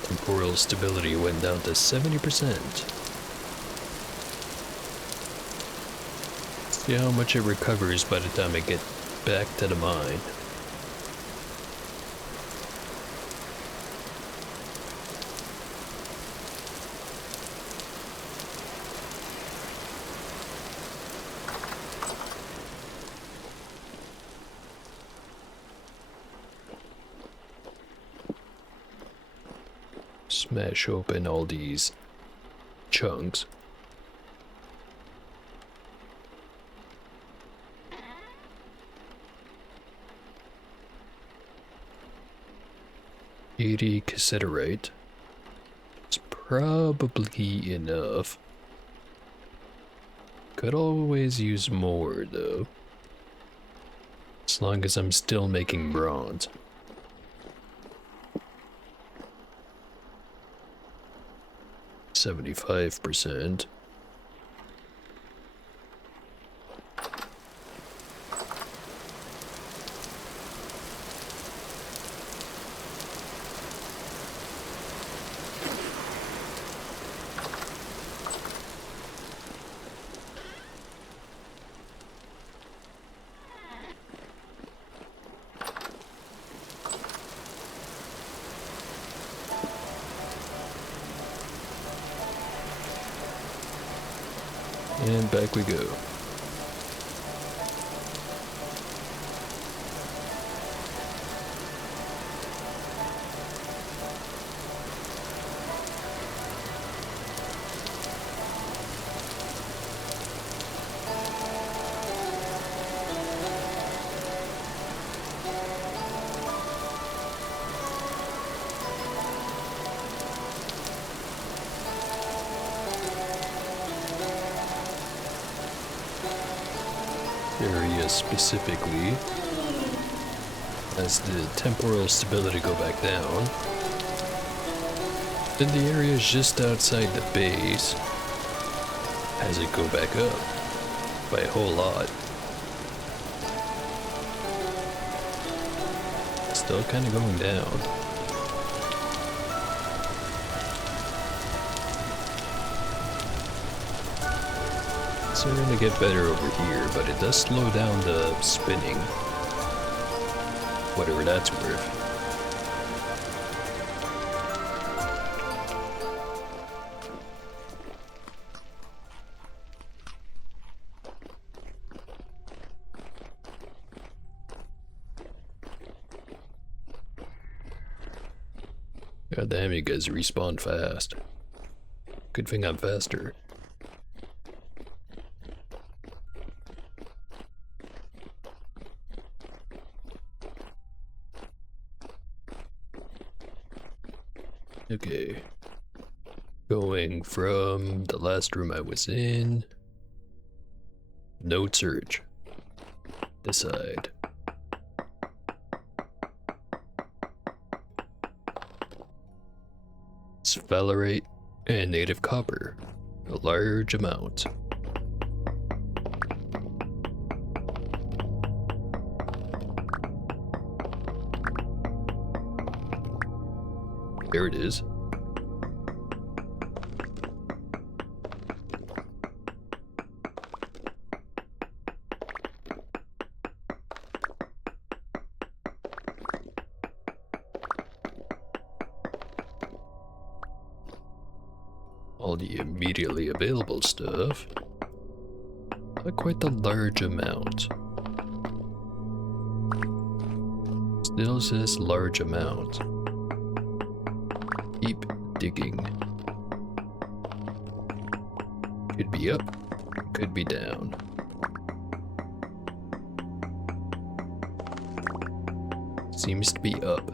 Temporal stability went down to 70%. See how much it recovers by the time I get back to the mine. Smash open all these chunks. $80 cassiterite. It's probably enough. Could always use more though. As long as I'm still making bronze. $75%. And back we go. Area specifically, as the temporal stability go back down, then the area just outside the base as it go back up by a whole lot. Still kind of going down. Starting to get better over here, but it does slow down the spinning. Whatever that's worth. God damn, you guys respawn fast. Good thing I'm faster. Okay, going from the last room I was in, node search, decide. Sphalerite and native copper, a large amount. There it is. All the immediately available stuff. Not quite the large amount. Still says large amount. Keep digging. Could be up, could be down. Seems to be up.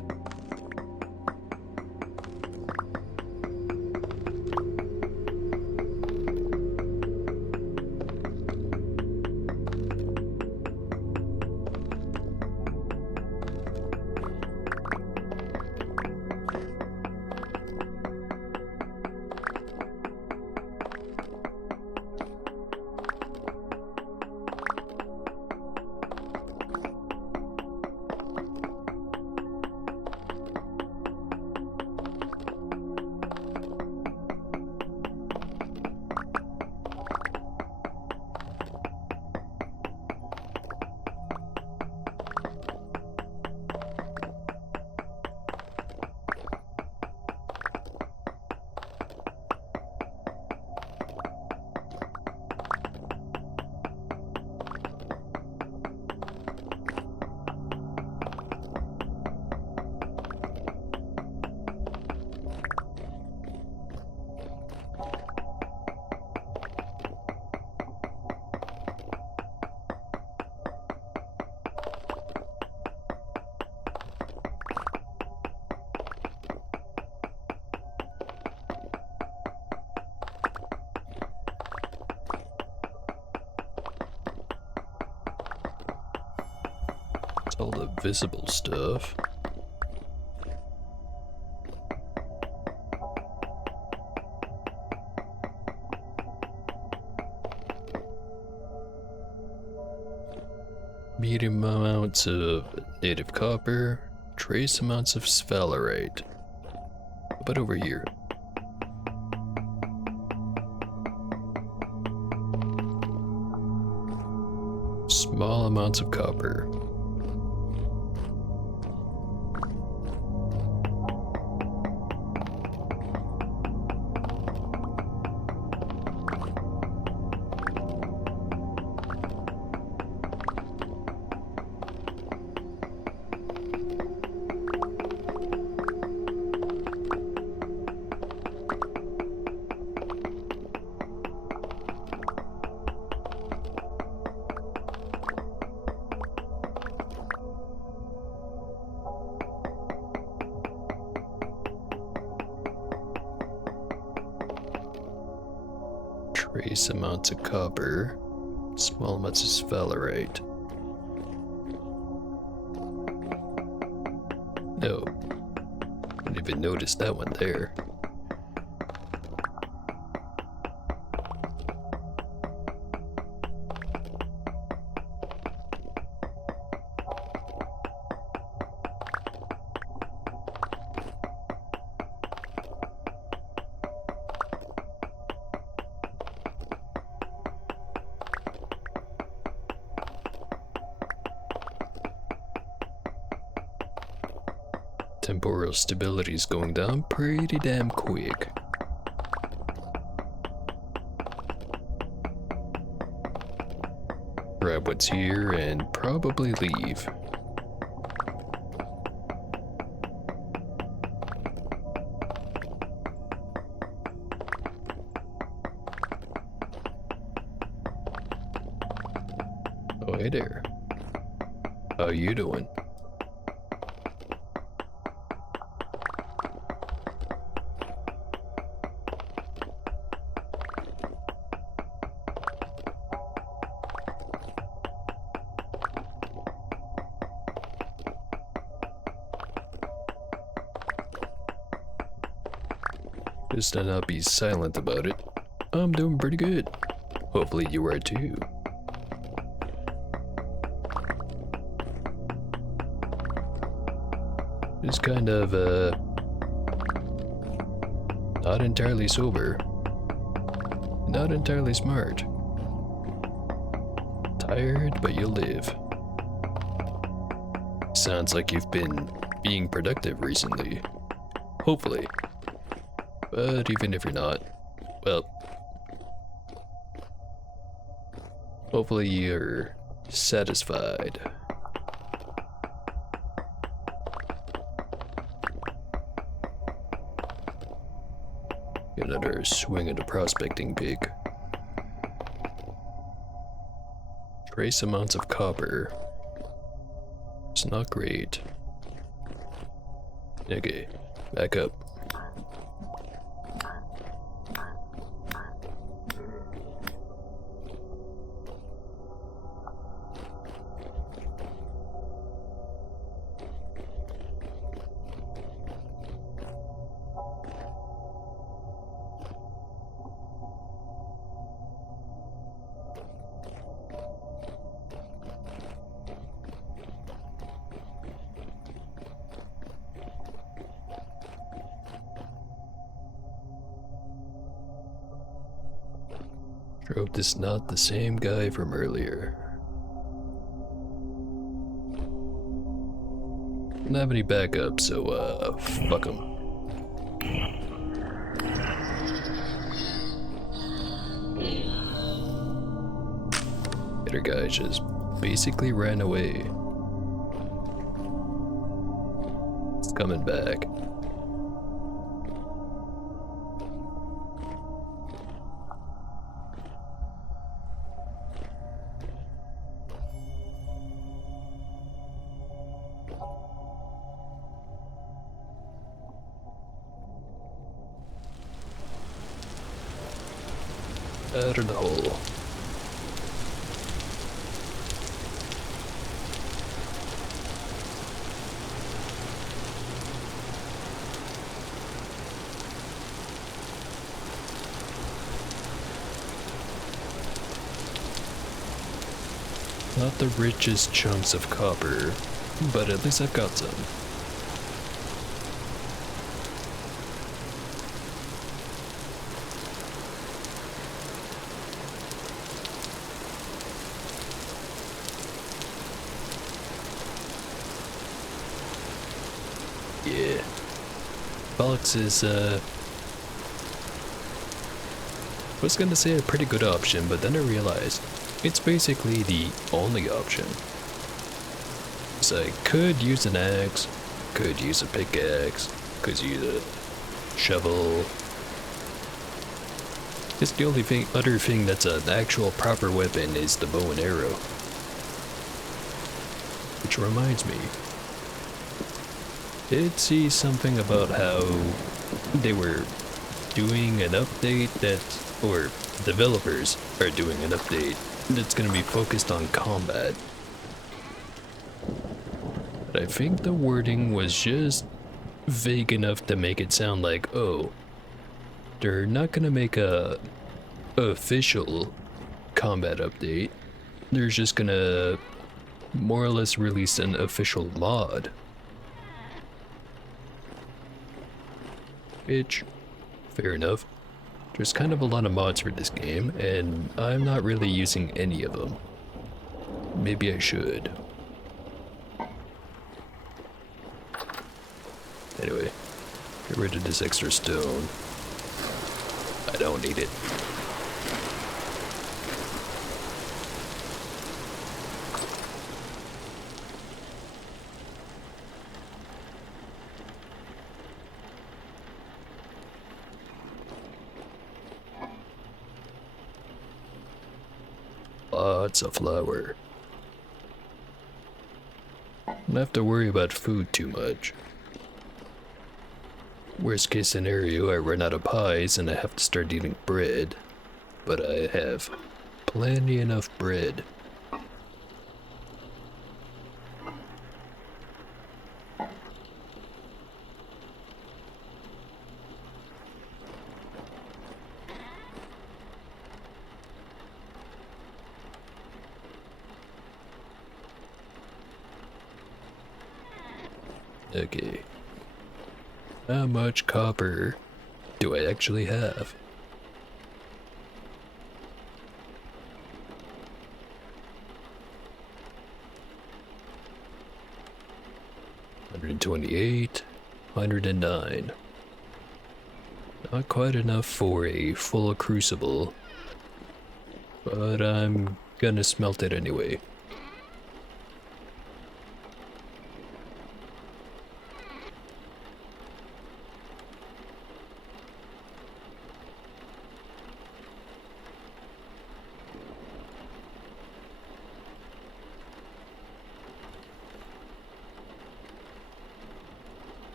All the visible stuff. Medium amounts of native copper, trace amounts of sphalerite. But over here. Small amounts of copper. Trace amounts of copper, small amounts of sphalerite. No, didn't even notice that one there. Temporal stability is going down pretty damn quick. Grab what's here and probably leave. Oh, hey there. How you doing? Just to not be silent about it. I'm doing pretty good. Hopefully you are too. Just kind of, not entirely sober. Not entirely smart. Tired, but you live. Sounds like you've been being productive recently. Hopefully. But even if you're not, well, hopefully you're satisfied. Get another swing at a prospecting pig. Trace amounts of copper. It's not great. Okay, back up. Hope this is not the same guy from earlier. Don't have any backup, so fuck him. Other guy just basically ran away. It's coming back. Out of the hole. Not the richest chunks of copper, but at least I've got some. Yeah. Box is, I was gonna say a pretty good option, but then I realized it's basically the only option. So I could use an axe, could use a pickaxe, could use a shovel. It's the only other thing that's an actual proper weapon is the bow and arrow. Which reminds me, did see something about how they were doing an update or developers are doing an update that's going to be focused on combat. But I think the wording was just vague enough to make it sound like, oh, they're not going to make a official combat update. They're just going to more or less release an official mod. Which, fair enough. There's kind of a lot of mods for this game, and I'm not really using any of them. Maybe I should. Anyway, get rid of this extra stone. I don't need it. Lots of flour. Don't have to worry about food too much. Worst case scenario, I run out of pies and I have to start eating bread. But I have plenty enough bread. Okay. How much copper do I actually have? $128, 109. Not quite enough for a full crucible, but I'm gonna smelt it anyway.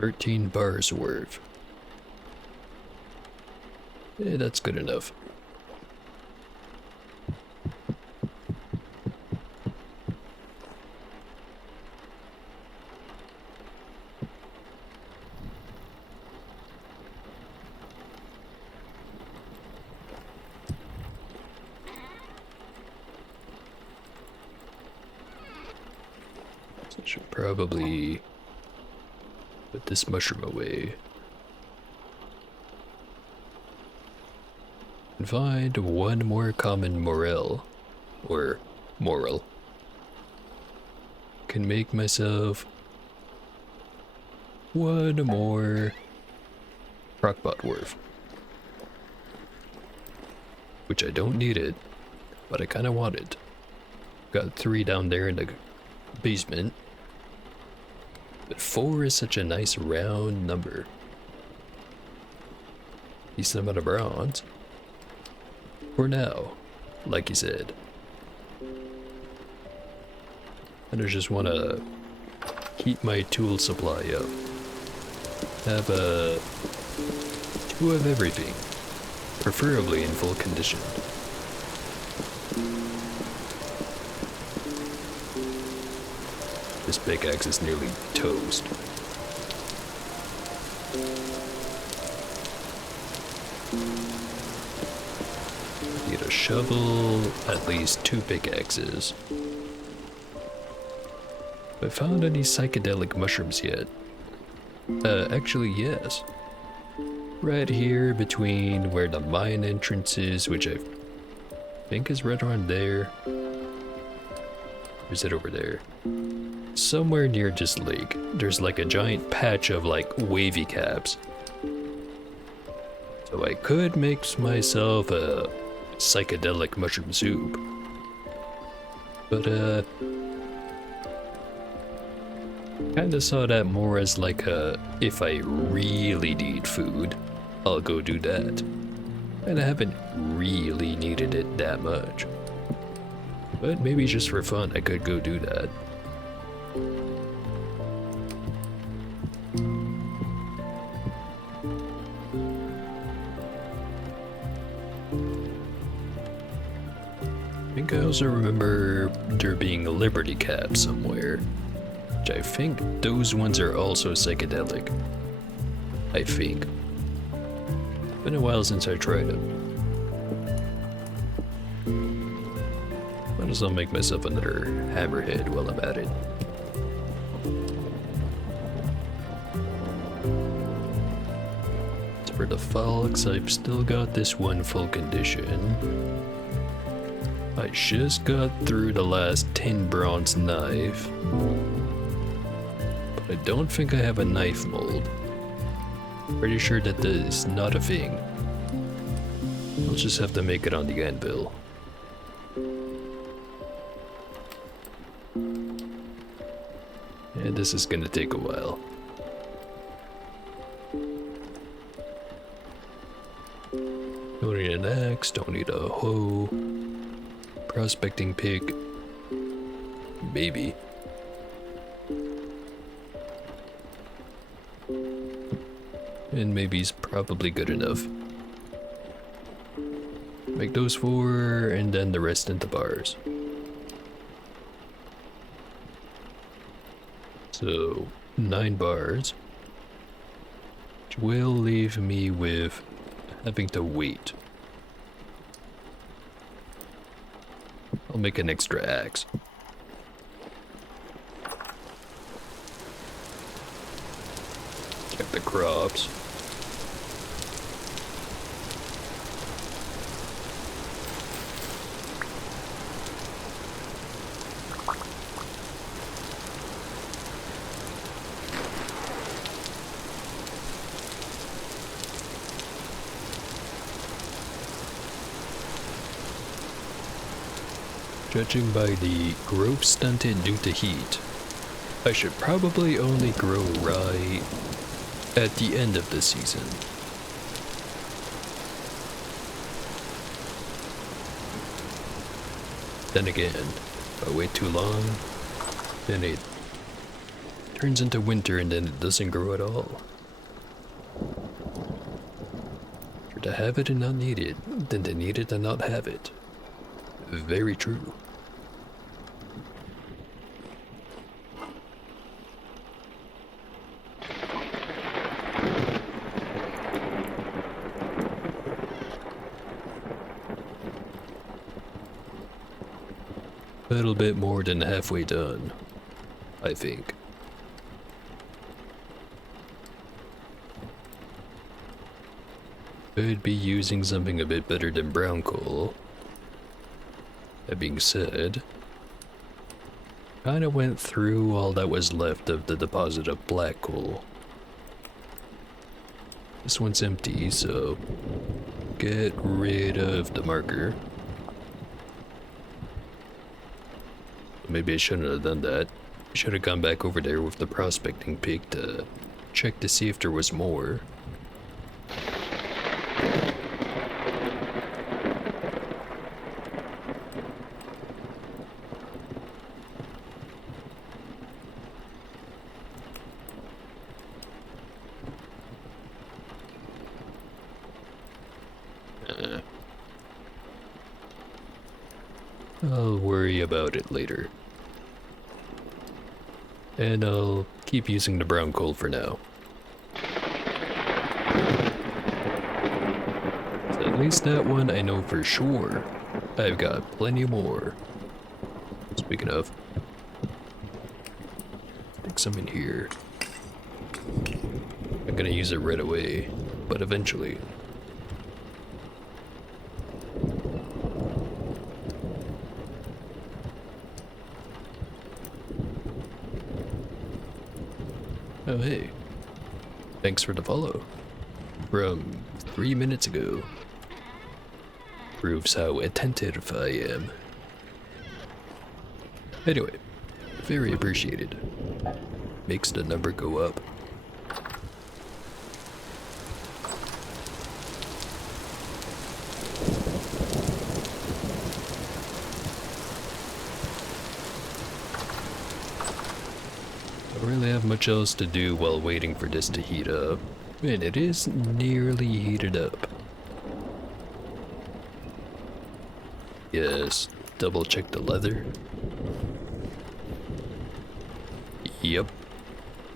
$13 bars worth. Yeah, that's good enough. So I should probably put this mushroom away. And find one more common morel. Or moral. Can make myself one more crockpot worth. Which I don't need it, but I kinda want it. Got 3 down there in the basement. But 4 is such a nice round number. Decent amount of bronze. For now, like you said. And I just want to keep my tool supply up. Have 2 of everything. Preferably in full condition. This pickaxe is nearly toast. Need a shovel, at least 2 pickaxes. Have I found any psychedelic mushrooms yet? Actually, yes. Right here between where the mine entrance is, which I think is right around there. Or is it over there? Somewhere near this lake, there's like a giant patch of like wavy caps. So I could make myself a psychedelic mushroom soup. But kinda saw that more as like a, if I really need food, I'll go do that. And I haven't really needed it that much. But maybe just for fun, I could go do that. I think I also remember there being a Liberty Cap somewhere. Which I think those ones are also psychedelic. I think. Been a while since I tried them. Might as well make myself another hammerhead while I'm at it. As for the falx, I've still got this one full condition. I just got through the last tin bronze knife. But I don't think I have a knife mold. Pretty sure that is not a thing. I'll just have to make it on the anvil. And this is gonna take a while. Don't need an axe, don't need a hoe. Prospecting pick. Maybe. And maybe's probably good enough. Make those 4 and then the rest into bars. So 9 bars, which will leave me with having to wait. I'll make an extra axe. Check the crops. Judging by the growth stunted due to heat, I should probably only grow rye at the end of the season. Then again, if I wait too long, then it turns into winter and then it doesn't grow at all. For to have it and not need it, then to need it and not have it. Very true. A little bit more than halfway done, I think. Could be using something a bit better than brown coal. That being said, kinda went through all that was left of the deposit of black coal. This one's empty, so get rid of the marker. Maybe I shouldn't have done that. I should have gone back over there with the prospecting pick to check to see if there was more. I'll worry about it later. And I'll keep using the brown coal for now. So at least that one I know for sure I've got plenty more. Speaking of, stick some in here. I'm gonna use it right away, but eventually. Oh hey, thanks for the follow. From 3 minutes ago. Proves how attentive I am. Anyway, very appreciated. Makes the number go up. Don't really have much else to do while waiting for this to heat up. And it is nearly heated up. Yes, double check the leather. Yep.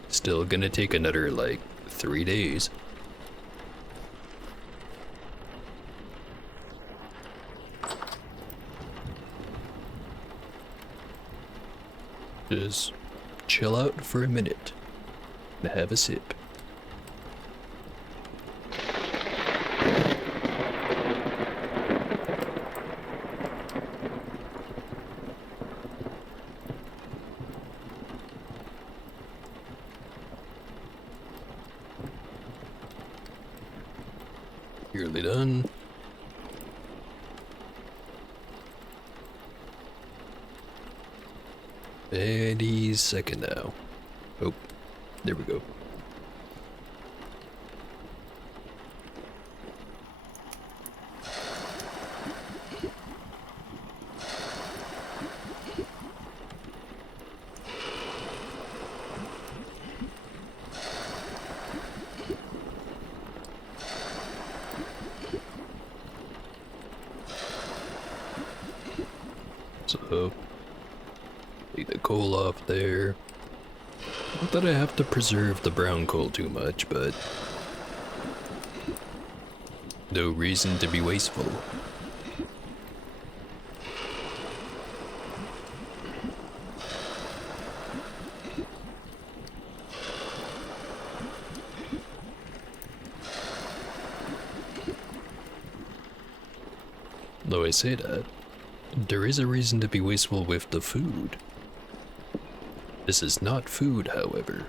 Still gonna take another, like, 3 days. Just chill out for a minute and have a sip. Nearly done. Any second now. Oh, there we go. So, take the coal off there. Not that I have to preserve the brown coal too much, but no reason to be wasteful. Though I say that, there is a reason to be wasteful with the food. This is not food, however.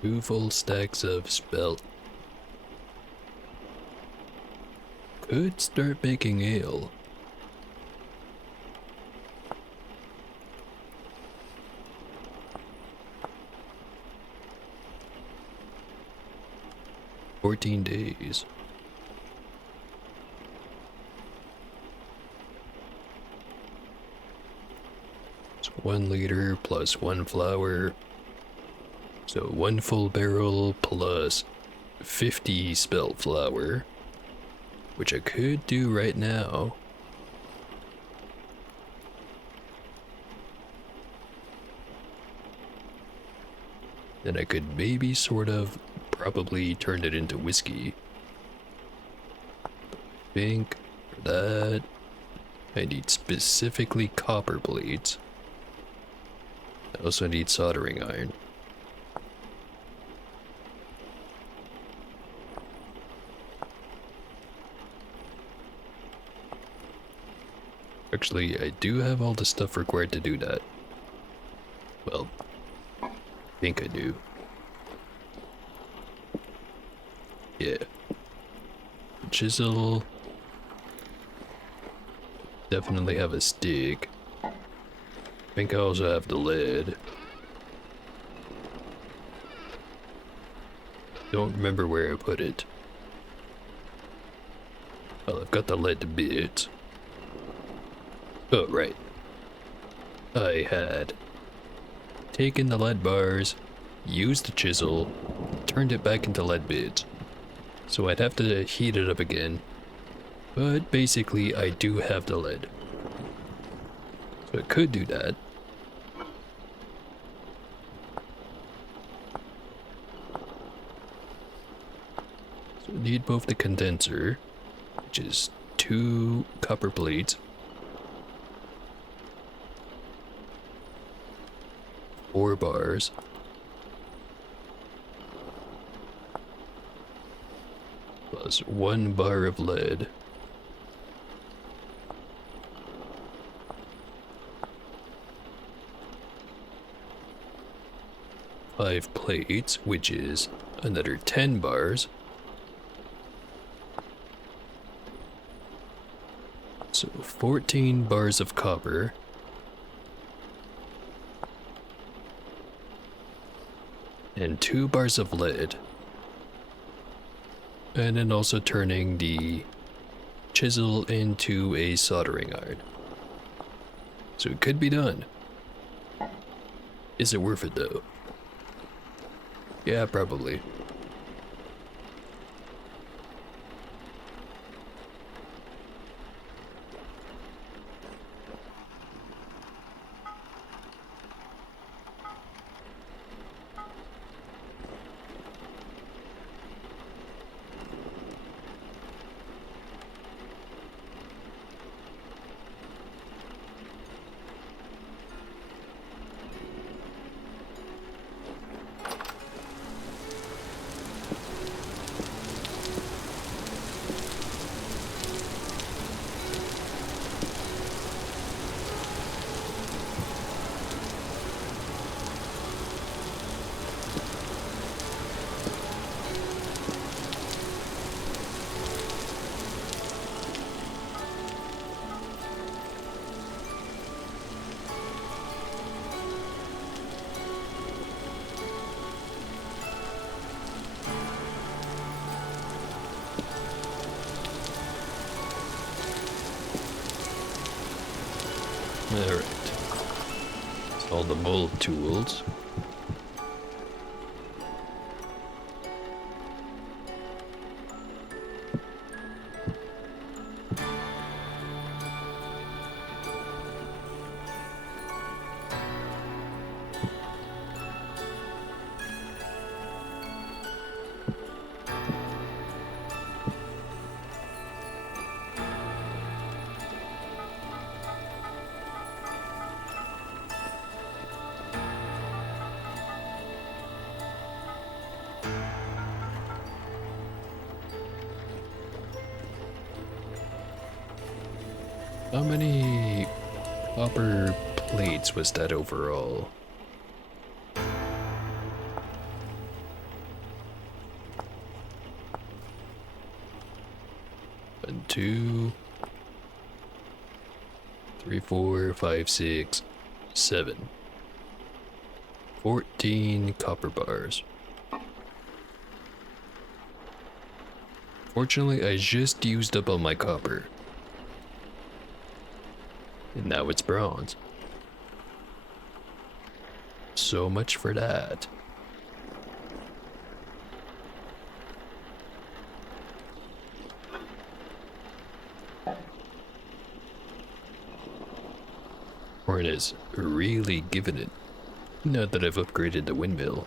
Two full stacks of spelt. Could start making ale. "14 days. It's 1 liter plus 1 flour. So 1 full barrel plus 50 spelt flour. Which I could do right now. Then I could maybe sort of probably turn it into whiskey. I think for that I need specifically copper plates. I also need soldering iron. Actually, I do have all the stuff required to do that. Well, I think I do. Yeah. Chisel. Definitely have a stick. I think I also have the lead. Don't remember where I put it. Well, I've got the lead to bits. Oh, right. I had taken the lead bars, used the chisel, turned it back into lead bits. So I'd have to heat it up again. But basically, I do have the lead. So I could do that. So I need both the condenser, which is 2 copper plates, 4 bars, plus 1 bar of lead. Five plates, which is another 10 bars. So 14 bars of copper. And 2 bars of lead. And then also turning the chisel into a soldering iron. So it could be done. Is it worth it though? Yeah, probably. Alright. That's all the mold tools. How many copper plates was that overall? One, 2, 3, 4, 5, 6, 7. 14 copper bars. Fortunately, I just used up all my copper. And now it's bronze. So much for that. Horn is really giving it. Now that I've upgraded the windmill.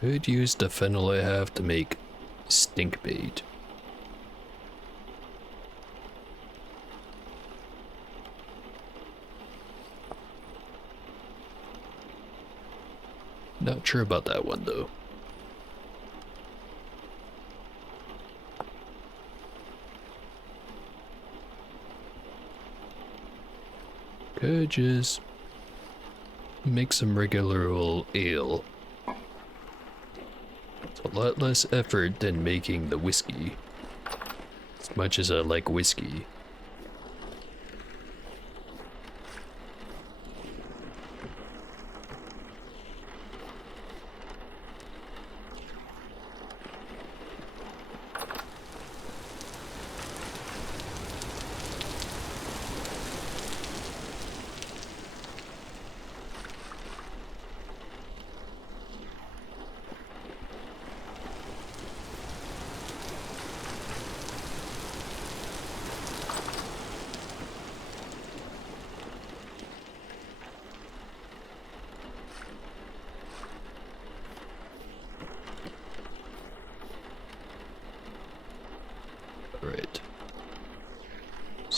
Could use the fennel I have to make stink bait. Not sure about that one though. Could just make some regular old ale. It's a lot less effort than making the whiskey. As much as I like whiskey.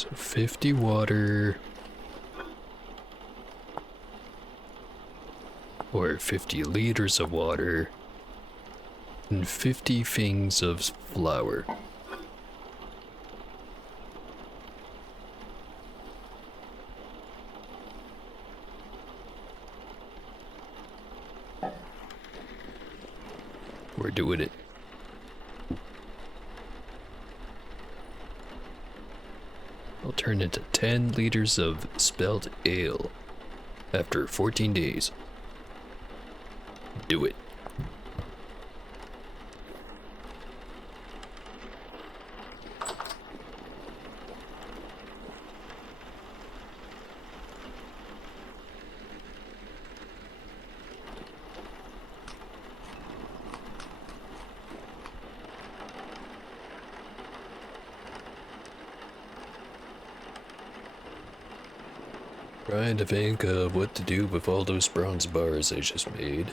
So 50 water. Or 50 liters of water. And 50 things of flour. We're doing it. I'll turn into 10 liters of spelt ale after 14 days. Do it. Trying to think of what to do with all those bronze bars I just made.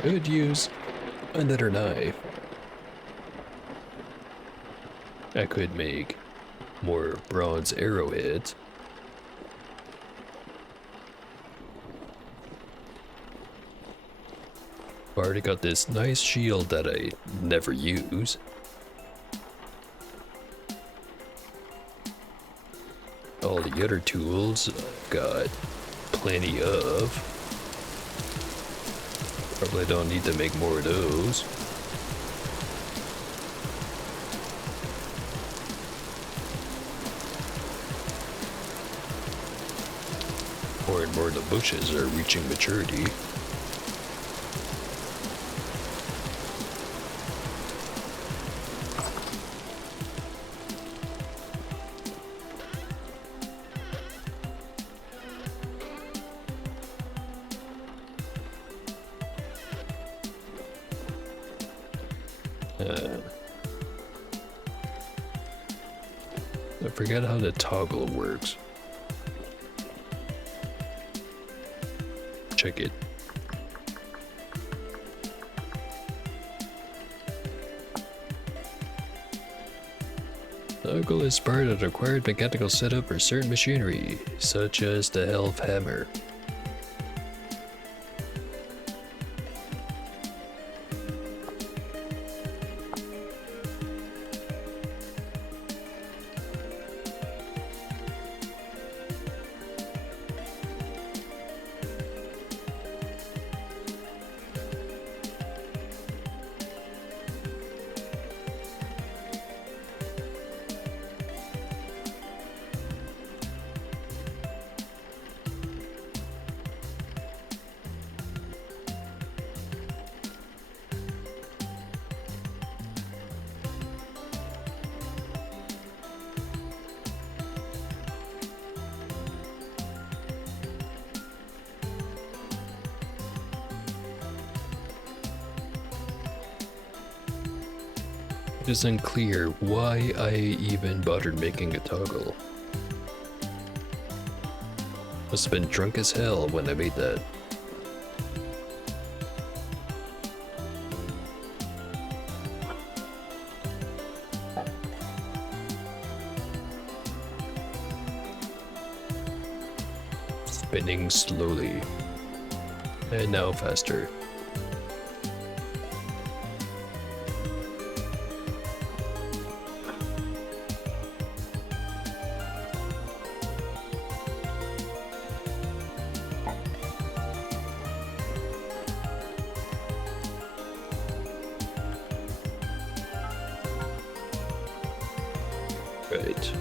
Could use another knife. I could make more bronze arrowheads. I've already got this nice shield that I never use. All the other tools I've got plenty of. Probably don't need to make more of those. More and more of the bushes are reaching maturity. I forget how the toggle works. Check it. Toggle is part of the required mechanical setup for certain machinery, such as the Helf hammer. It is unclear why I even bothered making a toggle. Must have been drunk as hell when I made that. Spinning slowly. And now faster. Right.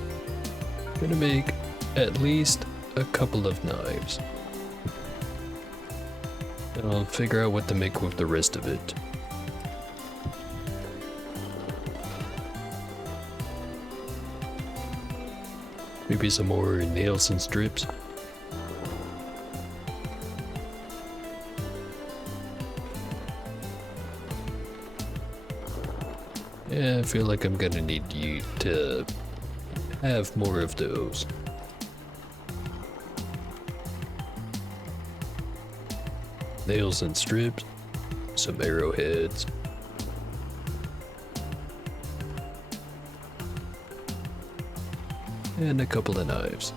Gonna make at least a couple of knives. And I'll figure out what to make with the rest of it. Maybe some more nails and strips. Yeah, I feel like I'm gonna need you to have more of those. Nails and strips, some arrowheads. and a couple of knives.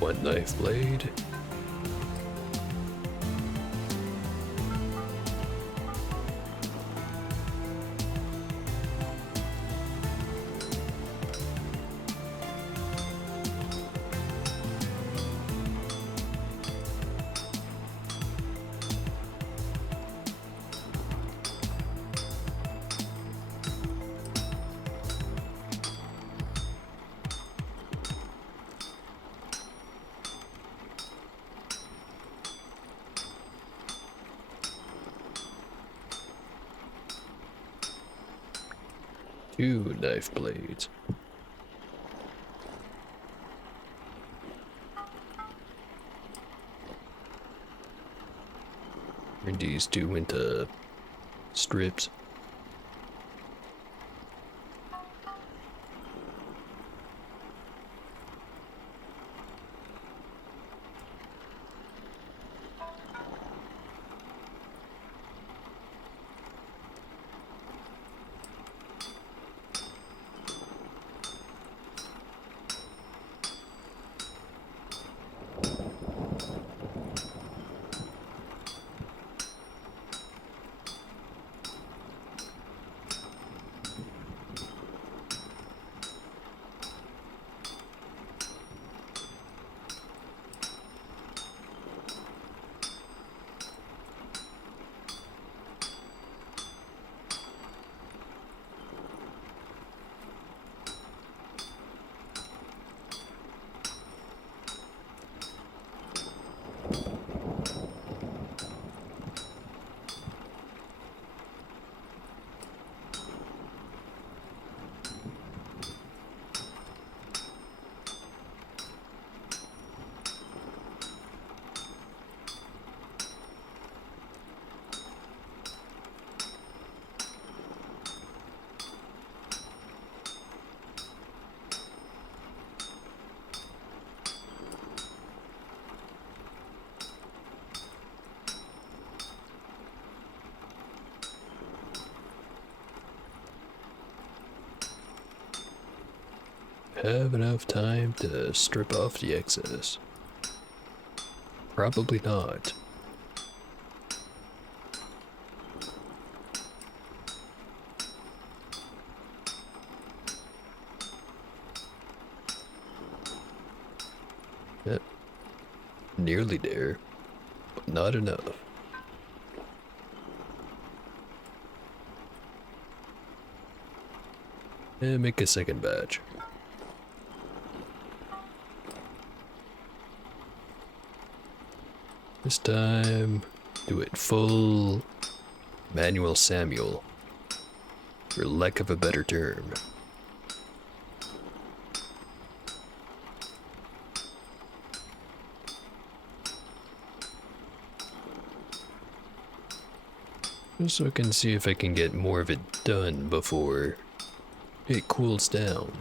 One knife blade. Two knife blades. Turn these two into strips. Have enough time to strip off the excess? Probably not. Yep. Nearly there, but not enough. And make a second batch. This time, do it full Manual Samuel, for lack of a better term. Just so I can see if I can get more of it done before it cools down.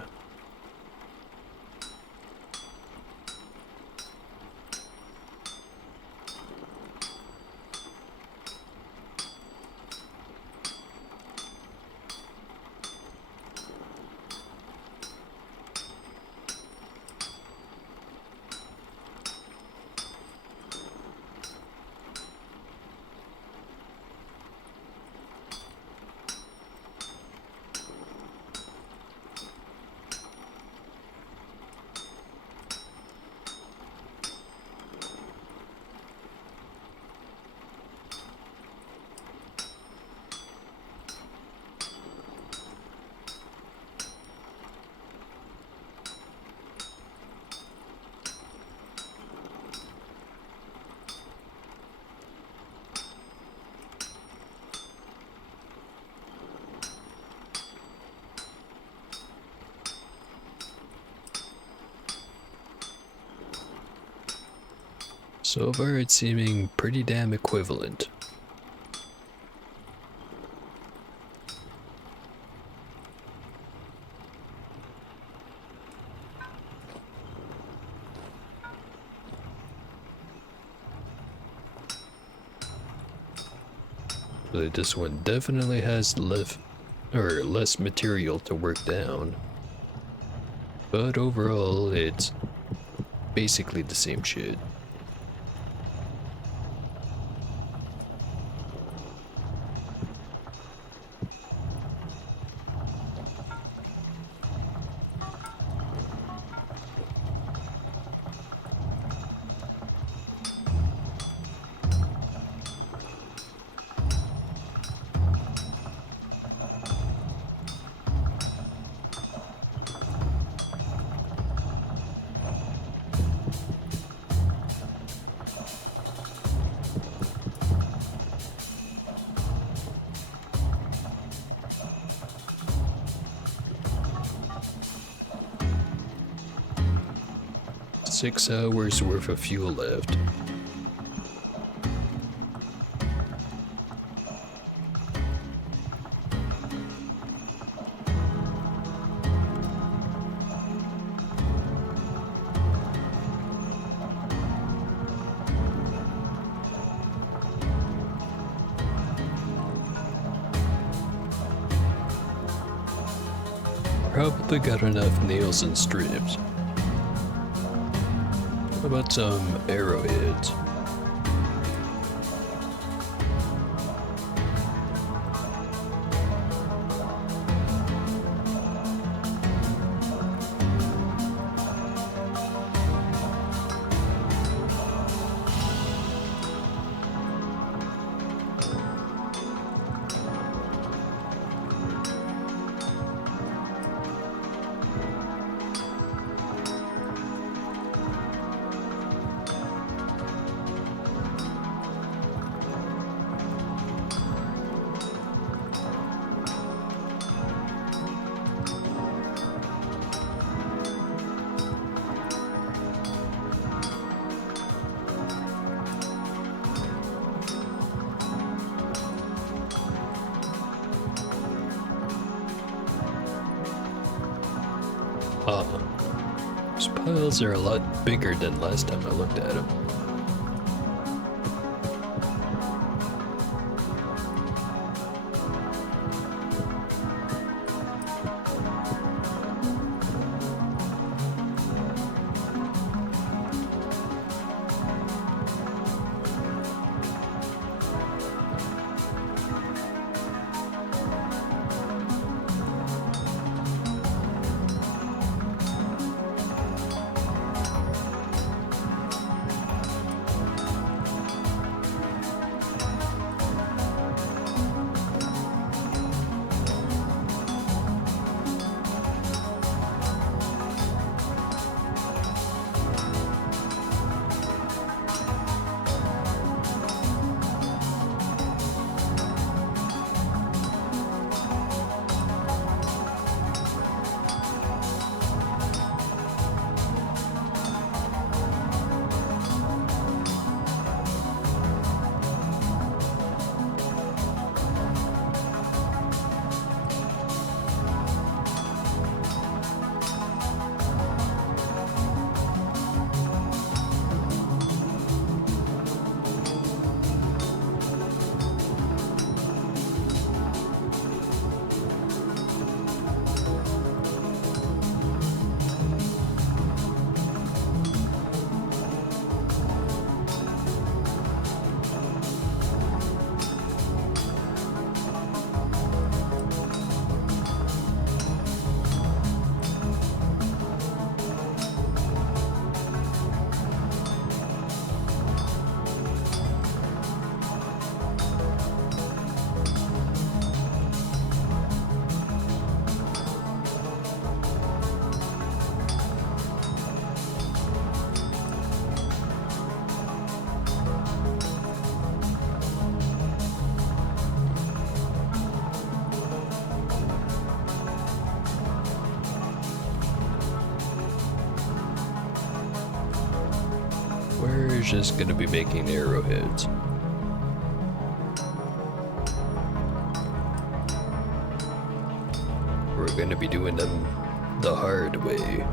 So far it's seeming pretty damn equivalent. But this one definitely has less material to work down. But overall, it's basically the same shit. $6 worth of fuel left. Probably got enough nails and strips. How about some arrowheads? These piles are a lot bigger than last time I looked at them. We're just gonna be making arrowheads. We're gonna be doing them the hard way.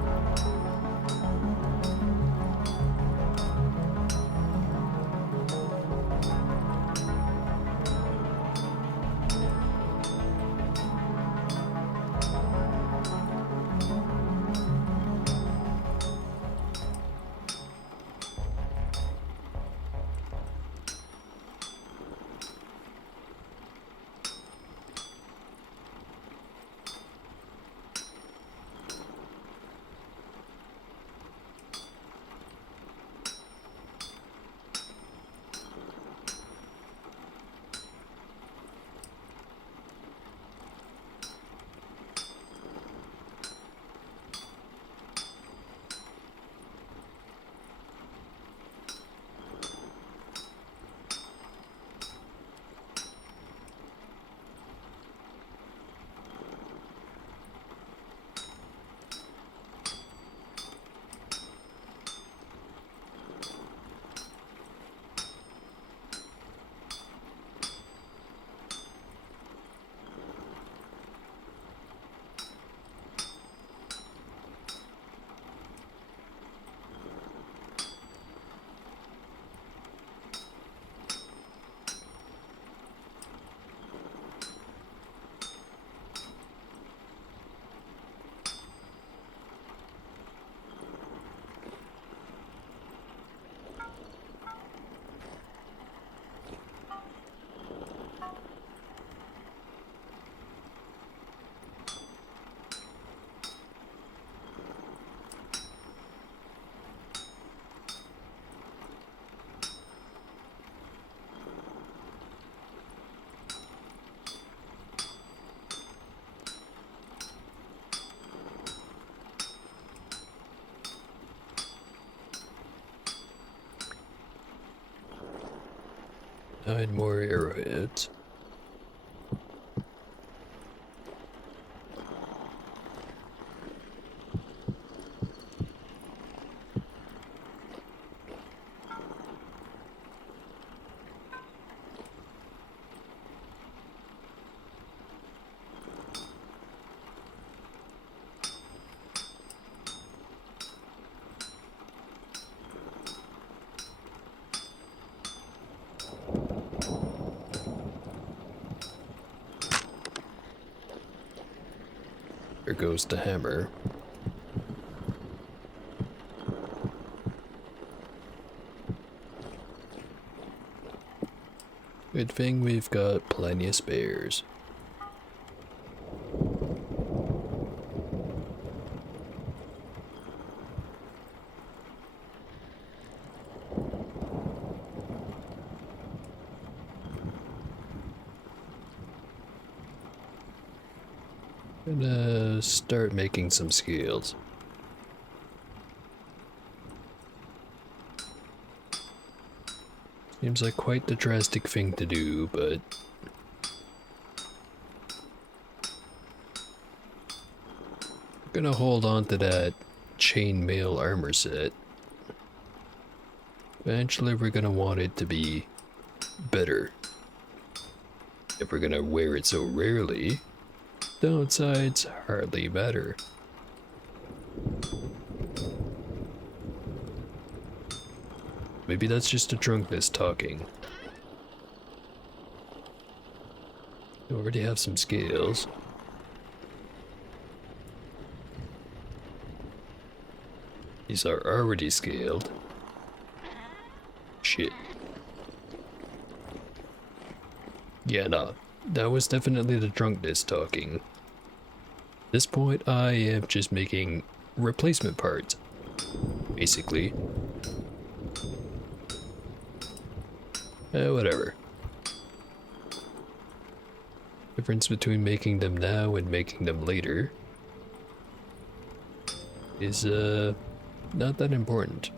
Nine more arrowheads. There goes the hammer. Good thing we've got plenty of spares. Gonna start making some scales. Seems like quite the drastic thing to do, but I'm gonna hold on to that chainmail armor set. Eventually we're gonna want it to be better. If we're gonna wear it so rarely, downsides hardly matter. Maybe that's just a drunkenness talking. We already have some scales. These are already scaled. Shit. Yeah, nah. That was definitely the drunkenness talking. At this point, I am just making replacement parts. Basically. Whatever. Difference between making them now and making them later is, not that important.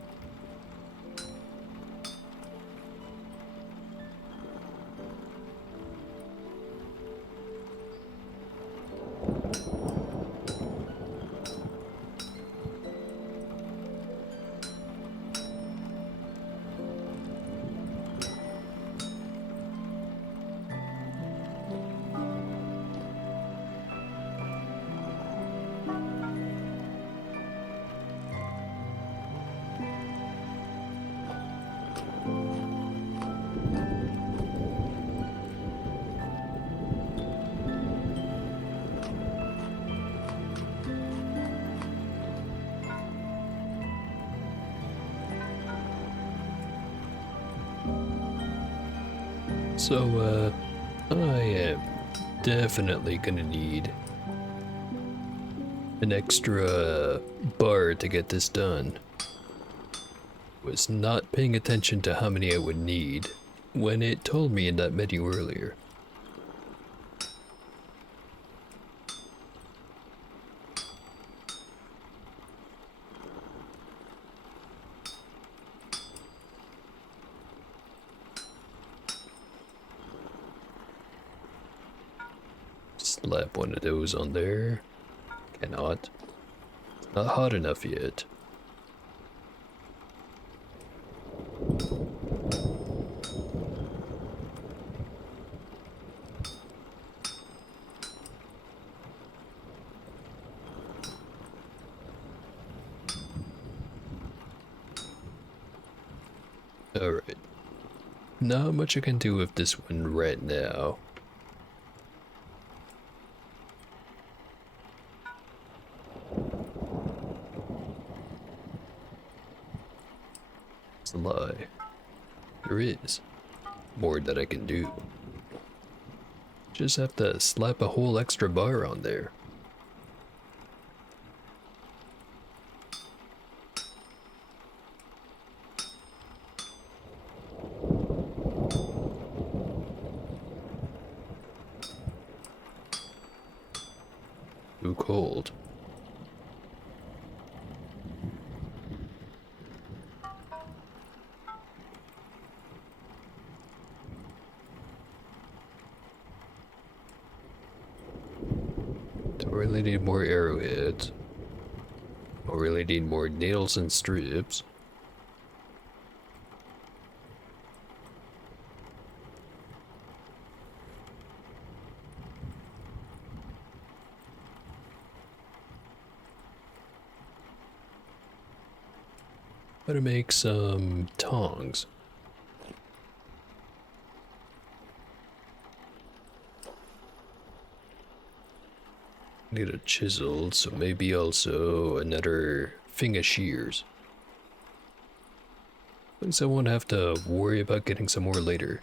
So, I am definitely gonna need an extra bar to get this done. Was not paying attention to how many I would need when it told me in that menu earlier. Slap one of those on there. Cannot. It's not hot enough yet. Alright. Not much I can do with this one right now. It's a lie. There is more that I can do. Just have to slap a whole extra bar on there. Too cold. Don't really need more arrowheads. Don't really need more nails and strips. Gotta make some tongs. Need a chisel, so maybe also another thing of shears. At least I won't have to worry about getting some more later.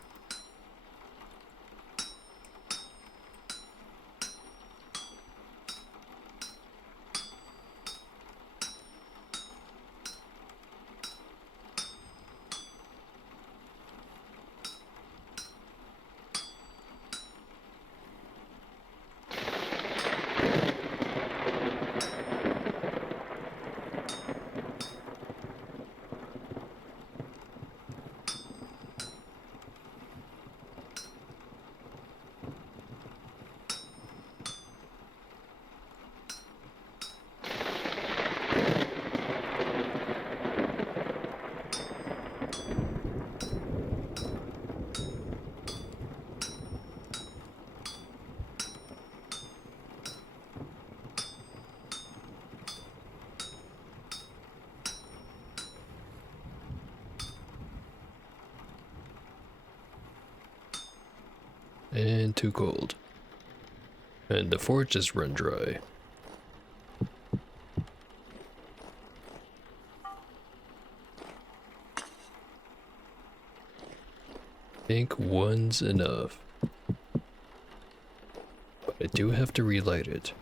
And too cold. And the forge is run dry. Think one's enough. But I do have to relight it.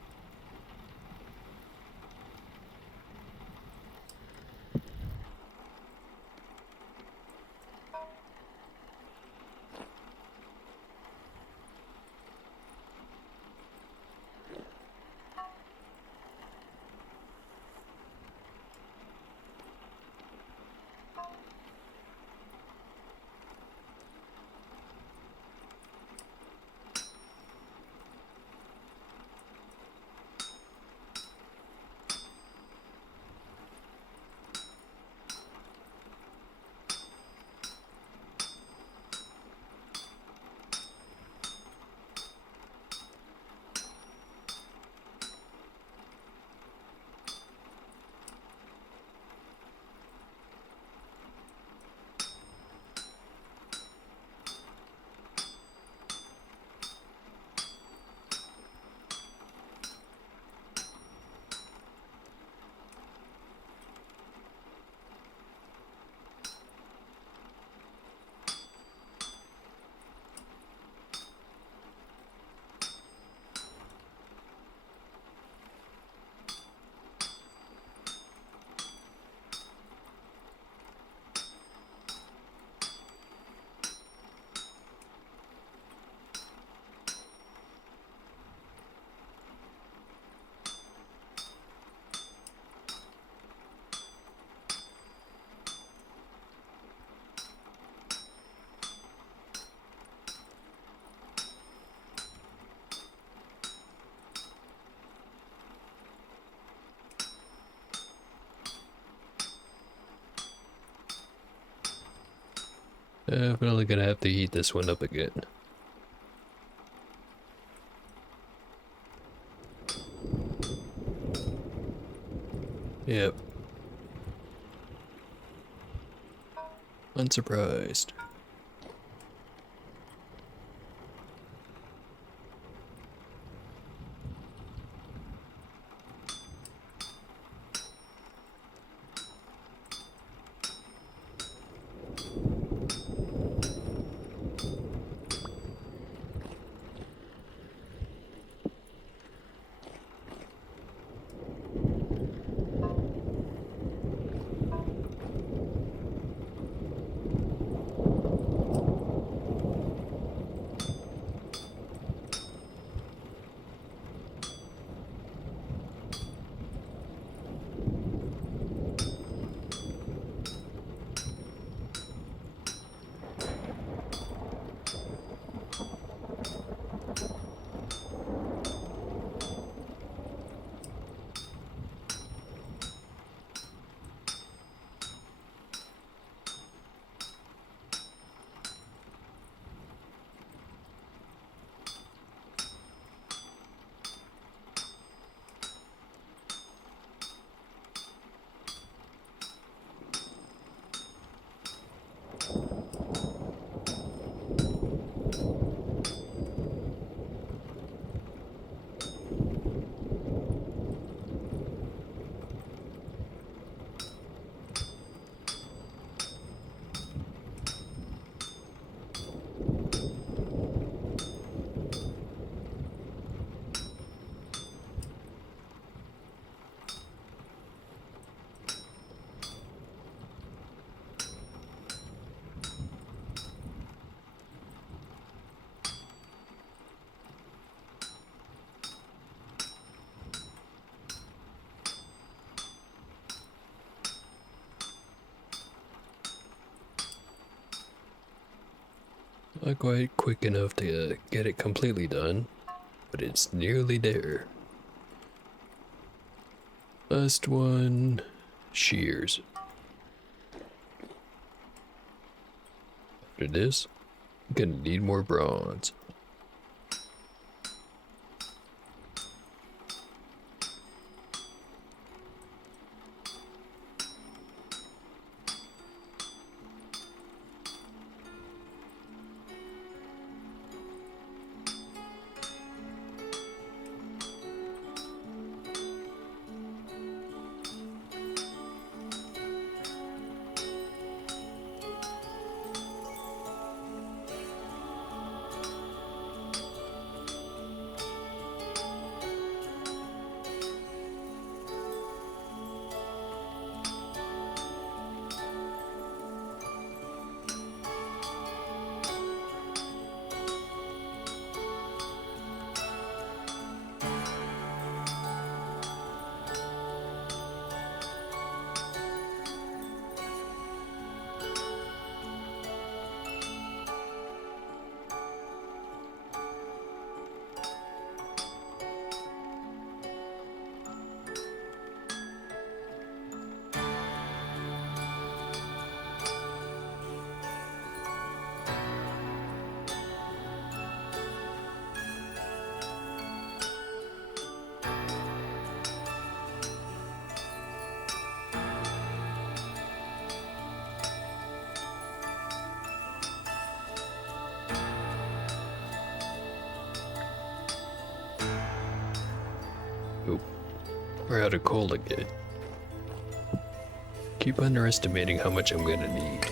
Definitely gonna have to heat this one up again. Yep. Unsurprised. Not quite quick enough to get it completely done, but it's nearly there. Last one, shears. After this, I'm gonna need more bronze. Oop, we're out of coal again. Keep underestimating how much I'm gonna need.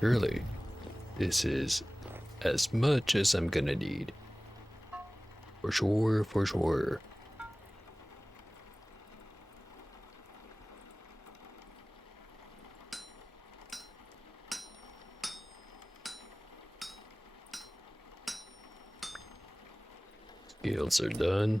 Surely, this is as much as I'm gonna need. For sure, for sure. Scales are done.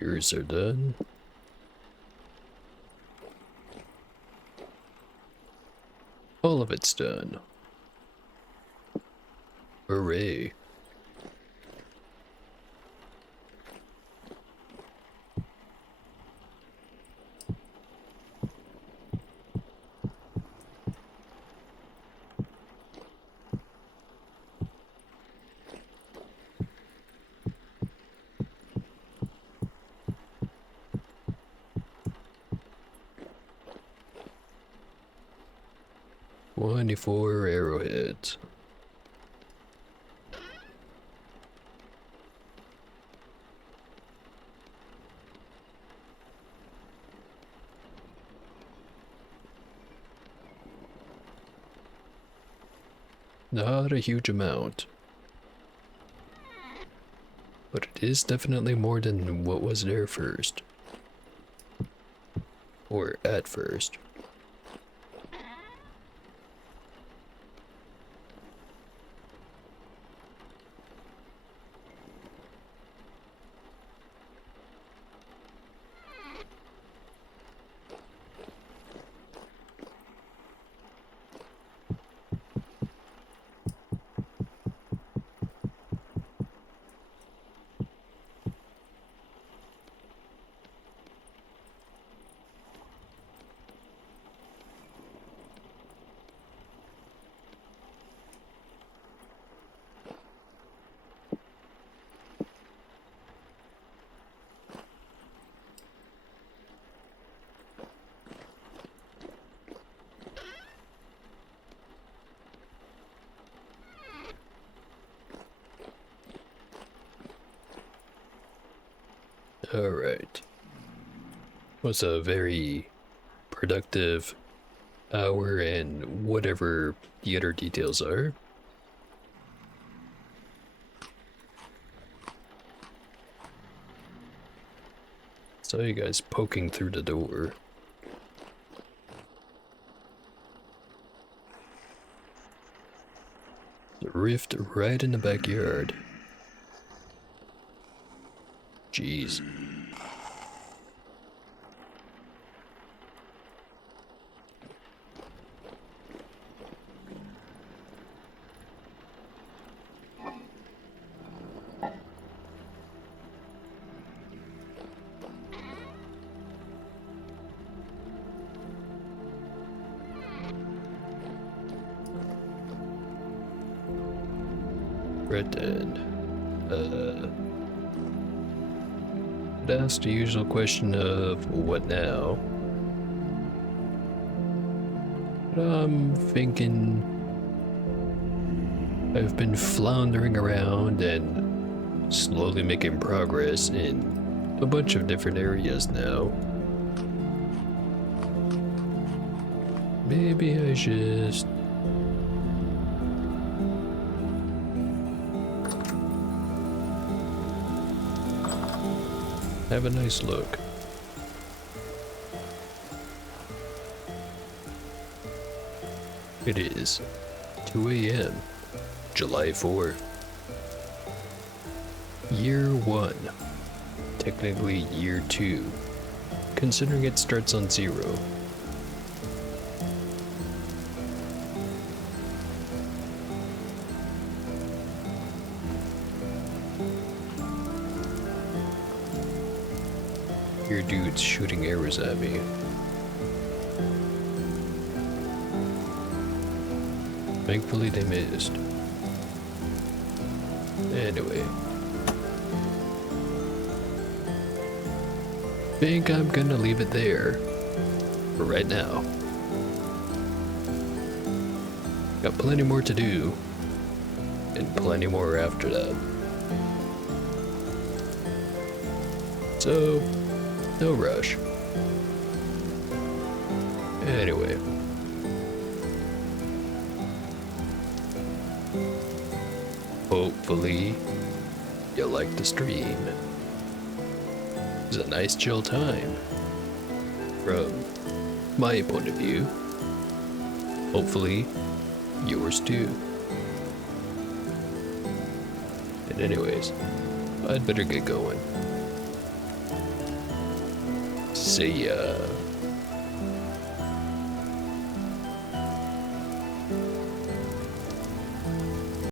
Ears are done. All of it's done. Hooray. "24 arrowheads. Not a huge amount. But it is definitely more than what was there first. Or at first. Alright. Was a very productive hour and whatever the other details are. Saw you guys poking through the door. The rift right in the backyard. Jeez. Right then. I'd ask the usual question of what now? But I'm thinking I've been floundering around and slowly making progress in a bunch of different areas now. Maybe I just have a nice look. It is 2 a.m. July 4th. Year 1. Technically year 2, considering it starts on 0. Your dude's shooting arrows at me. Thankfully they missed. Anyway. Think I'm gonna leave it there. For right now. Got plenty more to do. And plenty more after that. So, no rush. Anyway. Hopefully, you like the stream. It's a nice chill time. From my point of view. Hopefully, yours too. And anyways, I'd better get going. See ya.